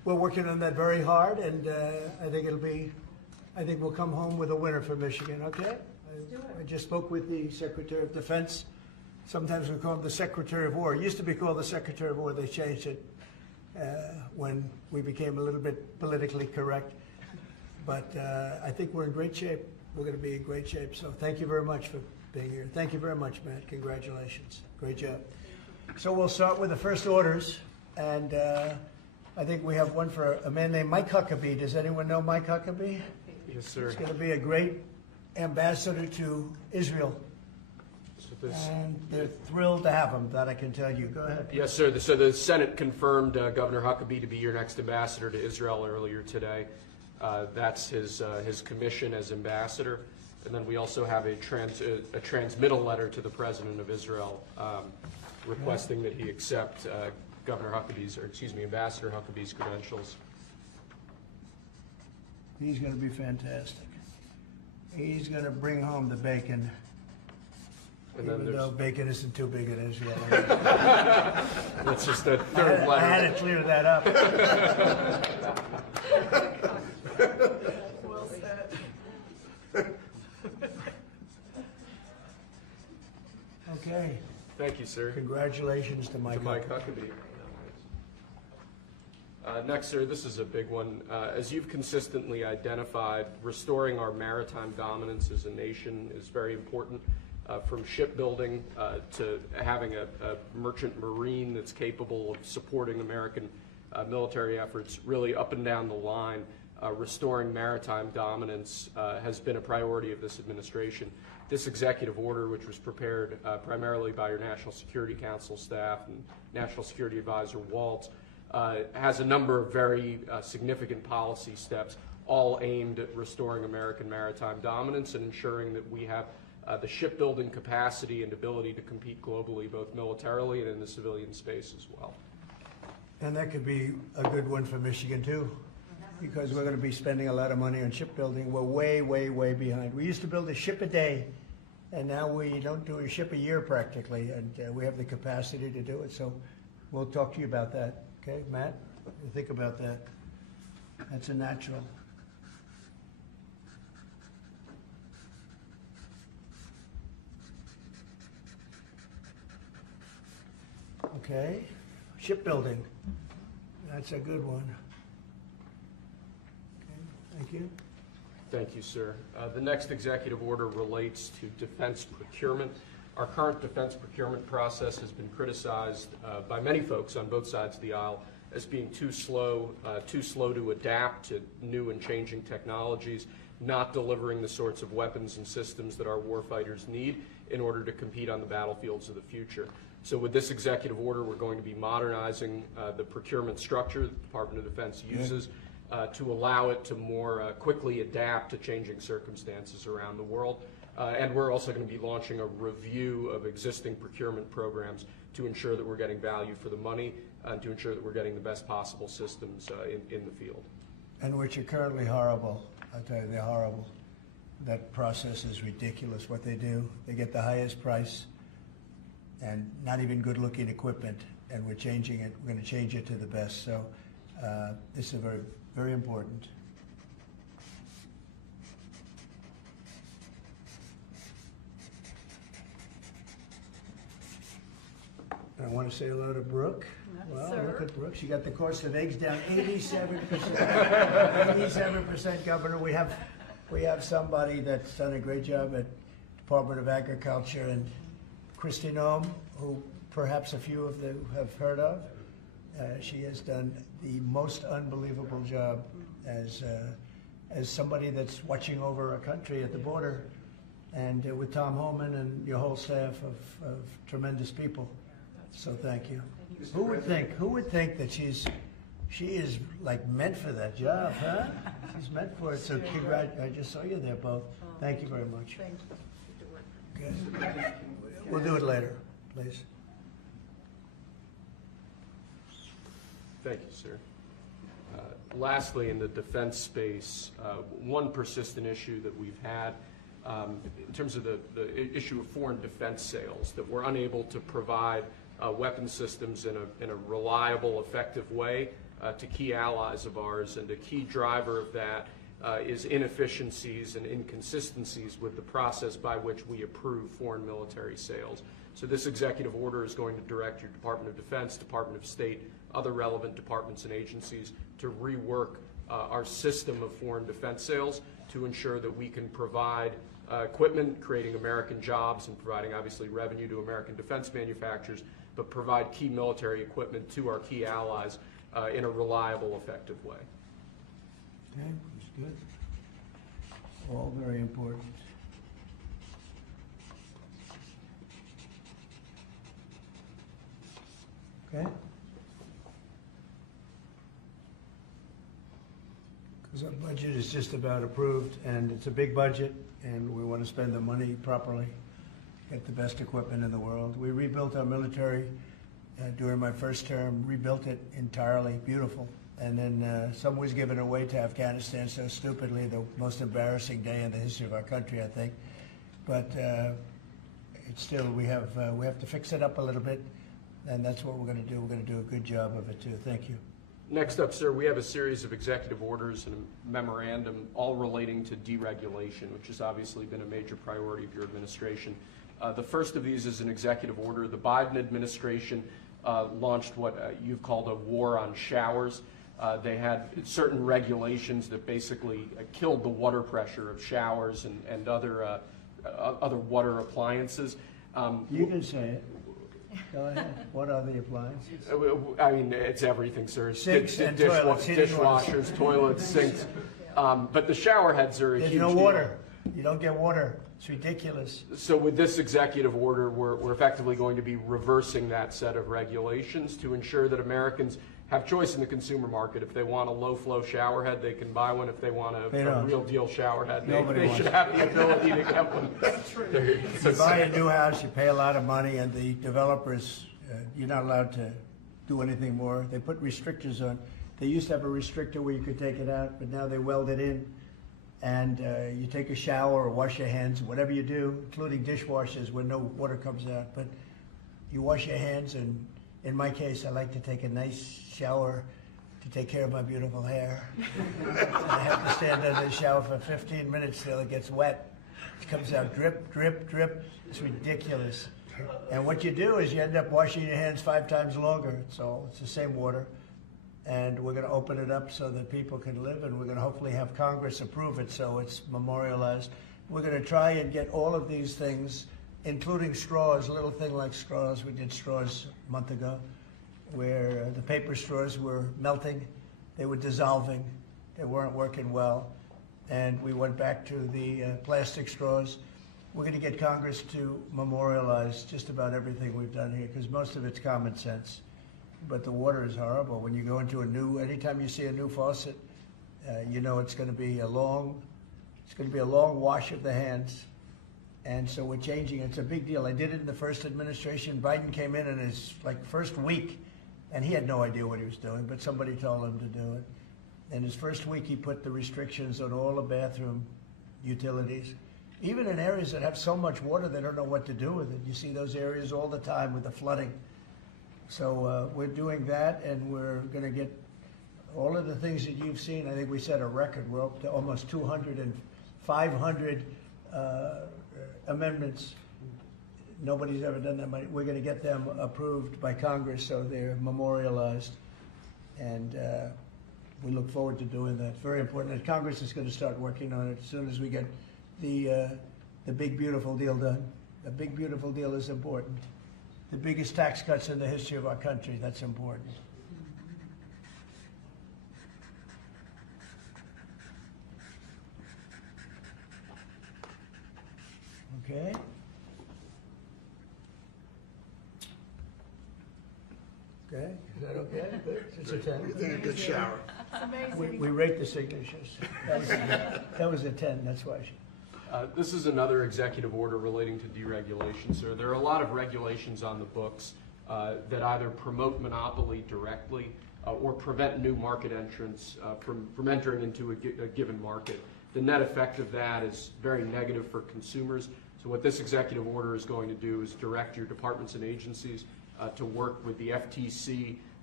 we're working on that very hard, and I think we'll come home with a winner for Michigan, okay? I just spoke with the Secretary of Defense. Sometimes we call him the Secretary of War. It used to be called the Secretary of War. They changed it when we became a little bit politically correct. But I think we're in great shape. We're going to be in great shape. So thank you very much for being here. Thank you very much, Matt. Congratulations. Great job. So we'll start with the first orders. And I think we have one for a man named Mike Huckabee. Does anyone know Mike Huckabee? Yes, sir. He's going to be a great ambassador to Israel. And they're thrilled to have him, that I can tell you. Go ahead. Yes, sir. So the Senate confirmed Governor Huckabee to be your next ambassador to Israel earlier today. That's his commission as ambassador. And then we also have a transmittal letter to the President of Israel requesting that he accept Ambassador Huckabee's credentials. He's going to be fantastic. He's going to bring home the bacon. And then Even though bacon isn't too big in Israel. That's just a third letter. I had to clear that up. Well said. Okay. Thank you, sir. Congratulations to Mike Huckabee. Next, sir, this is a big one. As you've consistently identified, restoring our maritime dominance as a nation is very important. From shipbuilding to having a merchant marine that's capable of supporting American military efforts, really up and down the line, restoring maritime dominance has been a priority of this administration. This executive order, which was prepared primarily by your National Security Council staff and National Security Advisor Waltz, has a number of very significant policy steps, all aimed at restoring American maritime dominance and ensuring that we have the shipbuilding capacity and ability to compete globally, both militarily and in the civilian space as well. And that could be a good one for Michigan, too, because we're going to be spending a lot of money on shipbuilding. We're way, way, way behind. We used to build a ship a day, and now we don't do a ship a year practically, and we have the capacity to do it. So we'll talk to you about that. Okay, Matt? Think about that. That's a natural. Okay, shipbuilding. That's a good one. Okay, thank you. Thank you, sir. The next executive order relates to defense procurement. Our current defense procurement process has been criticized by many folks on both sides of the aisle as being too slow to adapt to new and changing technologies, not delivering the sorts of weapons and systems that our warfighters need in order to compete on the battlefields of the future. So with this executive order, we're going to be modernizing the procurement structure that the Department of Defense uses to allow it to more quickly adapt to changing circumstances around the world. And we're also going to be launching a review of existing procurement programs to ensure that we're getting value for the money and to ensure that we're getting the best possible systems in the field. And which are currently horrible. I'll tell you, they're horrible. That process is ridiculous, what they do. They get the highest price and not even good-looking equipment, and we're changing it. We're going to change it to the best. So this is very, very important. I want to say hello to Brooke. Well, look at Brooke. She got the cost of eggs down 87%. 87%, Governor. We have somebody that's done a great job at Department of Agriculture, and Kristi Noem, who perhaps a few of you have heard of. She has done the most unbelievable job as somebody that's watching over a country at the border, and with Tom Homan and your whole staff of tremendous people. So thank you. Who would think that she is like meant for that job, huh? She's meant for it. So I just saw you there both. Thank you very much. Thank you. Good. We'll do it later, please. Thank you, sir. Lastly, in the defense space, one persistent issue that we've had in terms of the issue of foreign defense sales, that we're unable to provide weapon systems in a reliable, effective way to key allies of ours, and a key driver of that is inefficiencies and inconsistencies with the process by which we approve foreign military sales. So this executive order is going to direct your Department of Defense, Department of State, other relevant departments and agencies to rework our system of foreign defense sales to ensure that we can provide equipment, creating American jobs and providing obviously revenue to American defense manufacturers, but provide key military equipment to our key allies in a reliable, effective way. Okay, that's good. All very important. Okay? Because our budget is just about approved, and it's a big budget, and we want to spend the money properly, get the best equipment in the world. We rebuilt our military during my first term, rebuilt it entirely, beautiful. And then some was given away to Afghanistan so stupidly, the most embarrassing day in the history of our country, I think. But it's still, we have to fix it up a little bit, and that's what we're going to do. We're going to do a good job of it, too. Thank you. Next up, sir, we have a series of executive orders and a memorandum all relating to deregulation, which has obviously been a major priority of your administration. The first of these is an executive order. The Biden administration launched what you've called a war on showers. They had certain regulations that basically killed the water pressure of showers and other water appliances. You can say it. Go ahead. What are the appliances? I mean, it's everything, sir. Sinks and toilets, dishwashers, toilets, sinks. But the shower heads are a huge There's no deal. water. You don't get water. It's ridiculous. So with this executive order, we're effectively going to be reversing that set of regulations to ensure that Americans have choice in the consumer market. If they want a low-flow shower head, they can buy one. If they want a real deal shower head, they should have the ability to get one. You buy a new house, you pay a lot of money, and the developers, you're not allowed to do anything more. They put restrictors on. They used to have a restrictor where you could take it out, but now they weld it in. And you take a shower or wash your hands, whatever you do, including dishwashers where no water comes out. But you wash your hands, and in my case, I like to take a nice shower to take care of my beautiful hair. I have to stand under the shower for 15 minutes till it gets wet. It comes out drip, drip, drip. It's ridiculous. And what you do is you end up washing your hands 5 times longer. So it's the same water. And we're going to open it up so that people can live, and we're going to hopefully have Congress approve it so it's memorialized. We're going to try and get all of these things, including straws, a little thing like straws. We did straws a month ago, where the paper straws were melting, they were dissolving, they weren't working well, and we went back to the plastic straws. We're going to get Congress to memorialize just about everything we've done here, because most of it's common sense. But the water is horrible. When you go into anytime you see a new faucet, you know it's going to be a long wash of the hands. And so we're changing. It's a big deal. I did it in the first administration. Biden came in his first week, and he had no idea what he was doing, but somebody told him to do it. In his first week, he put the restrictions on all the bathroom utilities. Even in areas that have so much water, they don't know what to do with it. You see those areas all the time with the flooding. So we're doing that, and we're going to get all of the things that you've seen. I think we set a record. We're up to almost 200 and 500 amendments. Nobody's ever done that many. We're going to get them approved by Congress so they're memorialized. And we look forward to doing that. Very important. And Congress is going to start working on it as soon as we get the big, beautiful deal done. The big, beautiful deal is important. The biggest tax cuts in the history of our country, that's important. Okay. Okay, is that okay? Good. It's a 10. You think a good shower. We rate the signatures. That was a 10, that's why. This is another executive order relating to deregulation, sir. There are a lot of regulations on the books that either promote monopoly directly or prevent new market entrants from entering into a given market. The net effect of that is very negative for consumers. So what this executive order is going to do is direct your departments and agencies to work with the FTC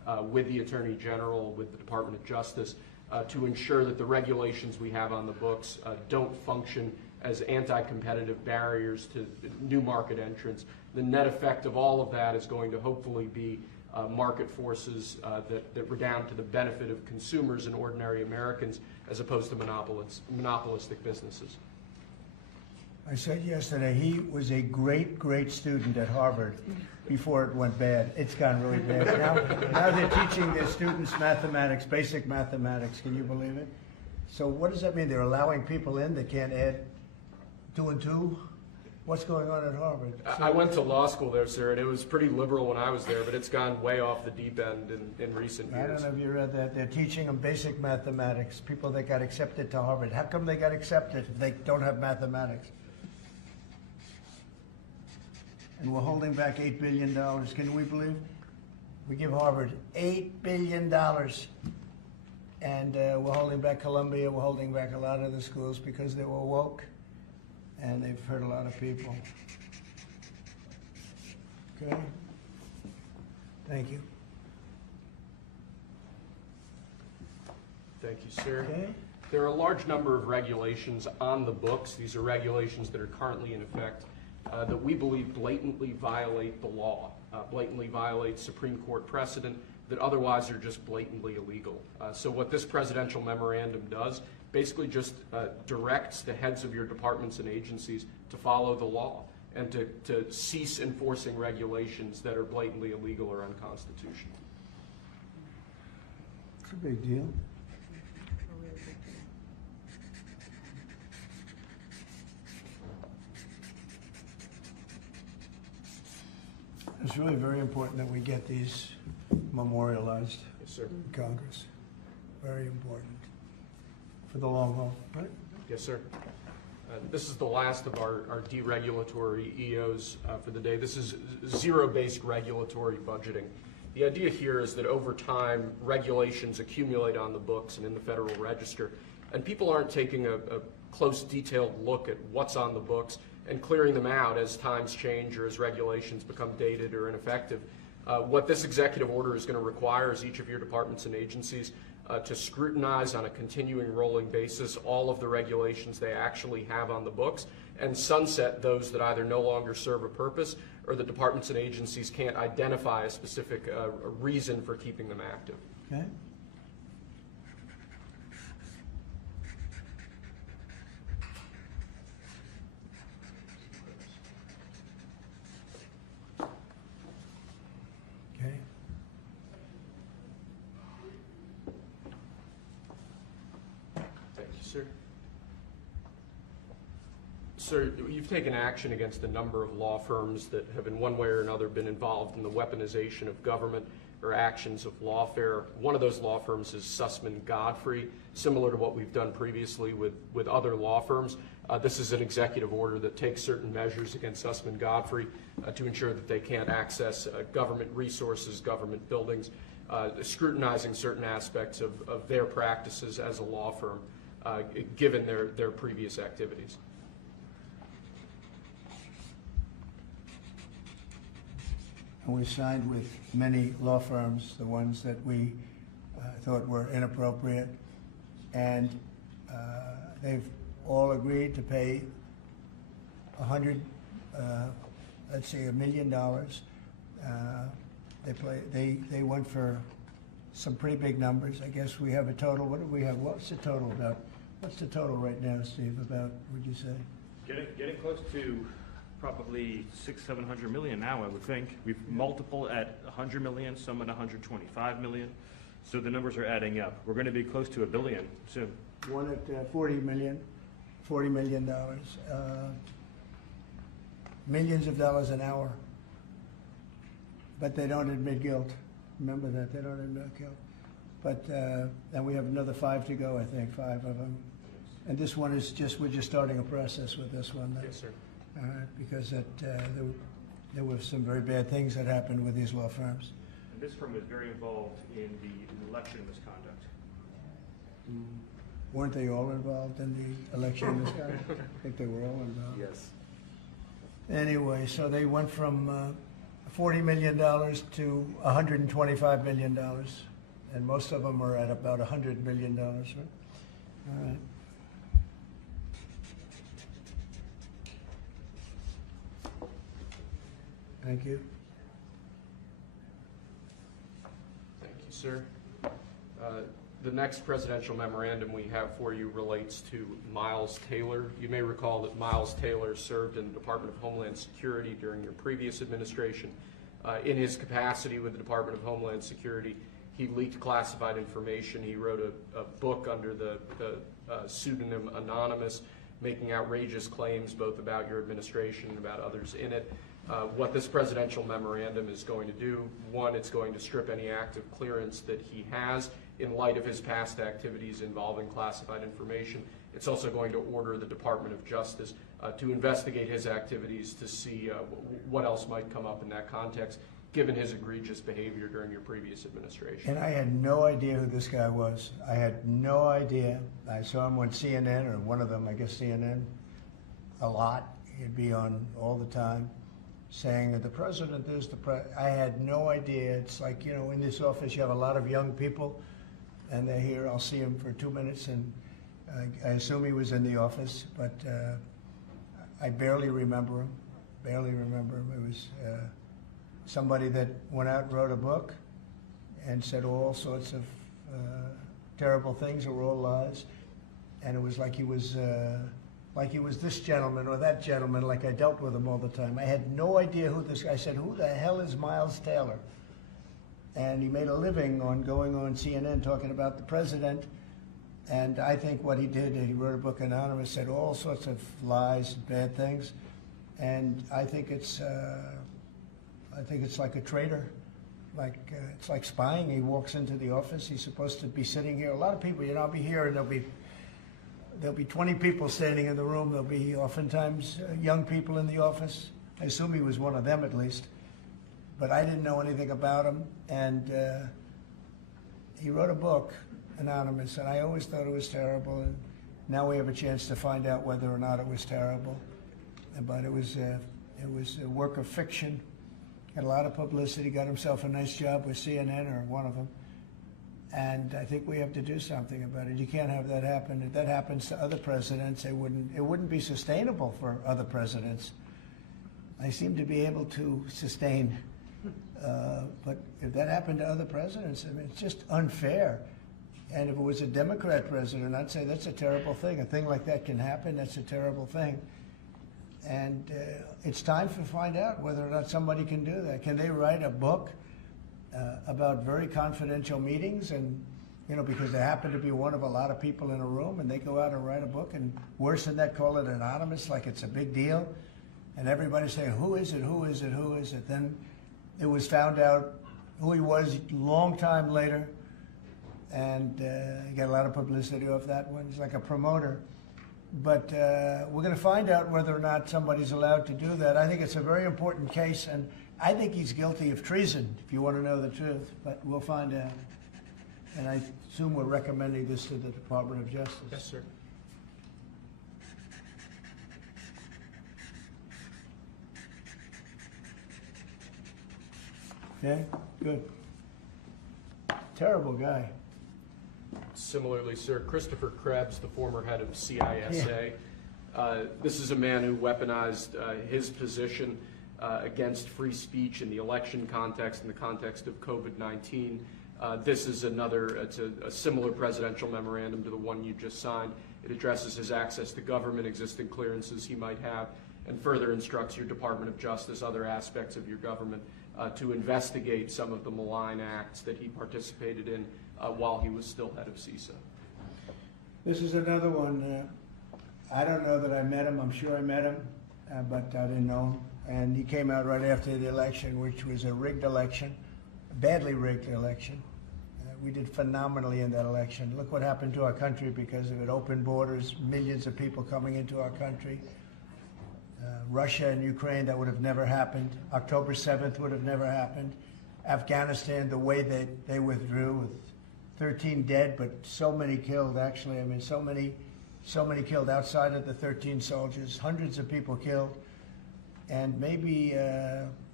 with the Attorney General, with the Department of Justice, to ensure that the regulations we have on the books don't function as anti-competitive barriers to new market entrants. The net effect of all of that is going to hopefully be market forces that redound to the benefit of consumers and ordinary Americans as opposed to monopolistic businesses. I said yesterday, he was a great, great student at Harvard before it went bad. It's gone really bad. Now they're teaching their students mathematics, basic mathematics. Can you believe it? So what does that mean? They're allowing people in that can't add 2 and 2? What's going on at Harvard? I went to law school there, sir, and it was pretty liberal when I was there, but it's gone way off the deep end in recent years. I don't know if you read that. They're teaching them basic mathematics, people that got accepted to Harvard. How come they got accepted if they don't have mathematics? And we're holding back $8 billion. Can we believe? We give Harvard $8 billion. And we're holding back Columbia. We're holding back a lot of the schools because they were woke. And they've hurt a lot of people. Okay? Thank you. Thank you, sir. Okay. There are a large number of regulations on the books. These are regulations that are currently in effect that we believe blatantly violate the law, blatantly violate Supreme Court precedent that otherwise are just blatantly illegal. So what this presidential memorandum does basically just directs the heads of your departments and agencies to follow the law and to cease enforcing regulations that are blatantly illegal or unconstitutional. It's a big deal. It's really very important that we get these memorialized Yes, sir. in Congress. Very important for the long haul, right? Yes, sir. This is the last of our deregulatory EOs for the day. This is zero-based regulatory budgeting. The idea here is that over time, regulations accumulate on the books and in the Federal Register, and people aren't taking a close, detailed look at what's on the books and clearing them out as times change or as regulations become dated or ineffective. What this executive order is going to require is each of your departments and agencies to scrutinize on a continuing rolling basis all of the regulations they actually have on the books and sunset those that either no longer serve a purpose or the departments and agencies can't identify a specific reason for keeping them active. Okay. Okay. Thank you, sir. Sir, you've taken action against a number of law firms that have in one way or another been involved in the weaponization of government or actions of lawfare. One of those law firms is Sussman Godfrey, similar to what we've done previously with other law firms. This is an executive order that takes certain measures against Sussman Godfrey to ensure that they can't access government resources, government buildings, scrutinizing certain aspects of their practices as a law firm, given their previous activities. And we signed with many law firms, the ones that we thought were inappropriate, and they've all agreed to pay $1 million. They went for some pretty big numbers. I guess we have a total. What do we have? What's the total about? What's the total right now, Steve? About, would you say? Getting close to probably 600-700 million now, I would think. We've multiple at 100 million, some at 125 million. So the numbers are adding up. We're going to be close to $1 billion soon. One at $40 million. Millions of dollars an hour. But they don't admit guilt. Remember that, they don't admit guilt. But, and we have another 5 to go, I think, 5 of them. And this one is we're just starting a process with this one. Yes, sir. Because there were some very bad things that happened with these law firms. And this firm was very involved in the election misconduct. Weren't they all involved in the election misconduct? I think they were all involved. Yes. Anyway, so they went from $40 million to $125 million. And most of them are at about $100 million, right? All right. Thank you. Thank you, sir. The next presidential memorandum we have for you relates to Miles Taylor. You may recall that Miles Taylor served in the Department of Homeland Security during your previous administration. In his capacity with the Department of Homeland Security, he leaked classified information. He wrote a book under the pseudonym Anonymous, making outrageous claims both about your administration and about others in it. What this presidential memorandum is going to do, one, it's going to strip any active clearance that he has in light of his past activities involving classified information. It's also going to order the Department of Justice to investigate his activities to see what else might come up in that context, given his egregious behavior during your previous administration. And I had no idea who this guy was. I had no idea. I saw him on CNN, or one of them, I guess CNN, a lot. He'd be on all the time, saying that the president is the president. I had no idea. It's like, you know, in this office you have a lot of young people, and they're here. I'll see him for 2 minutes, and I assume he was in the office, but I barely remember him. Barely remember him. It was somebody that went out and wrote a book and said all sorts of terrible things that were all lies, and it was like he was this gentleman or that gentleman, like I dealt with him all the time. I had no idea who this guy. I said, who the hell is Miles Taylor? And he made a living on going on CNN talking about the president. And I think what he did, he wrote a book, Anonymous, said all sorts of lies and bad things. And I think it's like a traitor. It's like spying. He walks into the office. He's supposed to be sitting here. A lot of people, you know, I'll be here and there'll be 20 people standing in the room. There'll be oftentimes young people in the office. I assume he was one of them at least. But I didn't know anything about him. And he wrote a book, Anonymous, and I always thought it was terrible. And now we have a chance to find out whether or not it was terrible. But it was a work of fiction. Had a lot of publicity, got himself a nice job with CNN, or one of them. And I think we have to do something about it. You can't have that happen. If that happens to other presidents, it wouldn't be sustainable for other presidents. I seem to be able to sustain, but if that happened to other presidents, I mean, it's just unfair. And if it was a Democrat president, I'd say that's a terrible thing. A thing like that can happen. That's a terrible thing. And it's time to find out whether or not somebody can do that. Can they write a book about very confidential meetings, and you know, because they happen to be one of a lot of people in a room, and they go out and write a book, and worse than that, call it anonymous, like it's a big deal, and everybody's saying, who is it, who is it, who is it? Then it was found out who he was a long time later, and he got a lot of publicity off that one. He's like a promoter. But we're going to find out whether or not somebody's allowed to do that. I think it's a very important case, and I think he's guilty of treason, if you want to know the truth. But we'll find out. And I assume we're recommending this to the Department of Justice. Yes, sir. Okay, good. Terrible guy. Similarly, sir, Christopher Krebs, the former head of CISA. This is a man who weaponized his position against free speech in the election context, in the context of COVID-19. This is it's a similar presidential memorandum to the one you just signed. It addresses his access to government, existing clearances he might have, and further instructs your Department of Justice, other aspects of your government, to investigate some of the malign acts that he participated in while he was still head of CISA. This is another one. I don't know that I met him. I'm sure I met him, but I didn't know him. And he came out right after the election, which was a rigged election, a badly rigged election. We did phenomenally in that election. Look what happened to our country because of it. Open borders, millions of people coming into our country. Russia and Ukraine, that would have never happened. October 7th would have never happened. Afghanistan, the way they withdrew with 13 dead, but so many killed, actually. I mean, so many killed outside of the 13 soldiers, hundreds of people killed. And maybe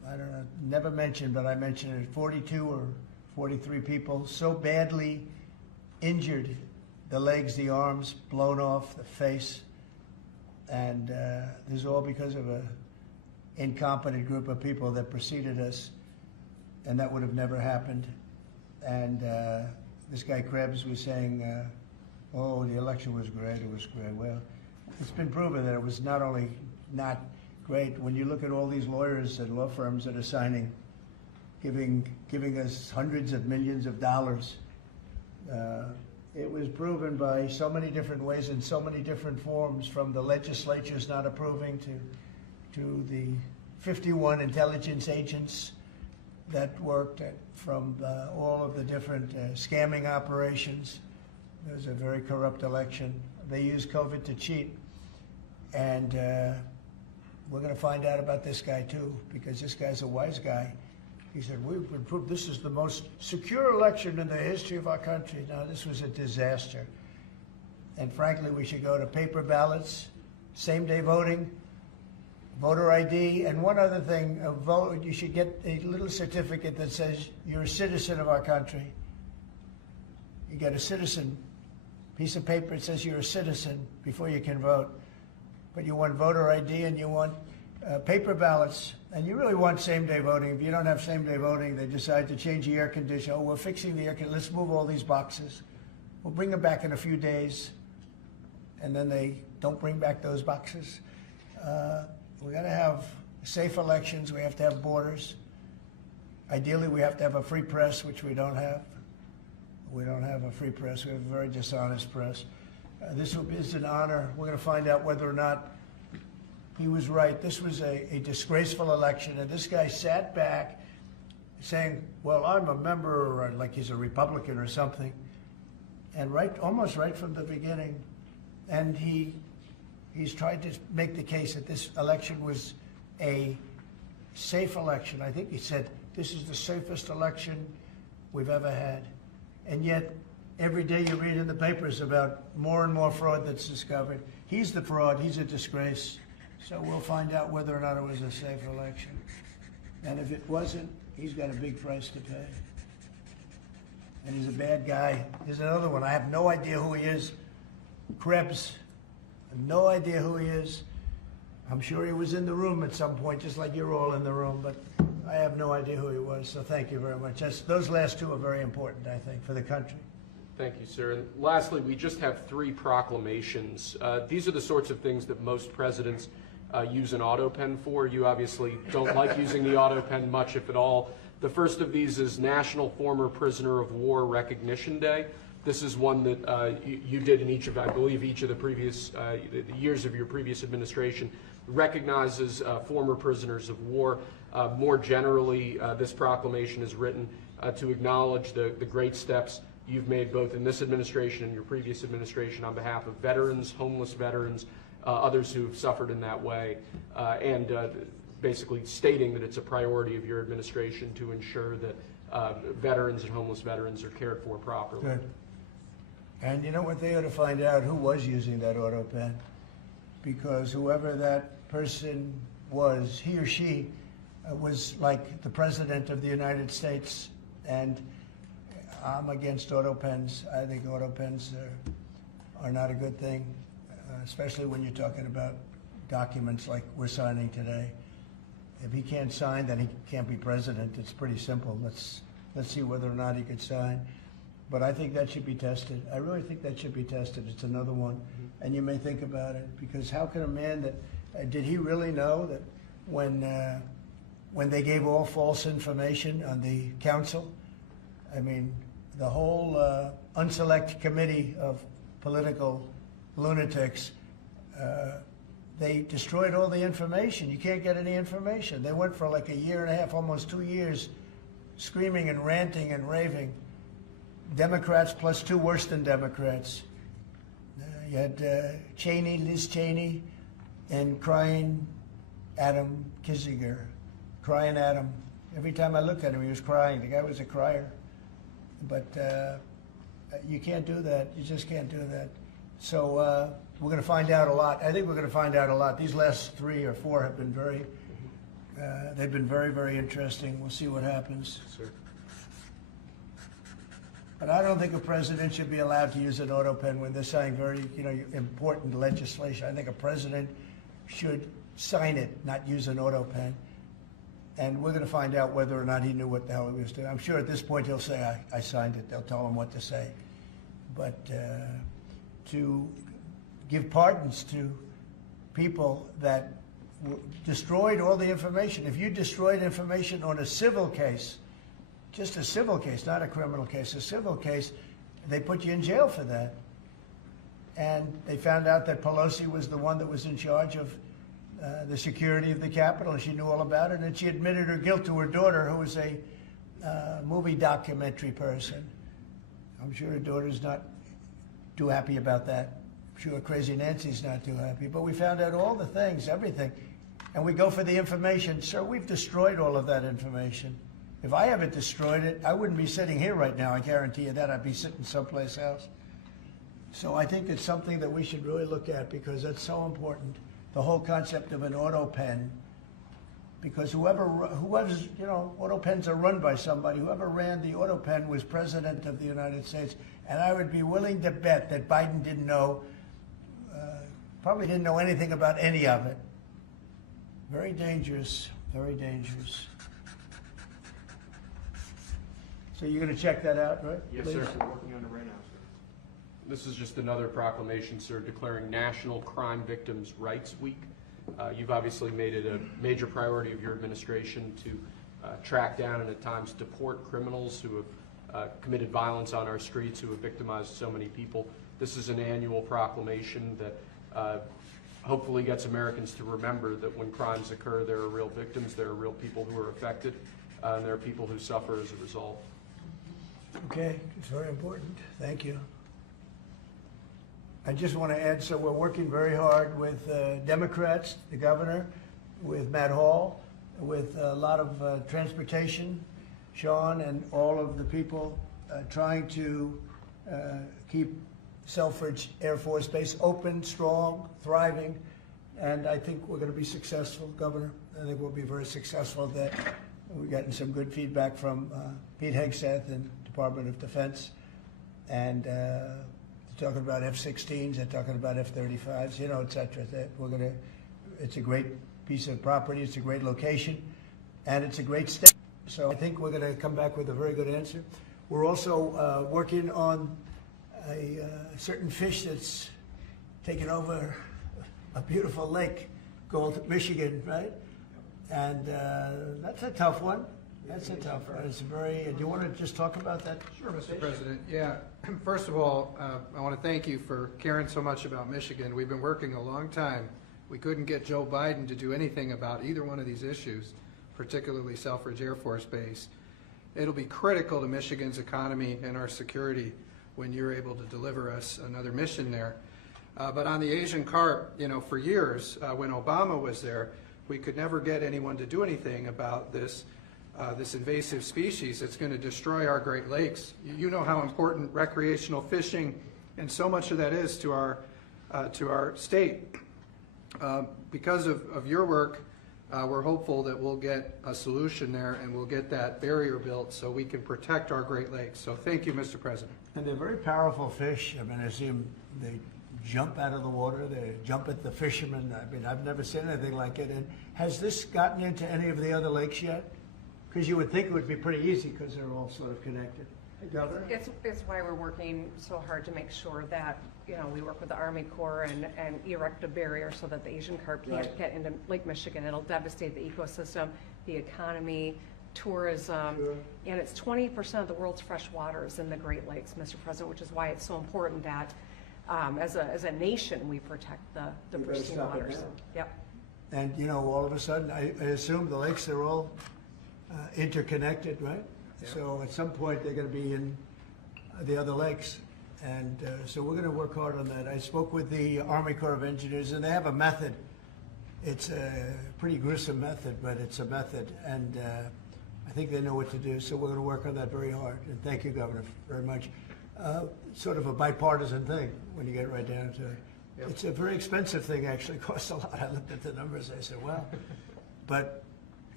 I don't know, never mentioned, but I mentioned it, 42 or 43 people so badly injured, the legs, the arms, blown off, the face, and this is all because of a incompetent group of people that preceded us, and that would have never happened. And this guy Krebs was saying, oh, the election was great, it was great. Well, it's been proven that it was not only not great. When you look at all these lawyers and law firms that are signing, giving us hundreds of millions of dollars, it was proven by so many different ways in so many different forms, from the legislatures not approving to the 51 intelligence agents that worked from all of the different scamming operations. It was a very corrupt election. They used COVID to cheat. And we're going to find out about this guy too, because this guy's a wise guy. He said, we've been proved this is the most secure election in the history of our country. Now, this was a disaster. And frankly, we should go to paper ballots, same-day voting, voter ID, and one other thing, you should get a little certificate that says you're a citizen of our country. You get a citizen piece of paper that says you're a citizen before you can vote. But you want voter ID and you want paper ballots, and you really want same-day voting. If you don't have same-day voting, they decide to change the air conditioner. Oh, we're fixing the air conditioner. Let's move all these boxes. We'll bring them back in a few days, and then they don't bring back those boxes. We got to have safe elections. We have to have borders. Ideally, we have to have a free press, which we don't have. We don't have a free press. We have a very dishonest press. This is an honor. We're going to find out whether or not he was right. This was a disgraceful election, and this guy sat back saying, well, I'm a member, or like he's a Republican or something, and almost right from the beginning. And he's tried to make the case that this election was a safe election. I think he said, this is the safest election we've ever had. And yet, every day you read in the papers about more and more fraud that's discovered. He's the fraud. He's a disgrace. So we'll find out whether or not it was a safe election. And if it wasn't, he's got a big price to pay. And he's a bad guy. Here's another one. I have no idea who he is. Krebs. I have no idea who he is. I'm sure he was in the room at some point, just like you're all in the room, but I have no idea who he was. So thank you very much. Those last two are very important, I think, for the country. Thank you, sir. And lastly, we just have 3 proclamations. These are the sorts of things that most presidents use an auto pen for. You obviously don't like using the auto pen much, if at all. The first of these is National Former Prisoner of War Recognition Day. This is one that you did in each of, I believe, each of the previous years of your previous administration, recognizes former prisoners of war. More generally, this proclamation is written to acknowledge the great steps you've made both in this administration and your previous administration on behalf of veterans, homeless veterans, others who've suffered in that way, and basically stating that it's a priority of your administration to ensure that veterans and homeless veterans are cared for properly. Good. And you know what? They ought to find out who was using that auto pen, because whoever that person was, he or she was like the President of the United States, and I'm against auto pens. I think auto pens are not a good thing, especially when you're talking about documents like we're signing today. If he can't sign, then he can't be president. It's pretty simple. Let's see whether or not he could sign. But I think that should be tested. I really think that should be tested. It's another one. And you may think about it, because how can a man that, did he really know that when they gave all false information on the council, I mean, the whole unselect committee of political lunatics, they destroyed all the information. You can't get any information. They went for like a year and a half, almost 2 years, screaming and ranting and raving. Democrats plus 2 worse than Democrats. You had Cheney, Liz Cheney, and crying Adam Kinzinger. Crying Adam. Every time I looked at him, he was crying. The guy was a crier. But you can't do that. You just can't do that. So we're going to find out a lot. I think we're going to find out a lot. These last 3 or 4 have been very, They've been very, very interesting. We'll see what happens. Sir. But I don't think a president should be allowed to use an auto pen when they're signing very, important legislation. I think a president should sign it, not use an auto pen. And we're going to find out whether or not he knew what the hell he was doing. I'm sure at this point he'll say, I signed it. They'll tell him what to say. But to give pardons to people that destroyed all the information. If you destroyed information on a civil case, just a civil case, not a criminal case, a civil case, they put you in jail for that. And they found out that Pelosi was the one that was in charge of the security of the Capitol, and she knew all about it, and she admitted her guilt to her daughter, who was a movie documentary person. I'm sure her daughter's not too happy about that. I'm sure Crazy Nancy's not too happy. But we found out all the things, everything. And we go for the information. Sir, we've destroyed all of that information. If I haven't destroyed it, I wouldn't be sitting here right now. I guarantee you that. I'd be sitting someplace else. So I think it's something that we should really look at, because that's so important. The whole concept of an auto pen, because whoever's, auto pens are run by somebody. Whoever ran the auto pen was president of the United States. And I would be willing to bet that Biden didn't know, probably didn't know anything about any of it. Very dangerous, very dangerous. So you're going to check that out, right? Yes, please? sir. We're working on it right now, sir. This is just another proclamation, sir, declaring National Crime Victims' Rights Week. You've obviously made it a major priority of your administration to track down and at times deport criminals who have committed violence on our streets, who have victimized so many people. This is an annual proclamation that hopefully gets Americans to remember that when crimes occur, there are real victims, there are real people who are affected, and there are people who suffer as a result. Okay, it's very important. Thank you. I just want to add, so we're working very hard with Democrats, the governor, with Matt Hall, with a lot of transportation, Sean, and all of the people trying to keep Selfridge Air Force Base open, strong, thriving, and I think we're going to be successful, Governor. I think we'll be very successful at that. We've gotten some good feedback from Pete Hegseth and Department of Defense, and they're talking about F-16s, they're talking about F-35s, et cetera. That it's a great piece of property, it's a great location, and it's a great state. So I think we're going to come back with a very good answer. We're also working on a certain fish that's taken over a beautiful lake called Michigan, right? And that's a tough one. That's a tough one. It's very. Do you want to just talk about that? Sure, Mr. President. Yeah. First of all, I want to thank you for caring so much about Michigan. We've been working a long time. We couldn't get Joe Biden to do anything about either one of these issues, particularly Selfridge Air Force Base. It'll be critical to Michigan's economy and our security when you're able to deliver us another mission there. But on the Asian carp, for years, when Obama was there, we could never get anyone to do anything about this invasive species that's going to destroy our Great Lakes. You know how important recreational fishing and so much of that is to our state. Because of your work, we're hopeful that we'll get a solution there and we'll get that barrier built so we can protect our Great Lakes. So thank you, Mr. President. And they're very powerful fish. I mean, I see them, they jump out of the water, they jump at the fishermen. I mean, I've never seen anything like it. And has this gotten into any of the other lakes yet? Because you would think it would be pretty easy because they're all sort of connected. Hey, Governor? It's why we're working so hard to make sure that, we work with the Army Corps and erect a barrier so that the Asian carp can't get into Lake Michigan. It'll devastate the ecosystem, the economy, tourism, and it's 20% of the world's fresh water is in the Great Lakes, Mr. President, which is why it's so important that as a nation we protect the pristine waters. Yep. And all of a sudden, I assume the lakes are all interconnected, right? Yeah. So at some point they're going to be in the other lakes, and so we're going to work hard on that. I spoke with the Army Corps of Engineers, and they have a method. It's a pretty gruesome method, but it's a method, and I think they know what to do. So we're going to work on that very hard. And thank you, Governor, very much. Sort of a bipartisan thing when you get right down to it. Yep. It's a very expensive thing, actually. It costs a lot. I looked at the numbers. I said, wow. But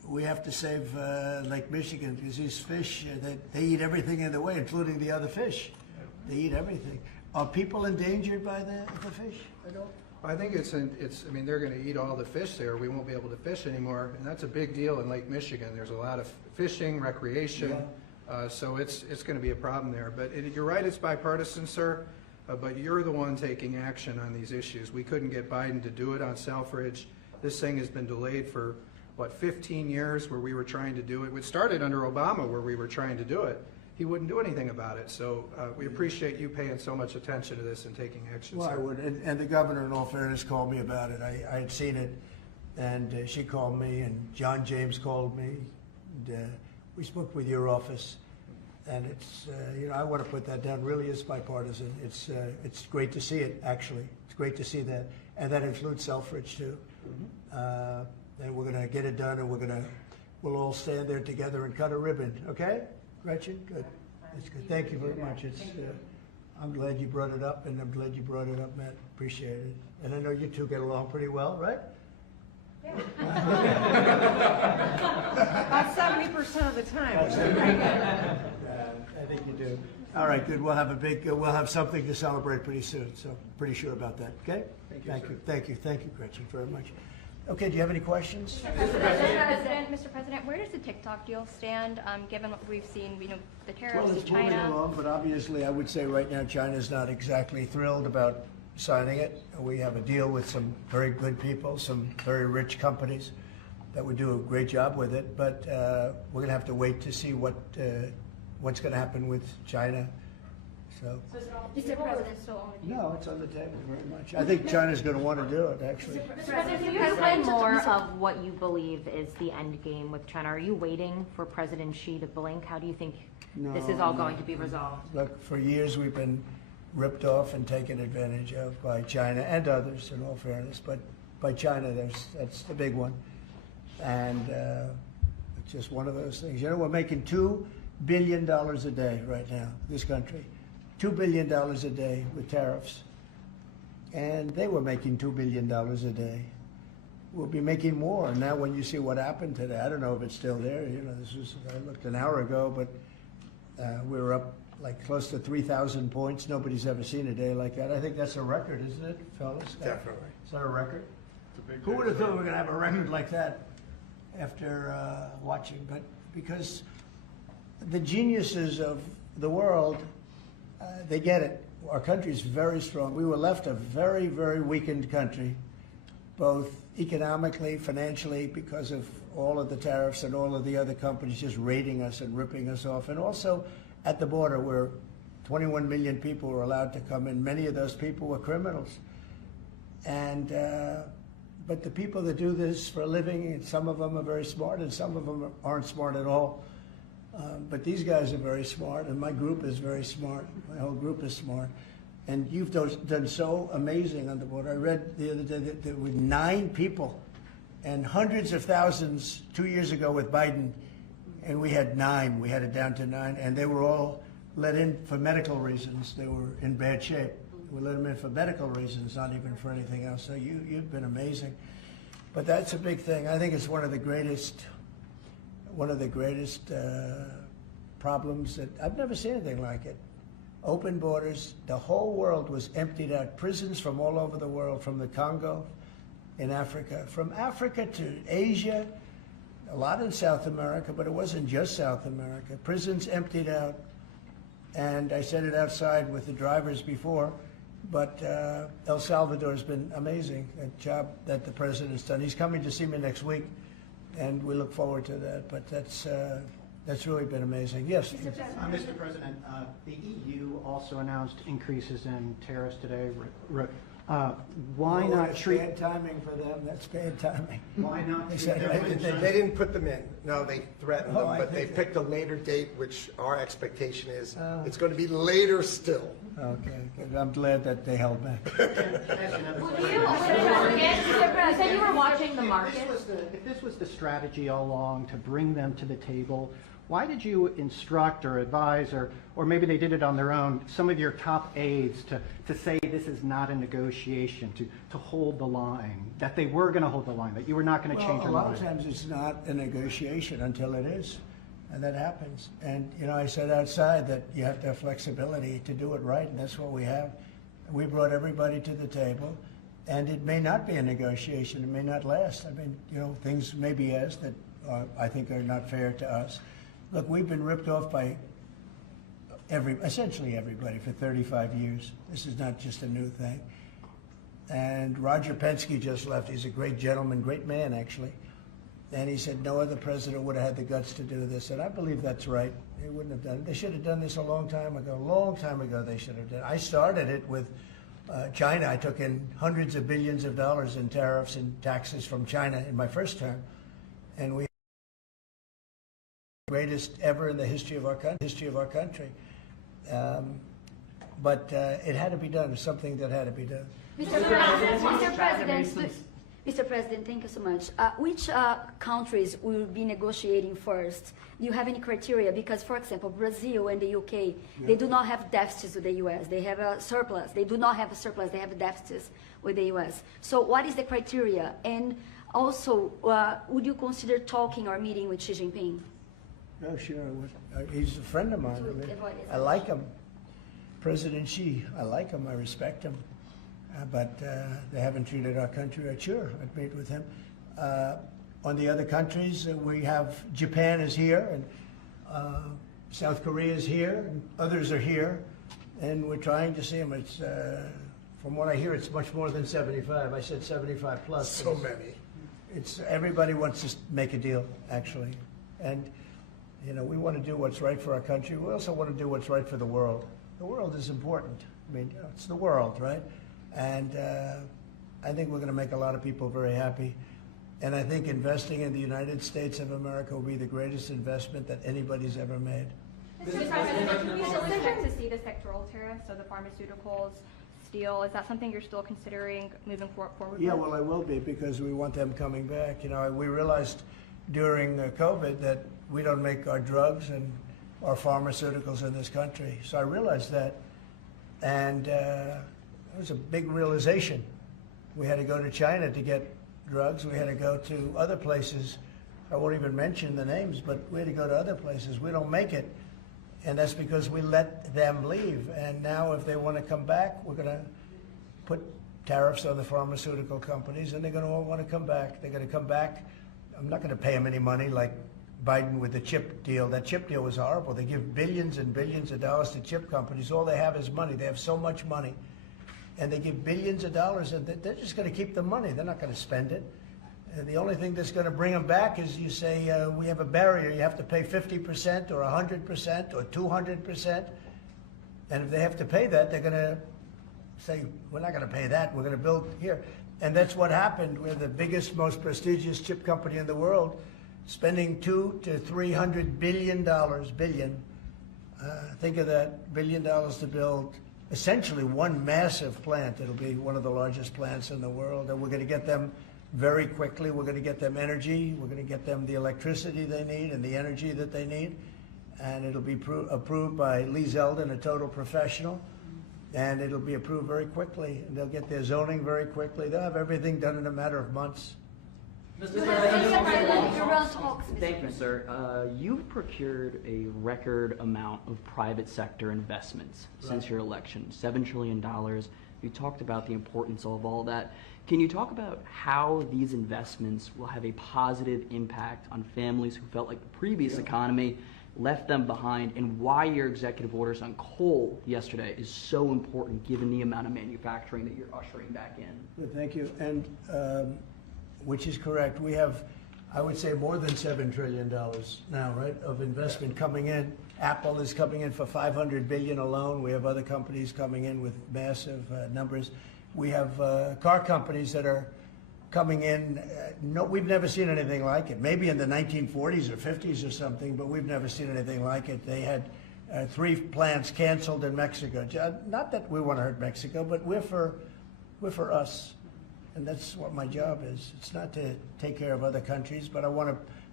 we have to save Lake Michigan because these fish, they eat everything in the way, including the other fish. They eat everything. Are people endangered by the fish at all? I think I mean, they're gonna eat all the fish there. We won't be able to fish anymore, and that's a big deal in Lake Michigan. There's a lot of fishing, recreation, so it's gonna be a problem there. But you're right, it's bipartisan, sir, but you're the one taking action on these issues. We couldn't get Biden to do it on Selfridge. This thing has been delayed for, 15 years where we were trying to do it. It started under Obama where we were trying to do it. He wouldn't do anything about it. So we appreciate you paying so much attention to this and taking action, Well, sir. I would, and the governor, in all fairness, called me about it. I had seen it, and she called me, and John James called me. And, we spoke with your office, and it's, I want to put that down. Really is bipartisan. It's great to see it, actually. It's great to see that, and that includes Selfridge too. And we're going to get it done, and we'll all stand there together and cut a ribbon. Okay? Gretchen, good. That's good. Thank you very much. It's, I'm glad you brought it up, and I'm glad you brought it up, Matt. Appreciate it. And I know you two get along pretty well, right? About 70% of the time. I think you do. All right, good. We'll have something to celebrate pretty soon. So pretty sure about that. Okay? Thank you, Gretchen, very much. Okay, do you have any questions? Mr. President, where does the TikTok deal stand, given what we've seen, the tariffs Well, to it's moving China? along, but obviously I would say right now China's not exactly thrilled about signing it. We have a deal with some very good people, some very rich companies that would do a great job with it, but we're going to have to wait to see what's going to happen with China. So, Mr. President, so no, it's on the table very much. I think China's going to want to do it, actually. Mr. President, can you explain more of what you believe is the end game with China? Are you waiting for President Xi to blink? How do you think this is all going to be resolved? Look, for years we've been ripped off and taken advantage of by China and others, in all fairness, but by China, that's the big one. And it's just one of those things. We're making $2 billion a day right now, this country. $2 billion a day with tariffs. And they were making $2 billion a day. We'll be making more. Now when you see what happened today, I don't know if it's still there. I looked an hour ago, but we were up like close to 3,000 points. Nobody's ever seen a day like that. I think that's a record, isn't it, fellas? Definitely. Is that a record? Who would have thought we were going to have a record like that after watching? But because the geniuses of the world, they get it. Our country's very strong. We were left a very, very weakened country, both economically, financially, because of all of the tariffs and all of the other companies just raiding us and ripping us off, and also at the border where 21 million people were allowed to come in. Many of those people were criminals. And but the people that do this for a living, and some of them are very smart and some of them aren't smart at all. But these guys are very smart, and my group is very smart. My whole group is smart. And you've done so amazing on the border. I read the other day that there were 9 people and hundreds of thousands 2 years ago with Biden, and we had 9. We had it down to 9, and they were all let in for medical reasons. They were in bad shape. We let them in for medical reasons, not even for anything else. So you've been amazing. But that's a big thing. I think it's one of the greatest problems that I've never seen anything like it. Open borders, the whole world was emptied out. Prisons from all over the world, from the Congo in Africa, from Africa to Asia, a lot in South America, but it wasn't just South America. Prisons emptied out, and I said it outside with the drivers before, but El Salvador has been amazing, that job that the president's done. He's coming to see me next week, and we look forward to that, but that's really been amazing. Yes? Mr. President, the EU also announced increases in tariffs today. Why not That's treat... bad timing for them. That's bad timing. Why not treat They didn't put them in. No, they threatened Oh, them, I but they think picked a later date, which our expectation is it's going to be later still. Okay, good. I'm glad that they held back. You said you were watching the market. If this was the strategy all along to bring them to the table, why did you instruct or advise, or maybe they did it on their own, some of your top aides to say this is not a negotiation, to hold the line, that they were going to hold the line, that you were not going to change your Well, a mind? lot of times it's not a negotiation until it is, and that happens. And, you know, I said outside that you have to have flexibility to do it right, and that's what we have. We brought everybody to the table, and it may not be a negotiation, it may not last. I mean, you know, things may be asked that I think are not fair to us. Look, we've been ripped off by essentially everybody for 35 years. This is not just a new thing. And Roger Penske just left. He's a great gentleman, great man, actually. And he said no other president would have had the guts to do this. And I believe that's right. They wouldn't have done it. They should have done this a long time ago. A long time ago they should have done it. I started it with China. I took in hundreds of billions of dollars in tariffs and taxes from China in my first term. And we greatest ever in the history of our country. But it had to be done. It's something that had to be done. Mr. President, thank you so much. Which countries will be negotiating first? Do you have any criteria? Because, for example, Brazil and the UK, they do not have deficits with the US. They have a surplus. They do not have a surplus. They have deficits with the US. So what is the criteria? And also, would you consider talking or meeting with Xi Jinping? Oh, sure. He's a friend of mine. I like him. President Xi, I like him. I respect him. But they haven't treated our country right. Sure, I'd meet with him. On the other countries, we have Japan is here, and South Korea is here, and others are here, and we're trying to see them. It's, from what I hear, it's much more than 75. I said 75 plus. So many. It's everybody wants to make a deal, actually, and you know we want to do what's right for our country. We also want to do what's right for the world. The world is important. I mean, you know, it's the world, right? And I think we're going to make a lot of people very happy. And I think investing in the United States of America will be the greatest investment that anybody's ever made. Mr. President, can we still expect to see the sectoral tariffs, so the pharmaceuticals, steel? Is that something you're still considering moving forward Yeah, with? well, I will be, because we want them coming back. You know, we realized during COVID that we don't make our drugs and our pharmaceuticals in this country. So I realized that, and it was a big realization. We had to go to China to get drugs. We had to go to other places. I won't even mention the names, but we had to go to other places. We don't make it, and that's because we let them leave. And now if they want to come back, we're going to put tariffs on the pharmaceutical companies, and they're going to all want to come back. They're going to come back. I'm not going to pay them any money like Biden with the chip deal. That chip deal was horrible. They give billions and billions of dollars to chip companies. All they have is money. They have so much money. And they give billions of dollars, and they're just going to keep the money. They're not going to spend it. And the only thing that's going to bring them back is you say, we have a barrier. You have to pay 50% or 100% or 200%. And if they have to pay that, they're going to say, we're not going to pay that. We're going to build here. And that's what happened. We're the biggest, most prestigious chip company in the world, spending $200 to $300 billion. Think of that, $1 billion to build essentially one massive plant. It'll be one of the largest plants in the world, and we're going to get them very quickly. We're going to get them energy. We're going to get them the electricity they need and the energy that they need, and it'll be approved by Lee Zeldin, a total professional, and it'll be approved very quickly, and they'll get their zoning very quickly. They'll have everything done in a matter of months. Thank you, sir. You've procured a record amount of private sector investments since your election, $7 trillion. You talked about the importance of all that. Can you talk about how these investments will have a positive impact on families who felt like the previous economy left them behind, and why your executive orders on coal yesterday is so important given the amount of manufacturing that you're ushering back in? Good, thank you. And which is correct. We have, I would say, more than $7 trillion now, right, of investment coming in. Apple is coming in for $500 billion alone. We have other companies coming in with massive numbers. We have car companies that are coming in. No, we've never seen anything like it. Maybe in the 1940s or 50s or something, but we've never seen anything like it. They had 3 plants canceled in Mexico. Not that we want to hurt Mexico, but we're for us. And that's what my job is. It's not to take care of other countries, but I want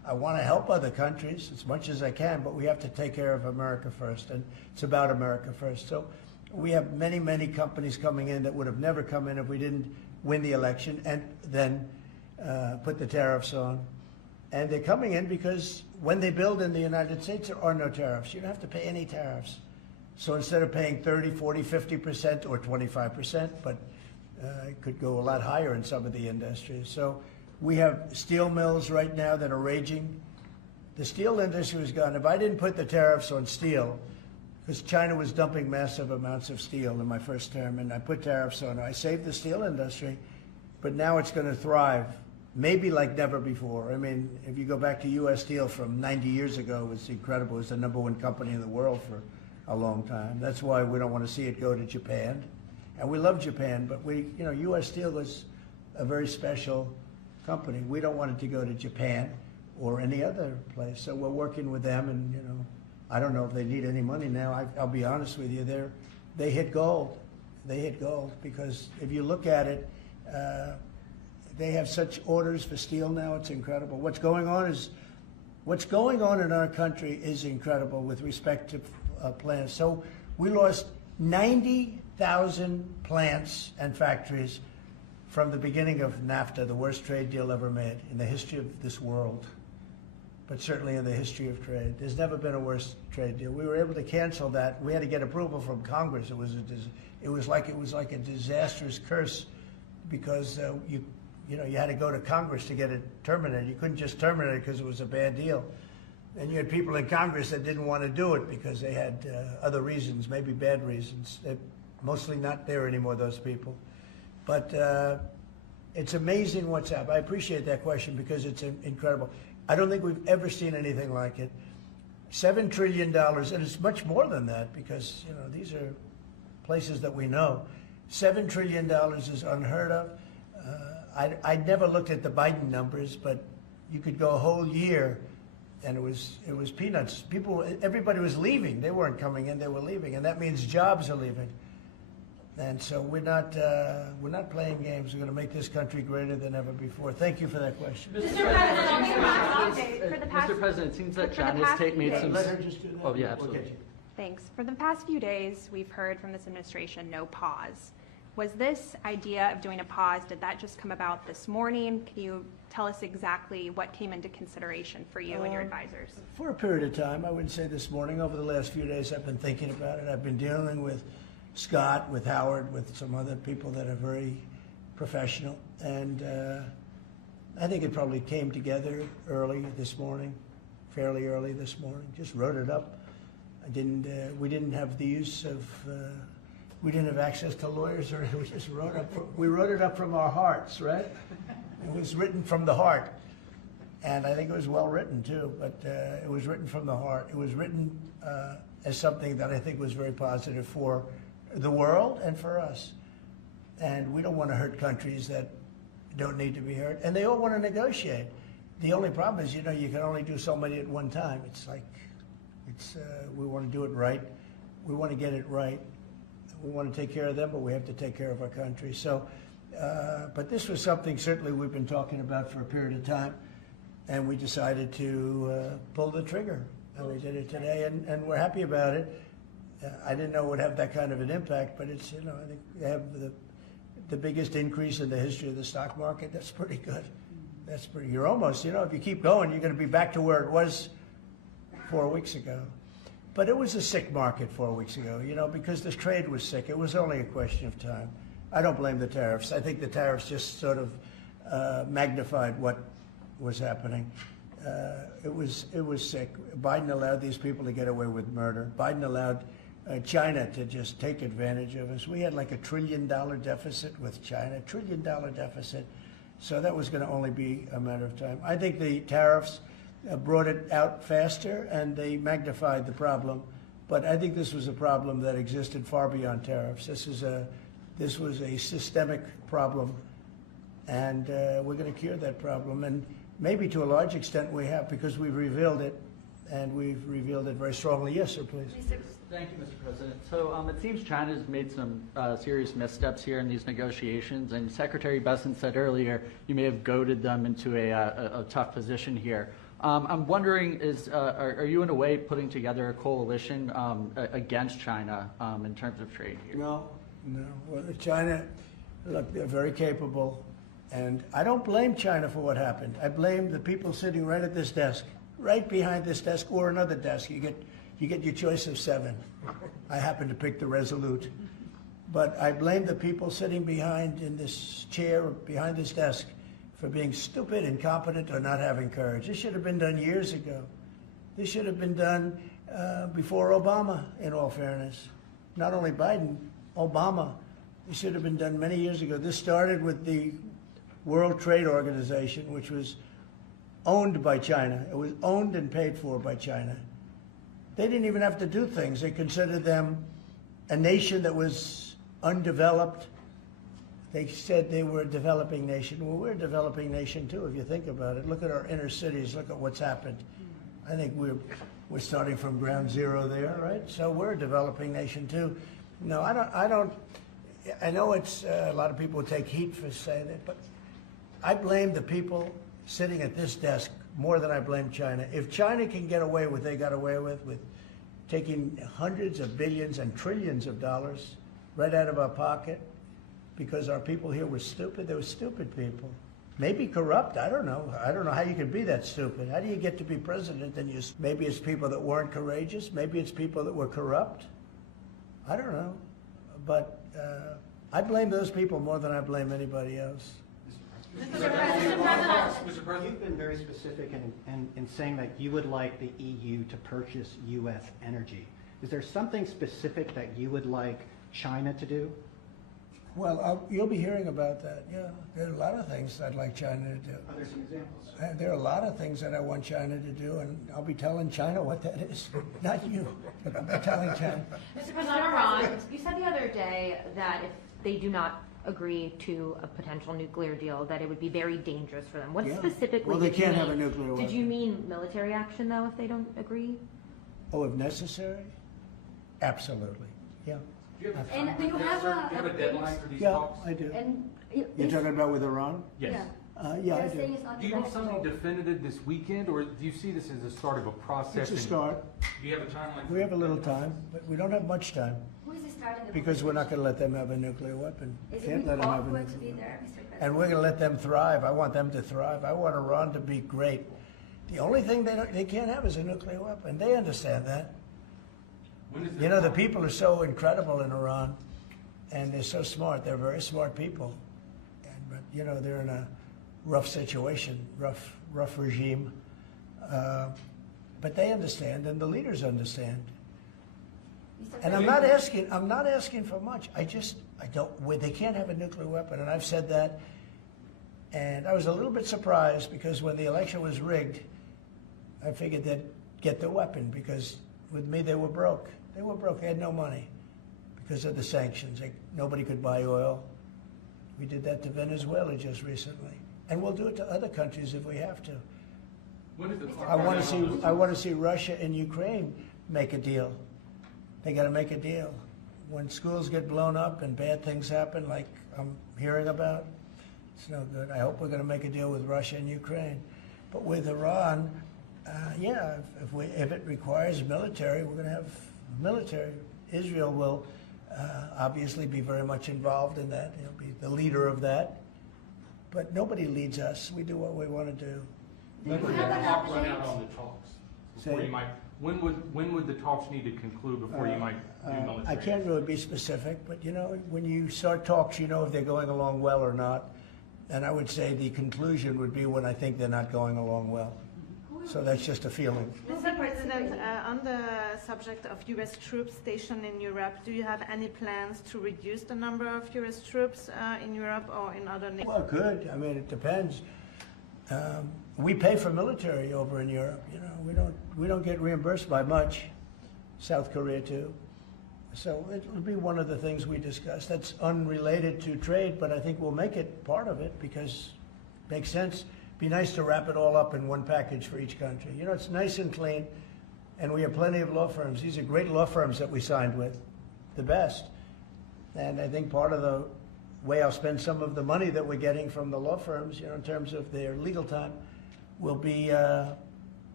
I want to help other countries as much as I can, but we have to take care of America first, and it's about America first. So we have many, many companies coming in that would have never come in if we didn't win the election and then put the tariffs on. And they're coming in because when they build in the United States, there are no tariffs. You don't have to pay any tariffs. So instead of paying 30, 40, 50% or 25%, but it could go a lot higher in some of the industries. So we have steel mills right now that are raging. The steel industry was gone. If I didn't put the tariffs on steel, because China was dumping massive amounts of steel in my first term, and I put tariffs on it, I saved the steel industry, but now it's going to thrive, maybe like never before. I mean, if you go back to U.S. Steel from 90 years ago, it was incredible. It was the #1 company in the world for a long time. That's why we don't want to see it go to Japan. And we love Japan, but U.S. Steel was a very special company. We don't want it to go to Japan or any other place. So we're working with them, and I don't know if they need any money now. I'll be honest with you, they hit gold. They hit gold because if you look at it, they have such orders for steel now. It's incredible. What's going on in our country is incredible with respect to plants. So we lost 90,000 plants and factories from the beginning of NAFTA, the worst trade deal ever made in the history of this world, but certainly in the history of trade. There's never been a worse trade deal. We were able to cancel that. We had to get approval from Congress. It was like a disastrous curse because you had to go to Congress to get it terminated. You couldn't just terminate it because it was a bad deal. And you had people in Congress that didn't want to do it because they had other reasons, maybe bad reasons. They're mostly not there anymore, those people. But it's amazing what's happened. I appreciate that question because it's incredible. I don't think we've ever seen anything like it. $7 trillion, and it's much more than that because these are places that we know. $7 trillion is unheard of. I never looked at the Biden numbers, but you could go a whole year, and it was peanuts. Everybody was leaving. They weren't coming in; they were leaving, and that means jobs are leaving. And so we're not playing games. We're going to make this country greater than ever before. Thank you for that question. Mr. President, it seems that China's made some. Let her just do that. Oh yeah, absolutely. Okay. Thanks. For the past few days, we've heard from this administration no pause. Was this idea of doing a pause, did that just come about this morning? Can you tell us exactly what came into consideration for you and your advisors? For a period of time, I wouldn't say this morning. Over the last few days, I've been thinking about it. I've been dealing with Scott, with Howard, with some other people that are very professional. And I think it probably came together early this morning, fairly early this morning. Just wrote it up. We didn't have the use of, we didn't have access to lawyers, or we just we wrote it up from our hearts, right? It was written from the heart. And I think it was well written too, but it was written from the heart. It was written as something that I think was very positive for the world and for us. And we don't want to hurt countries that don't need to be hurt. And they all want to negotiate. The only problem is, you can only do so many at one time. It's like, we want to do it right. We want to get it right. We want to take care of them, but we have to take care of our country. So, but this was something certainly we've been talking about for a period of time, and we decided to pull the trigger. And we did it today, and we're happy about it. I didn't know it would have that kind of an impact, but it's, I think they have the biggest increase in the history of the stock market. That's pretty good. That's pretty, you're almost, if you keep going, you're going to be back to where it was 4 weeks ago. But it was a sick market 4 weeks ago, because the trade was sick. It was only a question of time. I don't blame the tariffs. I think the tariffs just sort of magnified what was happening. It was sick. Biden allowed these people to get away with murder. Biden allowed China to just take advantage of us. We had like $1 trillion deficit with China, $1 trillion deficit. So that was going to only be a matter of time. I think the tariffs brought it out faster, and they magnified the problem. But I think this was a problem that existed far beyond tariffs. This was a systemic problem, and we're going to cure that problem. And maybe to a large extent we have, because we've revealed it, and we've revealed it very strongly. Yes, sir, please. Thank you, Mr. President. So it seems China's made some serious missteps here in these negotiations, and Secretary Bessent said earlier you may have goaded them into a tough position here. I'm wondering, are you in a way putting together a coalition against China in terms of trade here? No. Well, China, look, they're very capable, and I don't blame China for what happened. I blame the people sitting right at this desk, right behind this desk, or another desk. You get your choice of 7. I happen to pick the Resolute, but I blame the people sitting behind in this chair, behind this desk, for being stupid, incompetent, or not having courage. This should have been done years ago. This should have been done before Obama, in all fairness. Not only Biden, Obama. It should have been done many years ago. This started with the World Trade Organization, which was owned by China. It was owned and paid for by China. They didn't even have to do things. They considered them a nation that was undeveloped. They said they were a developing nation. Well, we're a developing nation too, if you think about it. Look at our inner cities. Look at what's happened. I think we're starting from ground zero there, right? So we're a developing nation too. No, I don't. I know it's a lot of people take heat for saying that, but I blame the people sitting at this desk more than I blame China. If China can get away with what they got away with taking hundreds of billions and trillions of dollars right out of our pocket, because our people here were stupid. They were stupid people. Maybe corrupt. I don't know. I don't know how you can be that stupid. How do you get to be president? And maybe it's people that weren't courageous. Maybe it's people that were corrupt. I don't know. But I blame those people more than I blame anybody else. Mr. President, you've been very specific in saying that you would like the EU to purchase U.S. energy. Is there something specific that you would like China to do? Well, you'll be hearing about that. Yeah, there are a lot of things I'd like China to do. Are there some examples? There are a lot of things that I want China to do, and I'll be telling China what that is. Not you, but I'll be telling China. Mr. President, on Iran, you said the other day that if they do not agree to a potential nuclear deal, that it would be very dangerous for them. What specifically Well, they did you can't mean? have a nuclear weapon. Did you mean military action, though, if they don't agree? Oh, if necessary? Absolutely, yeah. And do you have a deadline for these Yeah, talks? I do. And You're talking about with Iran? Yes. Yeah, I They're do. saying it's not Do you want something debatable. definitive this weekend, or do you see this as the start of a process? It's a start. Do you have a timeline? We have a little time, but we don't have much time, Who is starting the because we're not going to let them have a nuclear weapon. Is Can't it let them have a awkward to nuclear be weapon. there, Mr. President? And we're going to let them thrive. I want them to thrive. I want Iran to be great. The only thing they can't have is a nuclear weapon. They understand that. You know, the people are so incredible in Iran, and they're so smart. They're very smart people. But, you know, they're in a rough situation, rough regime. But they understand, and the leaders understand. And I'm not asking for much. I don't, they can't have a nuclear weapon, and I've said that. And I was a little bit surprised, because when the election was rigged, I figured they'd get the weapon, because with me they were broke. They were broke. They had no money because of the sanctions. Nobody could buy oil. We did that to Venezuela just recently, and we'll do it to other countries if we have to. I want to see Russia and Ukraine make a deal. They got to make a deal. When schools get blown up and bad things happen, like I'm hearing about, it's no good. I hope we're going to make a deal with Russia and Ukraine. But with Iran, yeah, if it requires military, we're going to have military. Israel will obviously be very much involved in that. He'll be the leader of that. But nobody leads us. We do what we want to do. When would the clock run out on the talks? Before Say- you might, when would the talks need to conclude before you might do military? I can't really be specific, but you know, when you start talks, you know if they're going along well or not. And I would say the conclusion would be when I think they're not going along well. So that's just a feeling. Mr. President, on the subject of U.S. troops stationed in Europe, do you have any plans to reduce the number of U.S. troops in Europe or in other nations? Well, good. I mean, it depends. We pay for military over in Europe. You know, we don't get reimbursed by much. South Korea too. So it'll be one of the things we discuss. That's unrelated to trade, but I think we'll make it part of it because it makes sense. Be nice to wrap it all up in one package for each country. You know, it's nice and clean, and we have plenty of law firms. These are great law firms that we signed with, the best. And I think part of the way I'll spend some of the money that we're getting from the law firms, you know, in terms of their legal time, will be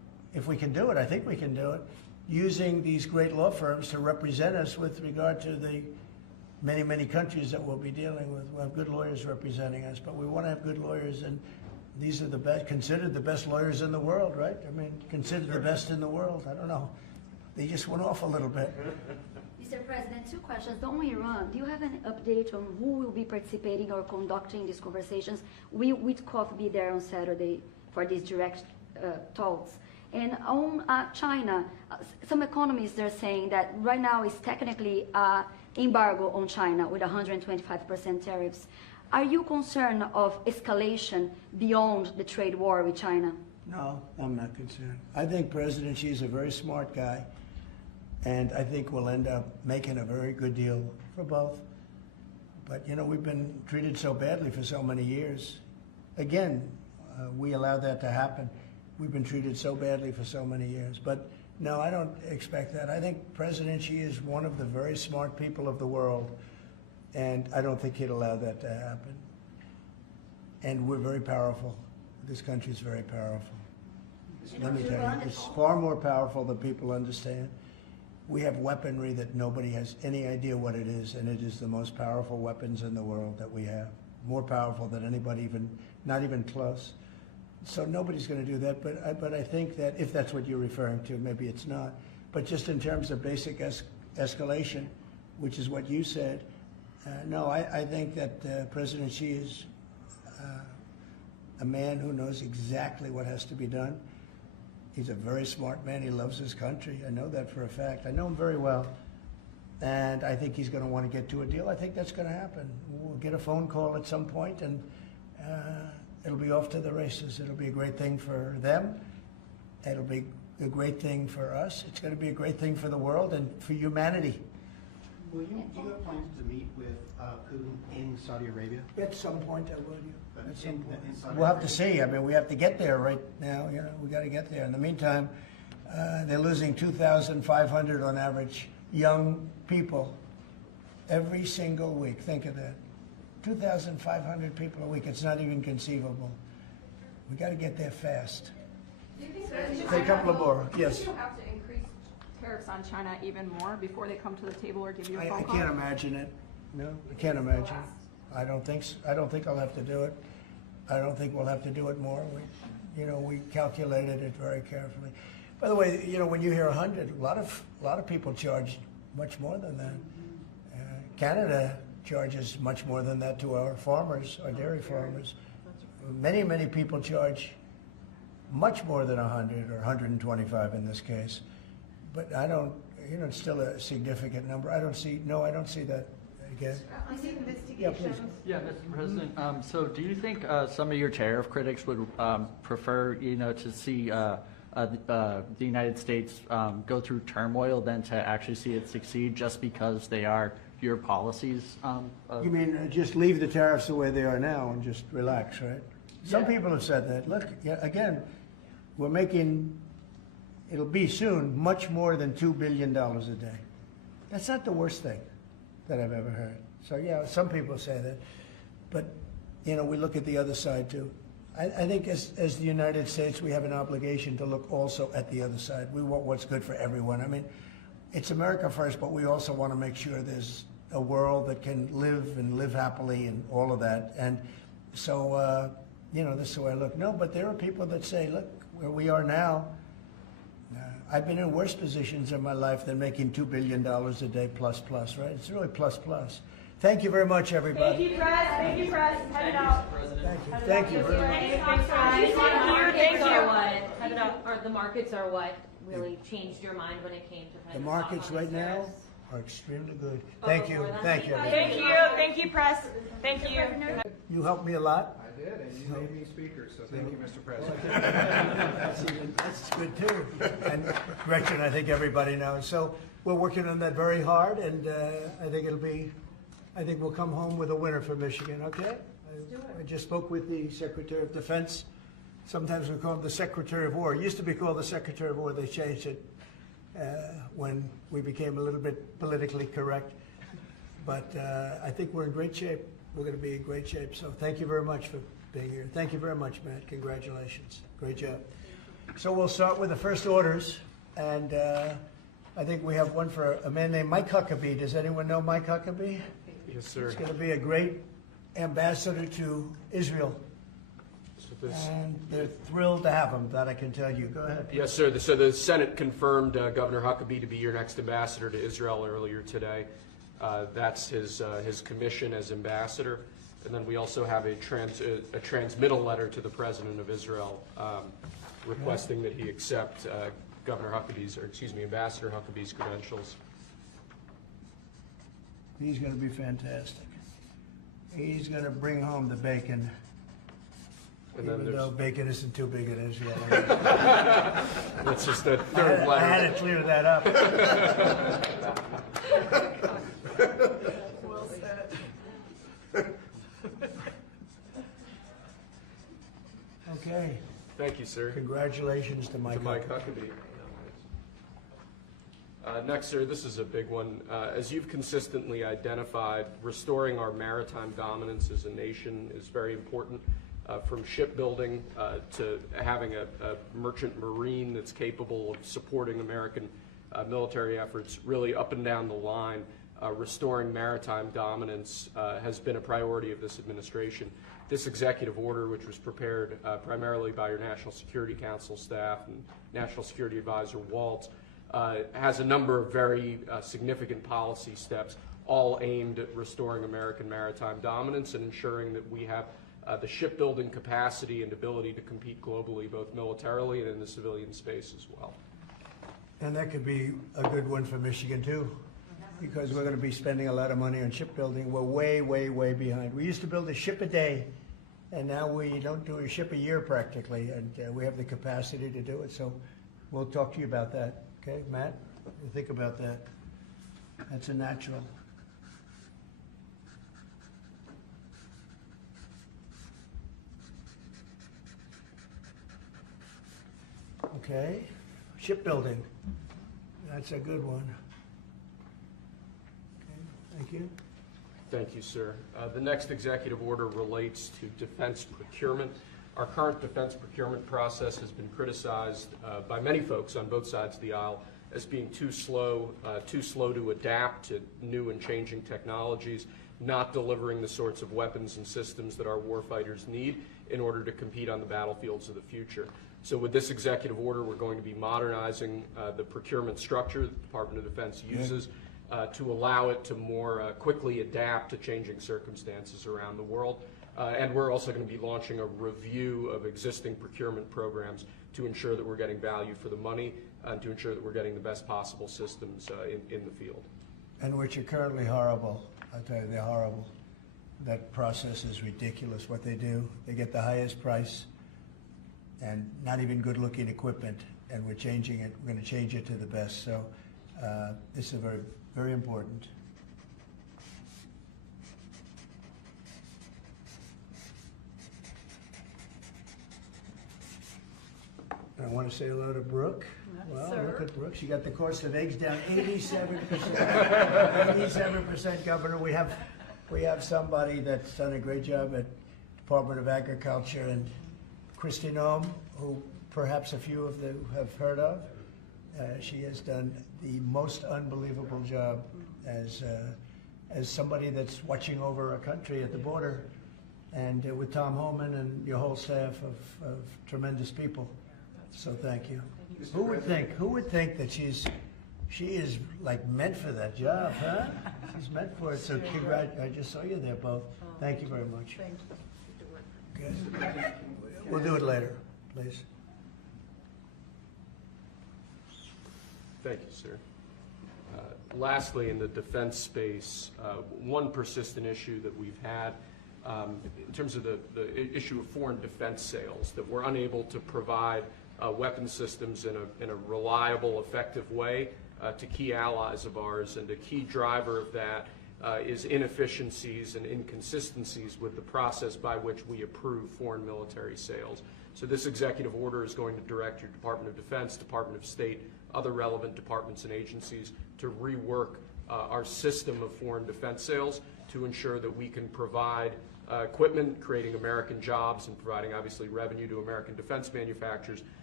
if we can do it, I think we can do it, using these great law firms to represent us with regard to the many, many countries that we'll be dealing with. We'll have good lawyers representing us, but we want to have good lawyers, and these are the best, considered the best lawyers in the world, right? I mean, considered the best in the world. I don't know. They just went off a little bit. Mr. President, two questions. On Iran, do you have an update on who will be participating or conducting these conversations? Will Witkoff be there on Saturday for these direct talks? And on China, some economists are saying that right now is technically embargo on China with 125% tariffs. Are you concerned of escalation beyond the trade war with China? No, I'm not concerned. I think President Xi is a very smart guy, and I think we'll end up making a very good deal for both. But, you know, we've been treated so badly for so many years. Again, we allowed that to happen. We've been treated so badly for so many years. But, no, I don't expect that. I think President Xi is one of the very smart people of the world, and I don't think he'd allow that to happen. And we're very powerful. This country is very powerful. Let me tell you, it's far more powerful than people understand. We have weaponry that nobody has any idea what it is, and it is the most powerful weapons in the world that we have. More powerful than anybody, not even close. So nobody's going to do that, but I think that if that's what you're referring to, maybe it's not. But just in terms of basic escalation, which is what you said, no, I think that President Xi is a man who knows exactly what has to be done. He's a very smart man. He loves his country. I know that for a fact. I know him very well. And I think he's going to want to get to a deal. I think that's going to happen. We'll get a phone call at some point, and it'll be off to the races. It'll be a great thing for them. It'll be a great thing for us. It's going to be a great thing for the world and for humanity. Do you have plans to meet with Putin in Saudi Arabia? At some point, I will. At some point. In Saudi We'll have to Arabia? see. I mean, we have to get there right now. You know, we got to get there. In the meantime, they're losing 2,500 on average young people every single week. Think of that. 2,500 people a week. It's not even conceivable. We got to get there fast. Do you think Say a couple of more. Yes. you have to increase tariffs on China even more before they come to the table or give you a phone I call? can't imagine it. No, I can't imagine. I don't think I'll have to do it. I don't think we'll have to do it more. We calculated it very carefully. By the way, when you hear 100, a lot of people charge much more than that. Canada charges much more than that to our farmers, our dairy farmers. Many, many people charge much more than 100 or 125 in this case. But I don't, it's still a significant number. I don't see that again. Yeah, please. Yeah, Mr. President. So do you think some of your tariff critics would prefer, to see the United States go through turmoil than to actually see it succeed just because they are your policies? You mean just leave the tariffs the way they are now and just relax, right? Some Yeah. people have said that. Look, again, we're making, it'll be soon, much more than $2 billion a day. That's not the worst thing that I've ever heard. So yeah, some people say that. But, we look at the other side too. I think as the United States, we have an obligation to look also at the other side. We want what's good for everyone. I mean, it's America first, but we also want to make sure there's a world that can live happily and all of that. And so, this is the way I look. No, but there are people that say, look, where we are now, I've been in worse positions in my life than making $2 billion a day plus, right? It's really plus. Thank you very much, everybody. Thank you, Press. Thank you, Press. Head it out. Thank you very much. Thank you. Or the markets are what really changed your mind when it came to kind The of markets talk on right these now tariffs? are extremely good. Thank you. Thank you. Thank you. Thank you, Press. Thank you. You helped me a lot. I did, and you made me speaker, so thank you, Mr. President. That's good too. And Gretchen, I think everybody knows. So we're working on that very hard, and I think we'll come home with a winner for Michigan. Okay? I just spoke with the Secretary of Defense. Sometimes we call him the Secretary of War. It used to be called the Secretary of War. They changed it when we became a little bit politically correct. But I think we're in great shape. We're going to be in great shape. So thank you very much for being here. Thank you very much, Matt. Congratulations. Great job. So we'll start with the first orders, and I think we have one for a man named Mike Huckabee. Does anyone know Mike Huckabee? Yes, sir. He's going to be a great ambassador to Israel. And they're thrilled to have him, that I can tell you. Go ahead. Yes, sir. So the Senate confirmed Governor Huckabee to be your next ambassador to Israel earlier today. That's his commission as ambassador. And then we also have a transmittal letter to the President of Israel requesting that he accept Ambassador Huckabee's credentials. He's going to be fantastic. He's going to bring home the bacon. And then Even though bacon isn't too big in Israel. That's just the third letter. I had to clear that up. Well said. Okay. Thank you, sir. Congratulations to Mike Huckabee. Next, sir, this is a big one. As you've consistently identified, restoring our maritime dominance as a nation is very important. From shipbuilding to having a merchant marine that's capable of supporting American military efforts, really up and down the line, restoring maritime dominance has been a priority of this administration. This executive order, which was prepared primarily by your National Security Council staff and National Security Advisor Waltz, has a number of very significant policy steps, all aimed at restoring American maritime dominance and ensuring that we have the shipbuilding capacity and ability to compete globally, both militarily and in the civilian space as well. And that could be a good one for Michigan, too, because we're going to be spending a lot of money on shipbuilding. We're way, way, way behind. We used to build a ship a day, and now we don't do a ship a year practically, and we have the capacity to do it. So we'll talk to you about that. Okay, Matt? What do you think about that? That's a natural. Okay, shipbuilding. That's a good one. Okay, thank you. Thank you, sir. The next executive order relates to defense procurement. Our current defense procurement process has been criticized by many folks on both sides of the aisle as being too slow to adapt to new and changing technologies, not delivering the sorts of weapons and systems that our warfighters need in order to compete on the battlefields of the future. So with this executive order, we're going to be modernizing the procurement structure that the Department of Defense uses to allow it to more quickly adapt to changing circumstances around the world. And we're also going to be launching a review of existing procurement programs to ensure that we're getting value for the money and to ensure that we're getting the best possible systems in the field. And which are currently horrible. I'll tell you, they're horrible. That process is ridiculous, what they do. They get the highest price and not even good-looking equipment, and we're changing it. We're going to change it to the best. So this is very, very important. I want to say hello to Brooke. Well, look at Brooke. She got the cost of eggs down 87%. 87%, Governor. We have somebody that's done a great job at Department of Agriculture, and Christy Noem, who perhaps a few of you have heard of. She has done the most unbelievable job as somebody that's watching over a country at the border, and with Tom Homan and your whole staff of tremendous people. So thank you. Who would think that she is like meant for that job, huh? She's meant for it. So I just saw you there both. Thank you very much. Thank you. Good. We'll do it later, please. Thank you, sir. Lastly, in the defense space, one persistent issue that we've had in terms of the issue of foreign defense sales, that we're unable to provide weapon systems in a reliable, effective way to key allies of ours, and a key driver of that is inefficiencies and inconsistencies with the process by which we approve foreign military sales. So this executive order is going to direct your Department of Defense, Department of State, other relevant departments and agencies to rework our system of foreign defense sales to ensure that we can provide equipment, creating American jobs and providing obviously revenue to American defense manufacturers,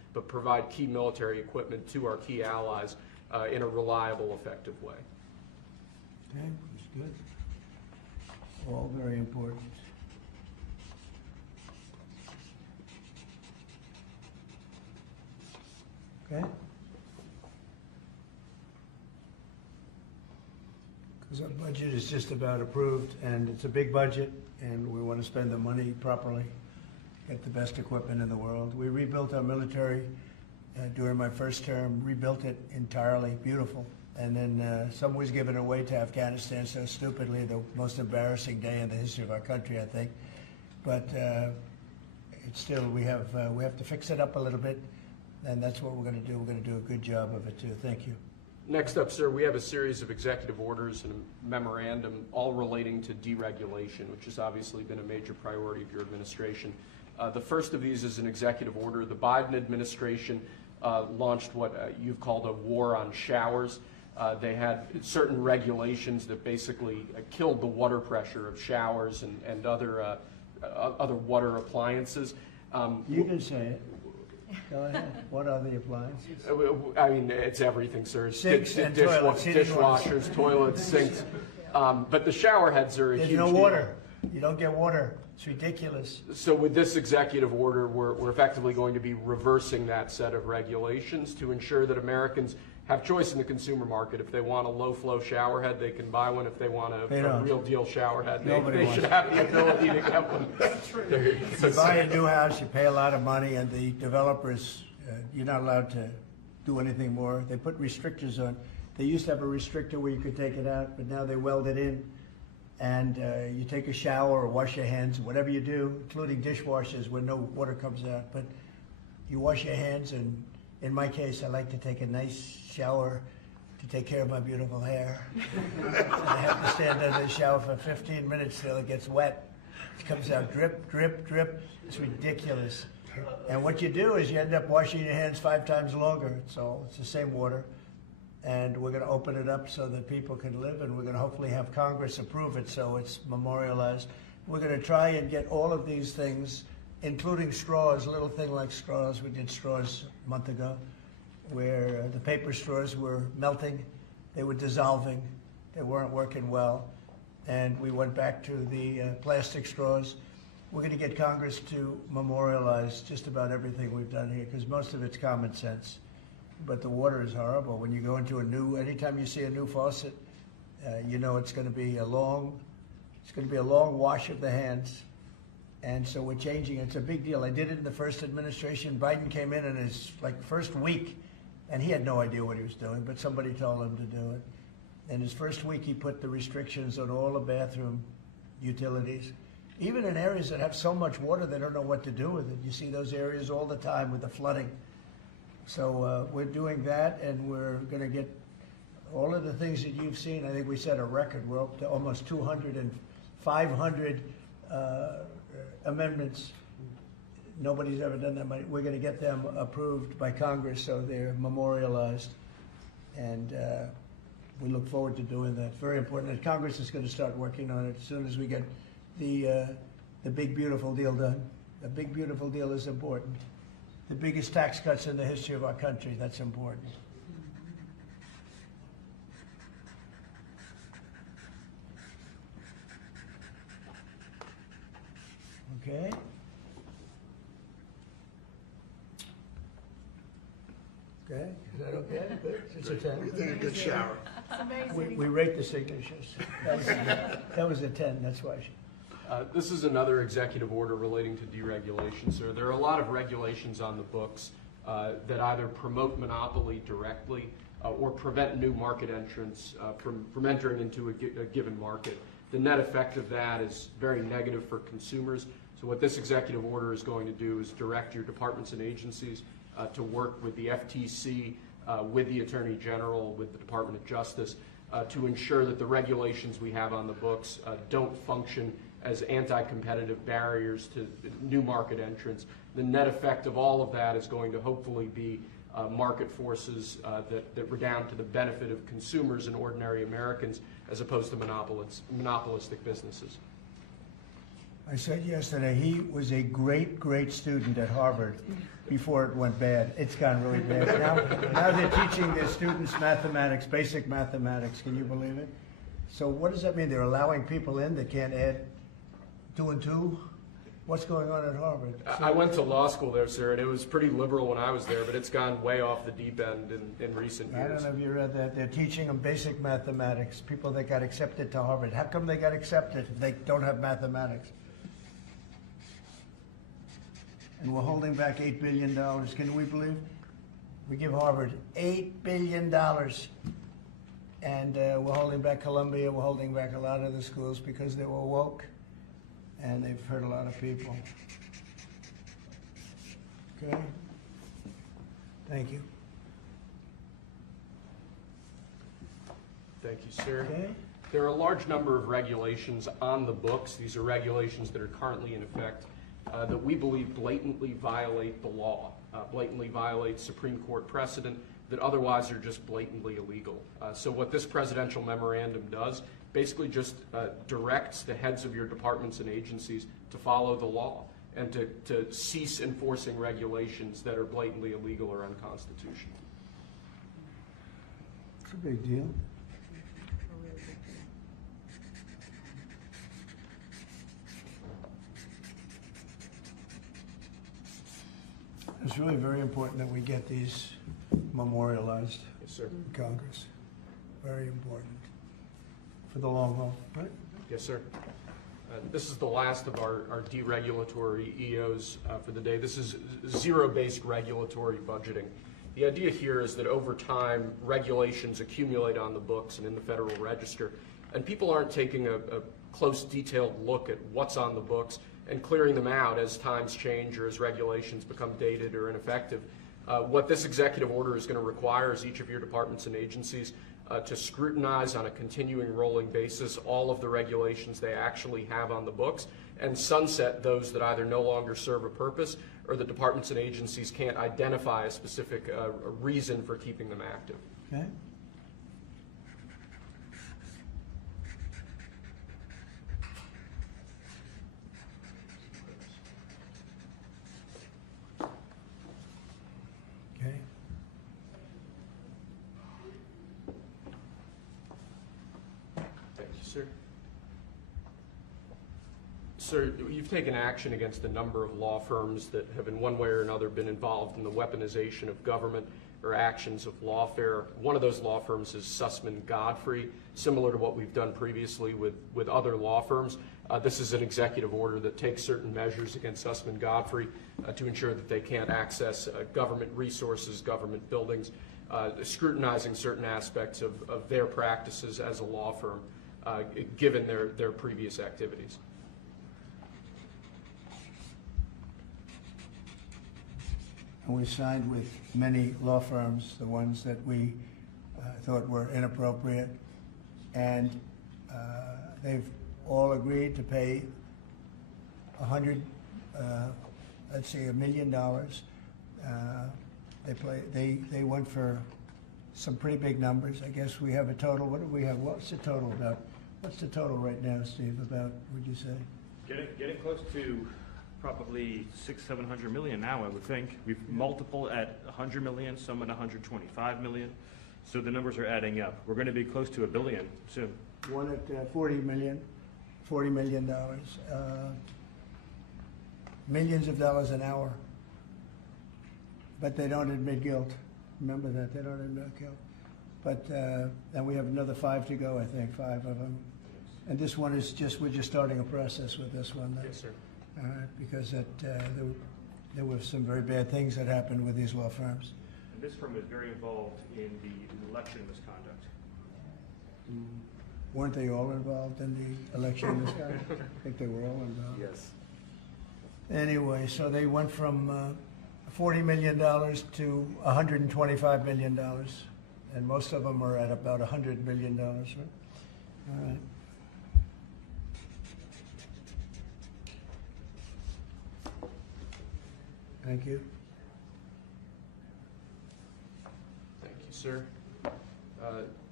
but provide key military equipment to our key allies in a reliable, effective way. Okay, that's good. All very important. Okay? Because our budget is just about approved, and it's a big budget, and we want to spend the money properly, get the best equipment in the world. We rebuilt our military during my first term, rebuilt it entirely, beautiful. And then some was given away to Afghanistan so stupidly, the most embarrassing day in the history of our country, I think. But it's still, we have to fix it up a little bit, and that's what we're going to do. We're going to do a good job of it, too. Thank you. Next up, sir, we have a series of executive orders and a memorandum all relating to deregulation, which has obviously been a major priority of your administration. The first of these is an executive order. The Biden administration launched what you've called a war on showers. They had certain regulations that basically killed the water pressure of showers and other water appliances. You can say it. Go ahead. What are the appliances? I mean, it's everything, sir. Sinks and toilets. Dishwashers, toilets, sinks. But the shower heads are a huge There's no deal. water. You don't get water. It's ridiculous. So with this executive order, we're effectively going to be reversing that set of regulations to ensure that Americans have choice in the consumer market. If they want a low-flow shower head, they can buy one. If they want a real deal shower head, they should have the ability to get one. You buy a new house, you pay a lot of money, and the developers, you're not allowed to do anything more. They put restrictors on. They used to have a restrictor where you could take it out, but now they weld it in. And you take a shower or wash your hands, whatever you do, including dishwashers where no water comes out. But you wash your hands, and in my case, I like to take a nice shower to take care of my beautiful hair. And I have to stand under the shower for 15 minutes till it gets wet. It comes out drip, drip, drip. It's ridiculous. And what you do is you end up washing your hands 5 times longer. It's the same water. And we're going to open it up so that people can live, and we're going to hopefully have Congress approve it so it's memorialized. We're going to try and get all of these things, including straws, a little thing like straws. We did straws a month ago, where the paper straws were melting, they were dissolving, they weren't working well, and we went back to the plastic straws. We're going to get Congress to memorialize just about everything we've done here, because most of it's common sense. But the water is horrible. When you go into anytime you see a new faucet, you know it's going to be a long wash of the hands. And so we're changing. It's a big deal. I did it in the first administration. Biden came in his first week, and he had no idea what he was doing, but somebody told him to do it. In his first week, he put the restrictions on all the bathroom utilities. Even in areas that have so much water, they don't know what to do with it. You see those areas all the time with the flooding. So we're doing that, and we're going to get all of the things that you've seen. I think we set a record. We're up to almost 200 and 500 amendments. Nobody's ever done that many. We're going to get them approved by Congress so they're memorialized. And we look forward to doing that. It's very important. And Congress is going to start working on it as soon as we get the big, beautiful deal done. The big, beautiful deal is important. The biggest tax cuts in the history of our country, that's important. Okay. Okay, is that okay? Good. It's a 10. We think a good shower. We rate the signatures. That was a 10, that's why. This is another executive order relating to deregulation, sir. There are a lot of regulations on the books that either promote monopoly directly or prevent new market entrants from entering into a given market. The net effect of that is very negative for consumers. So what this executive order is going to do is direct your departments and agencies to work with the FTC, with the Attorney General, with the Department of Justice, to ensure that the regulations we have on the books don't function as anti-competitive barriers to new market entrants. The net effect of all of that is going to hopefully be market forces that redound to the benefit of consumers and ordinary Americans as opposed to monopolistic businesses. I said yesterday, he was a great, great student at Harvard before it went bad. It's gone really bad. Now they're teaching their students mathematics, basic mathematics. Can you believe it? So what does that mean? They're allowing people in that can't add 2 and 2? What's going on at Harvard? I went to law school there, sir, and it was pretty liberal when I was there, but it's gone way off the deep end in recent I years. don't know if you read that. They're teaching them basic mathematics, people that got accepted to Harvard. How come they got accepted if they don't have mathematics? And we're holding back $8 billion. Can we believe? We give Harvard $8 billion. And we're holding back Columbia. We're holding back a lot of the schools because they were woke. And they've hurt a lot of people. Okay? Thank you. Thank you, sir. Okay. There are a large number of regulations on the books. These are regulations that are currently in effect that we believe blatantly violate the law, blatantly violate Supreme Court precedent that otherwise are just blatantly illegal. So what this presidential memorandum does basically just directs the heads of your departments and agencies to follow the law and to cease enforcing regulations that are blatantly illegal or unconstitutional. It's a big deal. It's really very important that we get these memorialized Yes, sir. in Congress. Very important for the long haul, right? Yes, sir. This is the last of our deregulatory EOs for the day. This is zero-based regulatory budgeting. The idea here is that over time, regulations accumulate on the books and in the Federal Register, and people aren't taking a close, detailed look at what's on the books and clearing them out as times change or as regulations become dated or ineffective. What this executive order is going to require is each of your departments and agencies to scrutinize on a continuing rolling basis all of the regulations they actually have on the books and sunset those that either no longer serve a purpose or the departments and agencies can't identify a specific reason for keeping them active. Okay. Okay. Thank you, sir. Sir, you've taken action against a number of law firms that have in one way or another been involved in the weaponization of government or actions of lawfare. One of those law firms is Sussman Godfrey, similar to what we've done previously with other law firms. This is an executive order that takes certain measures against Sussman Godfrey to ensure that they can't access government resources, government buildings, scrutinizing certain aspects of their practices as a law firm, given their previous activities. And we signed with many law firms, the ones that we thought were inappropriate, and they've all agreed to pay $100 million. They went for some pretty big numbers. I guess we have a total. What do we have? What's the total about? What's the total right now, Steve? About, would you say? Getting close to probably 600-700 million now, I would think. We've multiple at 100 million, some at 125 million. So the numbers are adding up. We're going to be close to $1 billion soon. One at $40 million. Millions of dollars an hour. But they don't admit guilt. Remember that, they don't admit guilt. But, and we have another 5 to go, I think, 5 of them. And this one is we're just starting a process with this one. Yes, sir. Because there were some very bad things that happened with these law firms. And this firm was very involved in the election misconduct. Weren't they all involved in the election misconduct? I think they were all involved. Yes. Anyway, so they went from $40 million to $125 million. And most of them are at about $100 million, right? All right. Thank you. Thank you, sir.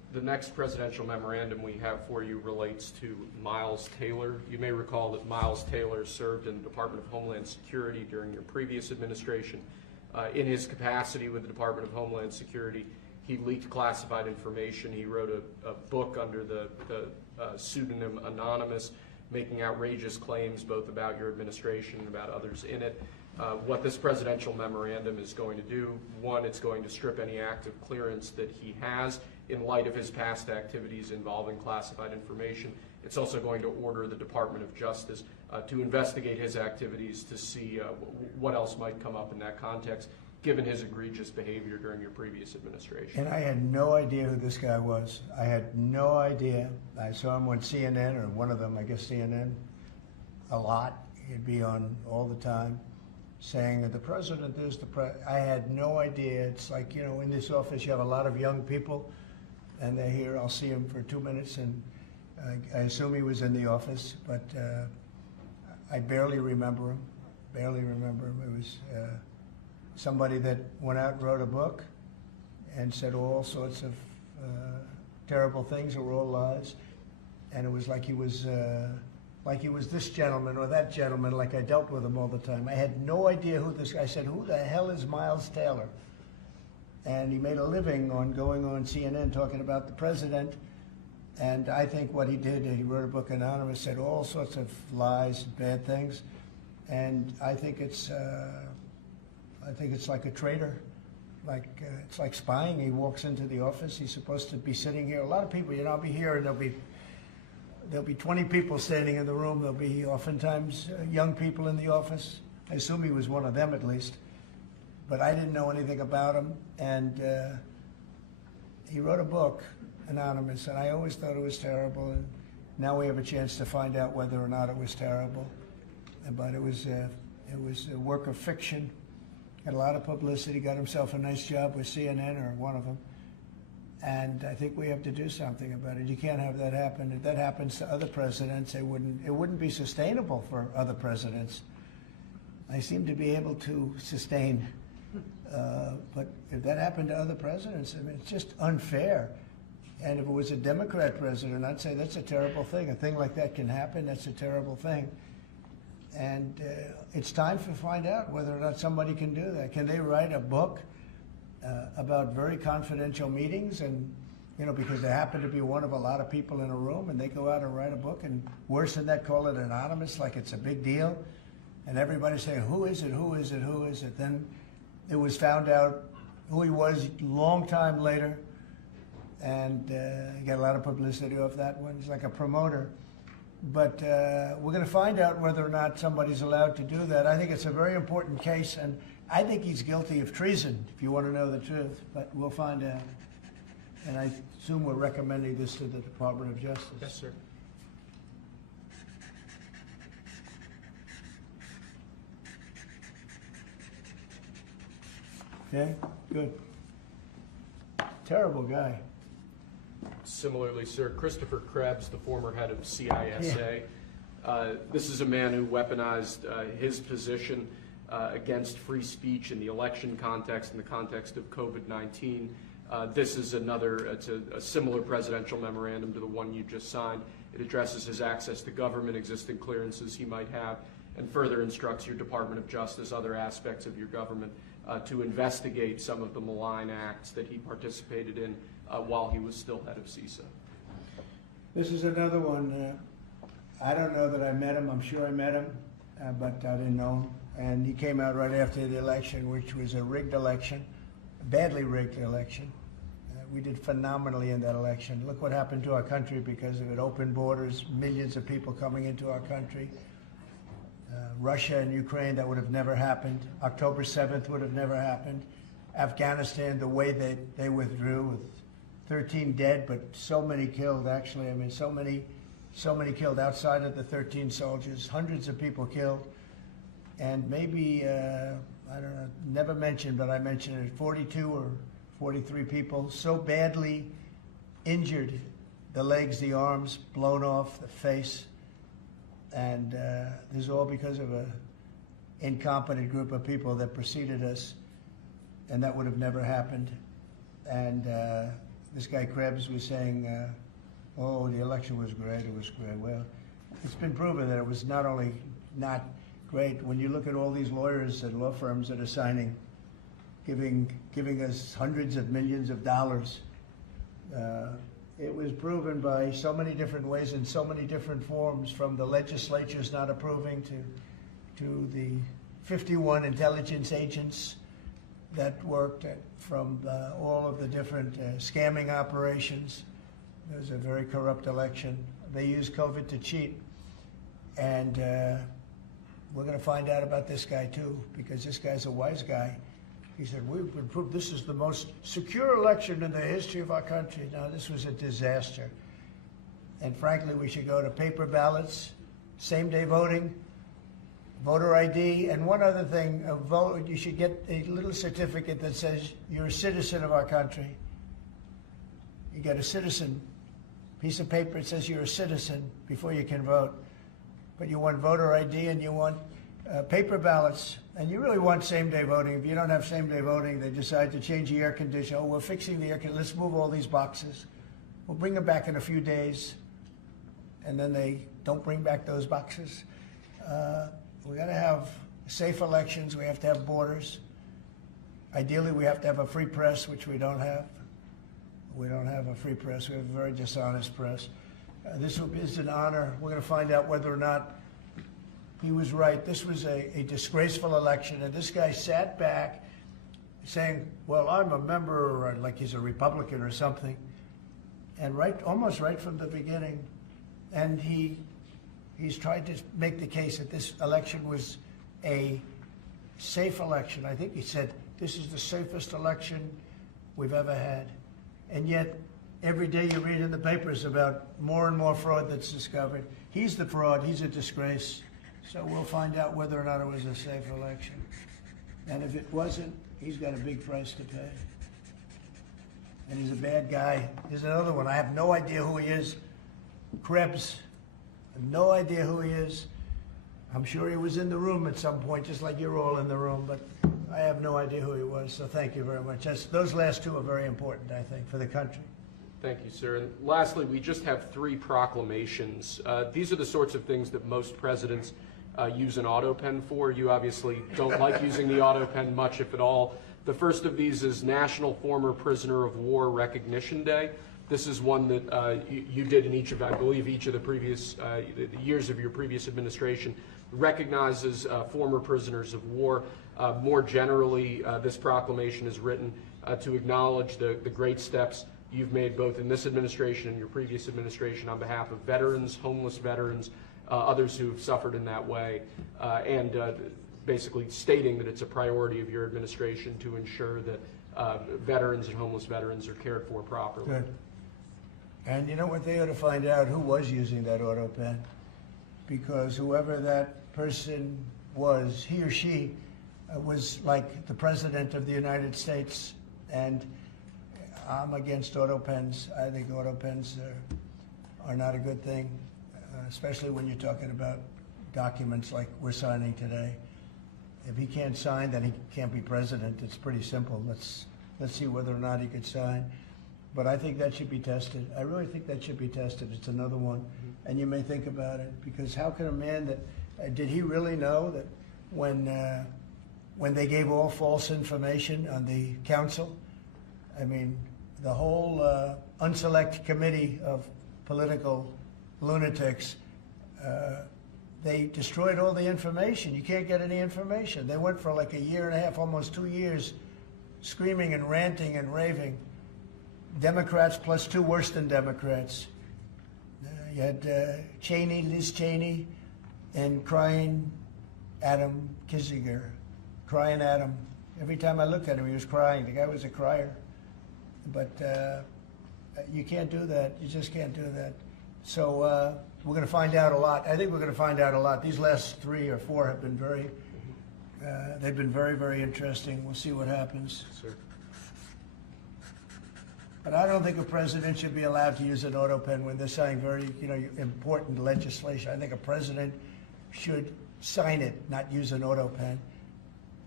The next presidential memorandum we have for you relates to Miles Taylor. You may recall that Miles Taylor served in the Department of Homeland Security during your previous administration. In his capacity with the Department of Homeland Security, he leaked classified information. He wrote a book under the pseudonym Anonymous, making outrageous claims both about your administration and about others in it. What this presidential memorandum is going to do, one, it's going to strip any active clearance that he has in light of his past activities involving classified information. It's also going to order the Department of Justice to investigate his activities to see what else might come up in that context, given his egregious behavior during your previous administration. And I had no idea who this guy was. I had no idea. I saw him on CNN, or one of them, I guess CNN, a lot. He'd be on all the time saying that the president is I had no idea. It's like, you know, in this office you have a lot of young people, and they're here. I'll see him for 2 minutes, and I assume he was in the office, but I barely remember him. Barely remember him. It was somebody that went out and wrote a book and said all sorts of terrible things that were all lies, and it was like he was this gentleman or that gentleman, like I dealt with him all the time. I had no idea who this guy. I said, who the hell is Miles Taylor? And he made a living on going on CNN talking about the president. And I think what he did, he wrote a book, Anonymous, said all sorts of lies, bad things. And I think it's like a traitor. It's like spying. He walks into the office. He's supposed to be sitting here. A lot of people, you know, I'll be here and there'll be 20 people standing in the room. There'll be oftentimes young people in the office. I assume he was one of them at least. But I didn't know anything about him. And he wrote a book, Anonymous, and I always thought it was terrible. And now we have a chance to find out whether or not it was terrible. But it was a work of fiction. Had a lot of publicity, got himself a nice job with CNN, or one of them. And I think we have to do something about it. You can't have that happen. If that happens to other presidents, it wouldn't be sustainable for other presidents. I seem to be able to sustain. But if that happened to other presidents, I mean, it's just unfair. And if it was a Democrat president, I'd say that's a terrible thing. A thing like that can happen. That's a terrible thing. And it's time to find out whether or not somebody can do that. Can they write a book about very confidential meetings, and you know, because they happen to be one of a lot of people in a room, and they go out and write a book, and worse than that, call it anonymous, like it's a big deal, and everybody saying, who is it, who is it, who is it? Then it was found out who he was a long time later, and he got a lot of publicity off that one. He's like a promoter. But we're going to find out whether or not somebody's allowed to do that. I think it's a very important case, and I think he's guilty of treason, if you want to know the truth. But we'll find out. And I assume we're recommending this to the Department of Justice. Yes, sir. Okay, good. Terrible guy. Similarly, sir, Christopher Krebs, the former head of CISA. This is a man who weaponized his position against free speech in the election context, in the context of COVID-19. This is it's a similar presidential memorandum to the one you just signed. It addresses his access to government, existing clearances he might have, and further instructs your Department of Justice, other aspects of your government, to investigate some of the malign acts that he participated in while he was still head of CISA. This is another one. I don't know that I met him. I'm sure I met him, but I didn't know him. And he came out right after the election, which was a rigged election, a badly rigged election. We did phenomenally in that election. Look what happened to our country because of it. Open borders, millions of people coming into our country. Russia and Ukraine, that would have never happened. October 7th would have never happened. Afghanistan, the way they withdrew with 13 dead, but so many killed, actually. I mean, so many killed outside of the 13 soldiers, hundreds of people killed. And maybe, I don't know, never mentioned, but I mentioned it, 42 or 43 people so badly injured, the legs, the arms, blown off, the face. And this is all because of an incompetent group of people that preceded us, and that would have never happened. And this guy Krebs was saying, oh, the election was great, it was great. Well, it's been proven that it was not only not great. When you look at all these lawyers and law firms that are signing, giving us hundreds of millions of dollars, it was proven by so many different ways in so many different forms, from the legislatures not approving to the 51 intelligence agents that worked from all of the different scamming operations. It was a very corrupt election. They used COVID to cheat. And we're going to find out about this guy too, because this guy's a wise guy. He said, we've been proved this is the most secure election in the history of our country. Now, this was a disaster. And frankly, we should go to paper ballots, same-day voting, voter ID, and one other thing, you should get a little certificate that says you're a citizen of our country. You get a citizen piece of paper, it says you're a citizen before you can vote. But you want voter ID and you want paper ballots, and you really want same-day voting. If you don't have same-day voting, they decide to change the air conditioner. Oh, we're fixing the air conditioner. Let's move all these boxes. We'll bring them back in a few days, and then they don't bring back those boxes. We got to have safe elections. We have to have borders. Ideally, we have to have a free press, which we don't have. We don't have a free press. We have a very dishonest press. This is an honor. We're going to find out whether or not he was right. This was a disgraceful election, and this guy sat back saying, well, I'm a member, or like he's a Republican or something, and almost right from the beginning. And he's tried to make the case that this election was a safe election. I think he said, this is the safest election we've ever had. And yet, every day you read in the papers about more and more fraud that's discovered. He's the fraud. He's a disgrace. So we'll find out whether or not it was a safe election. And if it wasn't, he's got a big price to pay. And he's a bad guy. Here's another one. I have no idea who he is. Krebs. I have no idea who he is. I'm sure he was in the room at some point, just like you're all in the room, but I have no idea who he was. So thank you very much. Those last two are very important, I think, for the country. Thank you, sir. And lastly, we just have 3 proclamations. These are the sorts of things that most presidents use an auto pen for. You obviously don't like using the auto pen much, if at all. The first of these is National Former Prisoner of War Recognition Day. This is one that you did in each of, I believe, each of the previous the years of your previous administration, recognizes former prisoners of war. More generally, this proclamation is written to acknowledge the great steps you've made both in this administration and your previous administration on behalf of veterans, homeless veterans, others who've suffered in that way, and basically stating that it's a priority of your administration to ensure that veterans and homeless veterans are cared for properly. Good. And you know what, they ought to find out who was using that auto pen, because whoever that person was, he or she was like the President of the United States, and I'm against auto pens. I think auto pens are not a good thing, especially when you're talking about documents like we're signing today. If he can't sign, then he can't be president. It's pretty simple. Let's see whether or not he could sign. But I think that should be tested. I really think that should be tested. It's another one. And you may think about it, because how can a man that, did he really know that when they gave all false information on the council, I mean, the whole unselect committee of political lunatics, they destroyed all the information. You can't get any information. They went for like a year and a half, almost 2 years, screaming and ranting and raving. Democrats plus 2 worse than Democrats. You had Cheney, Liz Cheney, and crying Adam Kinzinger, crying Adam. Every time I looked at him, he was crying. The guy was a crier. But you can't do that. You just can't do that. So we're going to find out a lot. I think we're going to find out a lot. These last 3 or 4 have been they've been very, very interesting. We'll see what happens. Sir. But I don't think a president should be allowed to use an auto pen when they're signing very, important legislation. I think a president should sign it, not use an auto pen.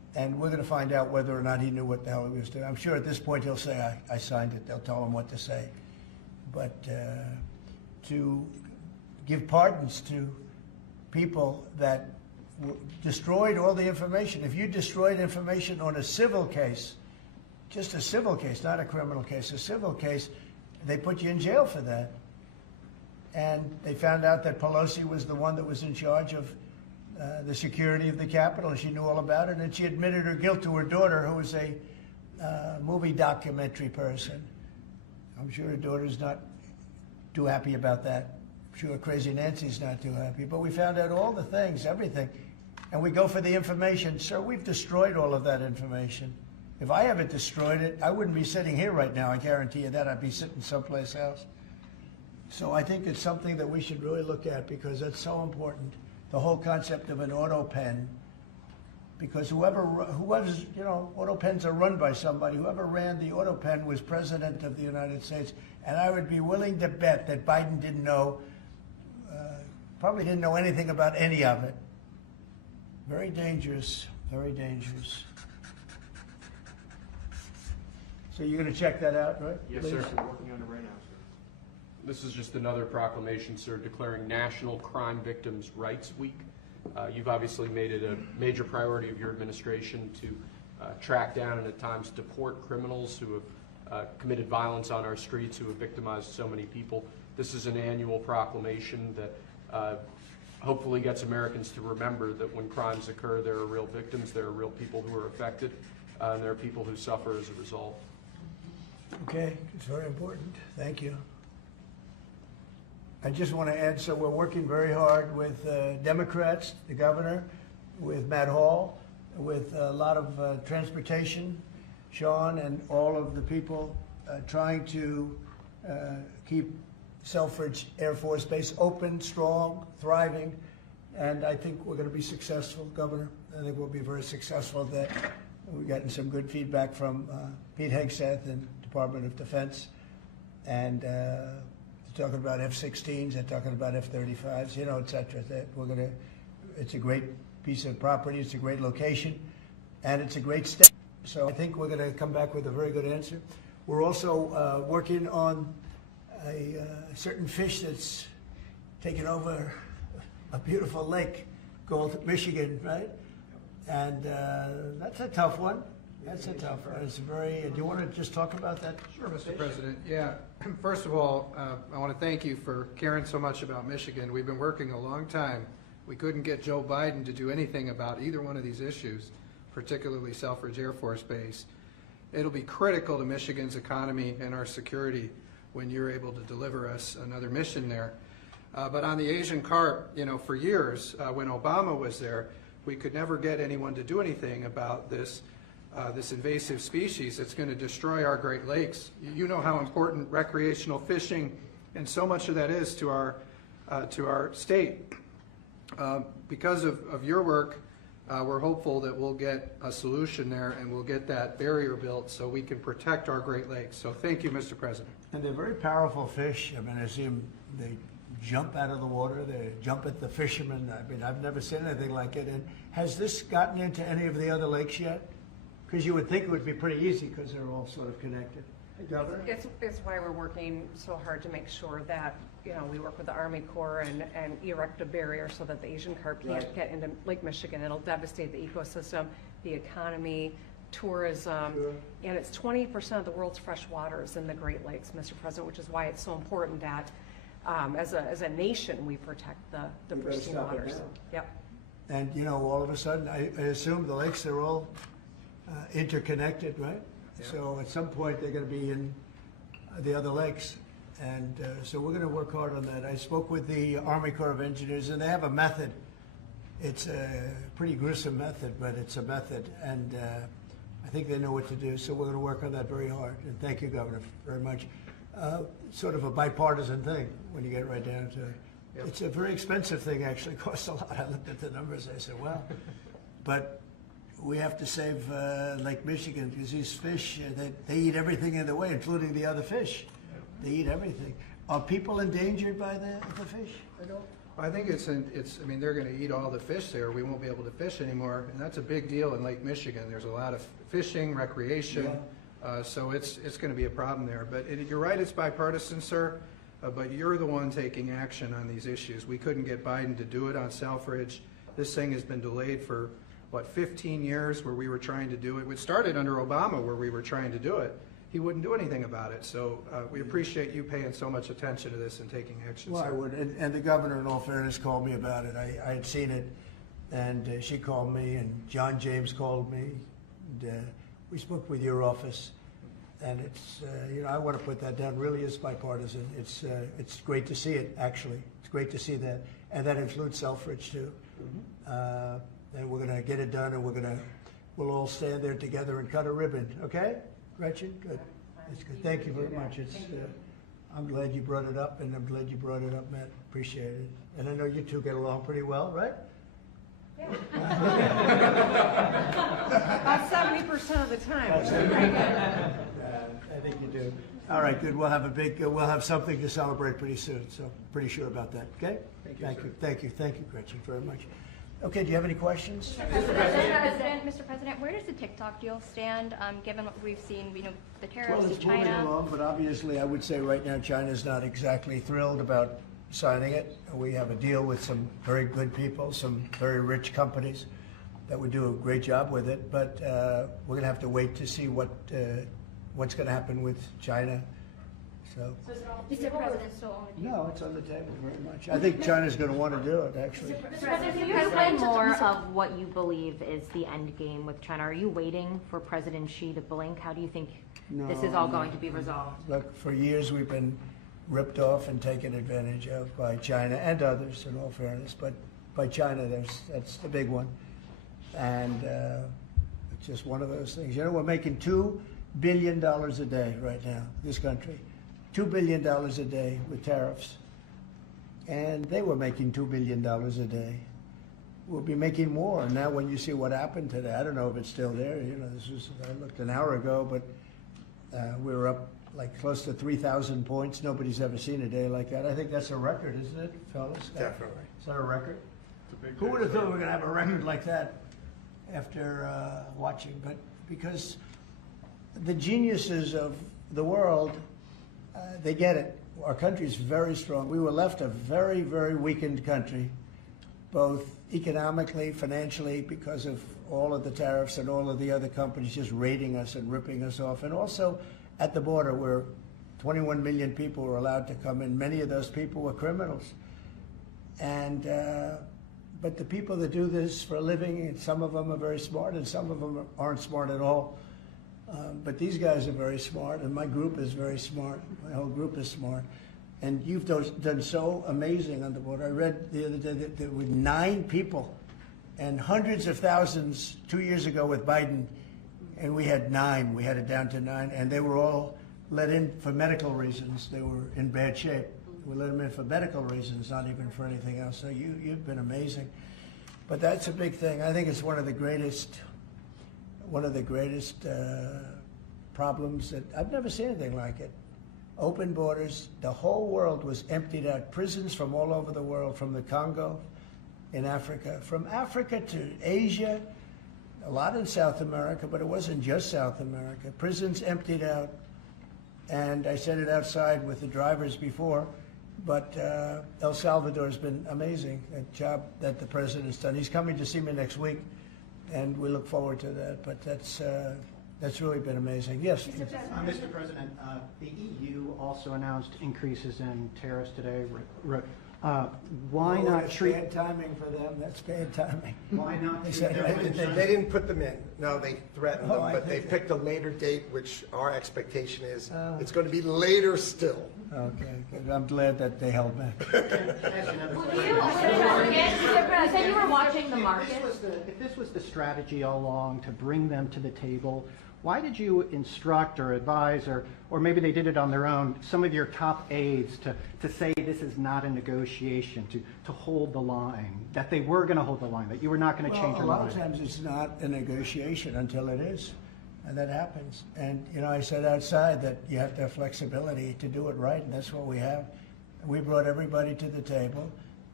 And we're going to find out whether or not he knew what the hell he was doing. I'm sure at this point he'll say, I signed it. They'll tell him what to say. But to give pardons to people that destroyed all the information. If you destroyed information on a civil case, just a civil case, not a criminal case, a civil case, they put you in jail for that. And they found out that Pelosi was the one that was in charge of the security of the Capitol, and she knew all about it, and she admitted her guilt to her daughter, who was a movie documentary person. I'm sure her daughter's not too happy about that. I'm sure Crazy Nancy's not too happy. But we found out all the things, everything. And we go for the information. Sir, we've destroyed all of that information. If I haven't destroyed it, I wouldn't be sitting here right now. I guarantee you that. I'd be sitting someplace else. So I think it's something that we should really look at, because that's so important. The whole concept of an auto pen, because whoever's, you know, auto pens are run by somebody. Whoever ran the auto pen was president of the United States. And I would be willing to bet that Biden didn't know, probably didn't know anything about any of it. Very dangerous, very dangerous. So you're going to check that out, right? Yes, Please? sir. We're working on it right now, sir. This is just another proclamation, sir, declaring National Crime Victims' Rights Week. You've obviously made it a major priority of your administration to track down and at times deport criminals who have committed violence on our streets, who have victimized so many people. This is an annual proclamation that hopefully gets Americans to remember that when crimes occur, there are real victims, there are real people who are affected, and there are people who suffer as a result. Okay, it's very important. Thank you. I just want to add, so we're working very hard with Democrats, the governor, with Matt Hall, with a lot of transportation, Sean, and all of the people trying to keep Selfridge Air Force Base open, strong, thriving, and I think we're going to be successful, Governor. I think we'll be very successful at that. We've gotten some good feedback from Pete Hegseth and Department of Defense, and they're talking about F-16s, they're talking about F-35s, you know, et cetera. That we're going to, it's a great piece of property, it's a great location, and it's a great state. So I think we're going to come back with a very good answer. We're also working on a certain fish that's taken over a beautiful lake called Michigan, right? And that's a tough one. That's a tough one. It's very. Do you want to just talk about that? Sure, Mr. President. Yeah. First of all, I want to thank you for caring so much about Michigan. We've been working a long time. We couldn't get Joe Biden to do anything about either one of these issues, particularly Selfridge Air Force Base. It'll be critical to Michigan's economy and our security when you're able to deliver us another mission there. But on the Asian carp, you know, for years, when Obama was there, we could never get anyone to do anything about this invasive species that's going to destroy our Great Lakes. You know how important recreational fishing and so much of that is to our state. Because of your work, we're hopeful that we'll get a solution there and we'll get that barrier built so we can protect our Great Lakes. So thank you, Mr. President. And they're very powerful fish. I mean, I see them, they jump out of the water, they jump at the fishermen. I mean, I've never seen anything like it. And has this gotten into any of the other lakes yet? Because you would think it would be pretty easy because they're all sort of connected. Hey, Governor? It's why we're working so hard to make sure that, you know, we work with the Army Corps and erect a barrier so that the Asian carp can't get into Lake Michigan. It'll devastate the ecosystem, the economy, tourism, and it's 20% of the world's fresh waters in the Great Lakes, Mr. President, which is why it's so important that as a nation we protect the pristine waters. Yep. And, you know, all of a sudden, I assume the lakes are all interconnected, right? Yeah. So at some point, they're going to be in the other lakes. And so we're going to work hard on that. I spoke with the Army Corps of Engineers, and they have a method. It's a pretty gruesome method, but it's a method. And I think they know what to do. So we're going to work on that very hard. And thank you, Governor, very much. Sort of a bipartisan thing when you get right down to it. Yep. It's a very expensive thing, actually. It costs a lot. I looked at the numbers. I said, well, but we have to save Lake Michigan because these fish, they eat everything in the way, including the other fish. They eat everything. Are people endangered by the fish at all? I think I mean, they're gonna eat all the fish there. We won't be able to fish anymore, and that's a big deal in Lake Michigan. There's a lot of fishing, recreation, so it's gonna be a problem there. But you're right, it's bipartisan, sir, but you're the one taking action on these issues. We couldn't get Biden to do it on Selfridge. This thing has been delayed for, 15 years where we were trying to do it. It started under Obama where we were trying to do it. He wouldn't do anything about it. So we appreciate you paying so much attention to this and taking action, Well, sir. I would, and the governor, in all fairness, called me about it. I had seen it, and she called me, and John James called me, and we spoke with your office, and it's, I want to put that down. Really is bipartisan. It's great to see it, actually. It's great to see that, and that includes Selfridge too. And we're going to get it done, and we'll all stand there together and cut a ribbon. Okay, Gretchen? Good. That's good. Thank you very much. I'm glad you brought it up, and I'm glad you brought it up, Matt. Appreciate it. And I know you two get along pretty well, right? About 70% of the time. I think you do. All right, good. We'll have something to celebrate pretty soon. So pretty sure about that. Okay. Thank you, Gretchen, very much. Okay. Do you have any questions? Mr. President, where does the TikTok deal stand, given what we've seen, the tariffs Well, to it's moving China? along, but obviously I would say right now China's not exactly thrilled about signing it. We have a deal with some very good people, some very rich companies that would do a great job with it, but we're going to have to wait to see what's going to happen with China. So, Mr. President, so no, it's on the table very much. I think China's going to want to do it, actually. Mr. President, can you explain more of what you believe is the end game with China? Are you waiting for President Xi to blink? How do you think this is all going to be resolved? Look, for years we've been ripped off and taken advantage of by China and others, in all fairness, but by China, that's the big one. And it's just one of those things. We're making $2 billion a day right now, this country. $2 billion a day with tariffs. And they were making $2 billion a day. We'll be making more. Now when you see what happened today, I don't know if it's still there. I looked an hour ago, but we were up like close to 3,000 points. Nobody's ever seen a day like that. I think that's a record, isn't it, fellas? Definitely. Is that a record? Who would have thought we were going to have a record like that after watching? But because the geniuses of the world, they get it. Our country is very strong. We were left a very, very weakened country, both economically, financially, because of all of the tariffs and all of the other companies just raiding us and ripping us off, and also at the border where 21 million people were allowed to come in. Many of those people were criminals. And but the people that do this for a living, and some of them are very smart and some of them aren't smart at all. But these guys are very smart, and my group is very smart. My whole group is smart. And you've done so amazing on the border. I read the other day that there were 9 people and hundreds of thousands 2 years ago with Biden, and we had 9. We had it down to 9, and they were all let in for medical reasons. They were in bad shape. We let them in for medical reasons, not even for anything else. So you've been amazing. But that's a big thing. I think it's one of the greatest problems that I've never seen anything like it. Open borders. The whole world was emptied out. Prisons from all over the world, from the Congo in Africa, from Africa to Asia, a lot in South America, but it wasn't just South America. Prisons emptied out. And I said it outside with the drivers before, but El Salvador has been amazing, that job that the president's done. He's coming to see me next week, and we look forward to that. But that's really been amazing. Yes? Mr. President, the EU also announced increases in tariffs today. Why not treat... That's bad timing for them. That's bad timing. Why not They treat said, them... They didn't put them in. No, they threatened them, I but they think picked a later date, which our expectation is it's going to be later still. Okay, good. I'm glad that they held back. You said you were watching the market. If this was the strategy all along to bring them to the table, why did you instruct or advise, or maybe they did it on their own, some of your top aides to say this is not a negotiation, to hold the line, that they were going to hold the line, that you were not going to change your A lot mind? of times it's not a negotiation until it is, and that happens. And, I said outside that you have to have flexibility to do it right, and that's what we have. We brought everybody to the table,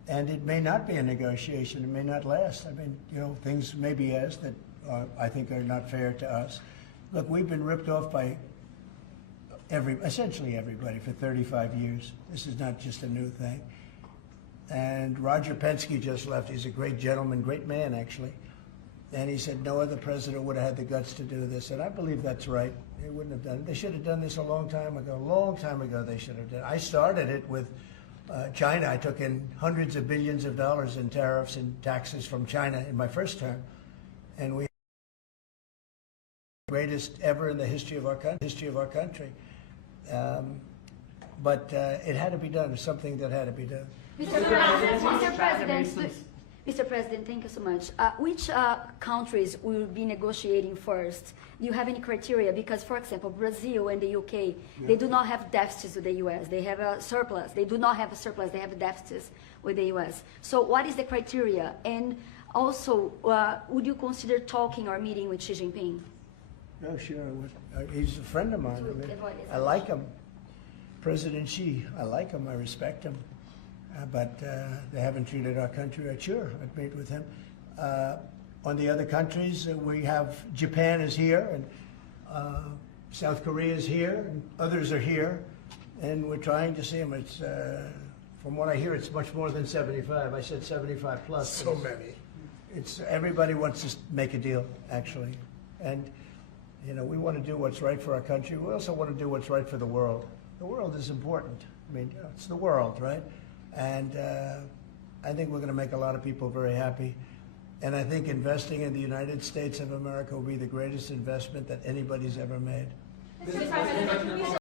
And it may not be a negotiation, it may not last. I mean, you know, things may be asked that I think are not fair to us. Look, we've been ripped off by essentially everybody for 35 years. This is not just a new thing. And Roger Penske just left. He's a great gentleman, great man, actually. And he said no other president would have had the guts to do this. And I believe that's right. They wouldn't have done it. They should have done this a long time ago. A long time ago they should have done it. I started it with China. I took in hundreds of billions of dollars in tariffs and taxes from China in my first term. And we greatest ever in the history of our country. But it had to be done. It's something that had to be done. Mr. President, thank you so much. Which countries will be negotiating first? Do you have any criteria? Because, for example, Brazil and the UK, they do not have deficits with the US. They have a surplus. They do not have a surplus. They have deficits with the US. So what is the criteria? And also, would you consider talking or meeting with Xi Jinping? No, sure. He's a friend of mine. I mean, I like him. President Xi, I like him. I respect him. But they haven't treated our country right. Sure, I'd meet with him. On the other countries, we have Japan is here, and South Korea is here, and others are here, and we're trying to see them. It's, from what I hear, it's much more than 75. I said 75 plus. So many. It's everybody wants to make a deal, actually, and you know we want to do what's right for our country. We also want to do what's right for the world. The world is important. I mean, it's the world, right? And I think we're going to make a lot of people very happy. And I think investing in the United States of America will be the greatest investment that anybody's ever made. Mr. President,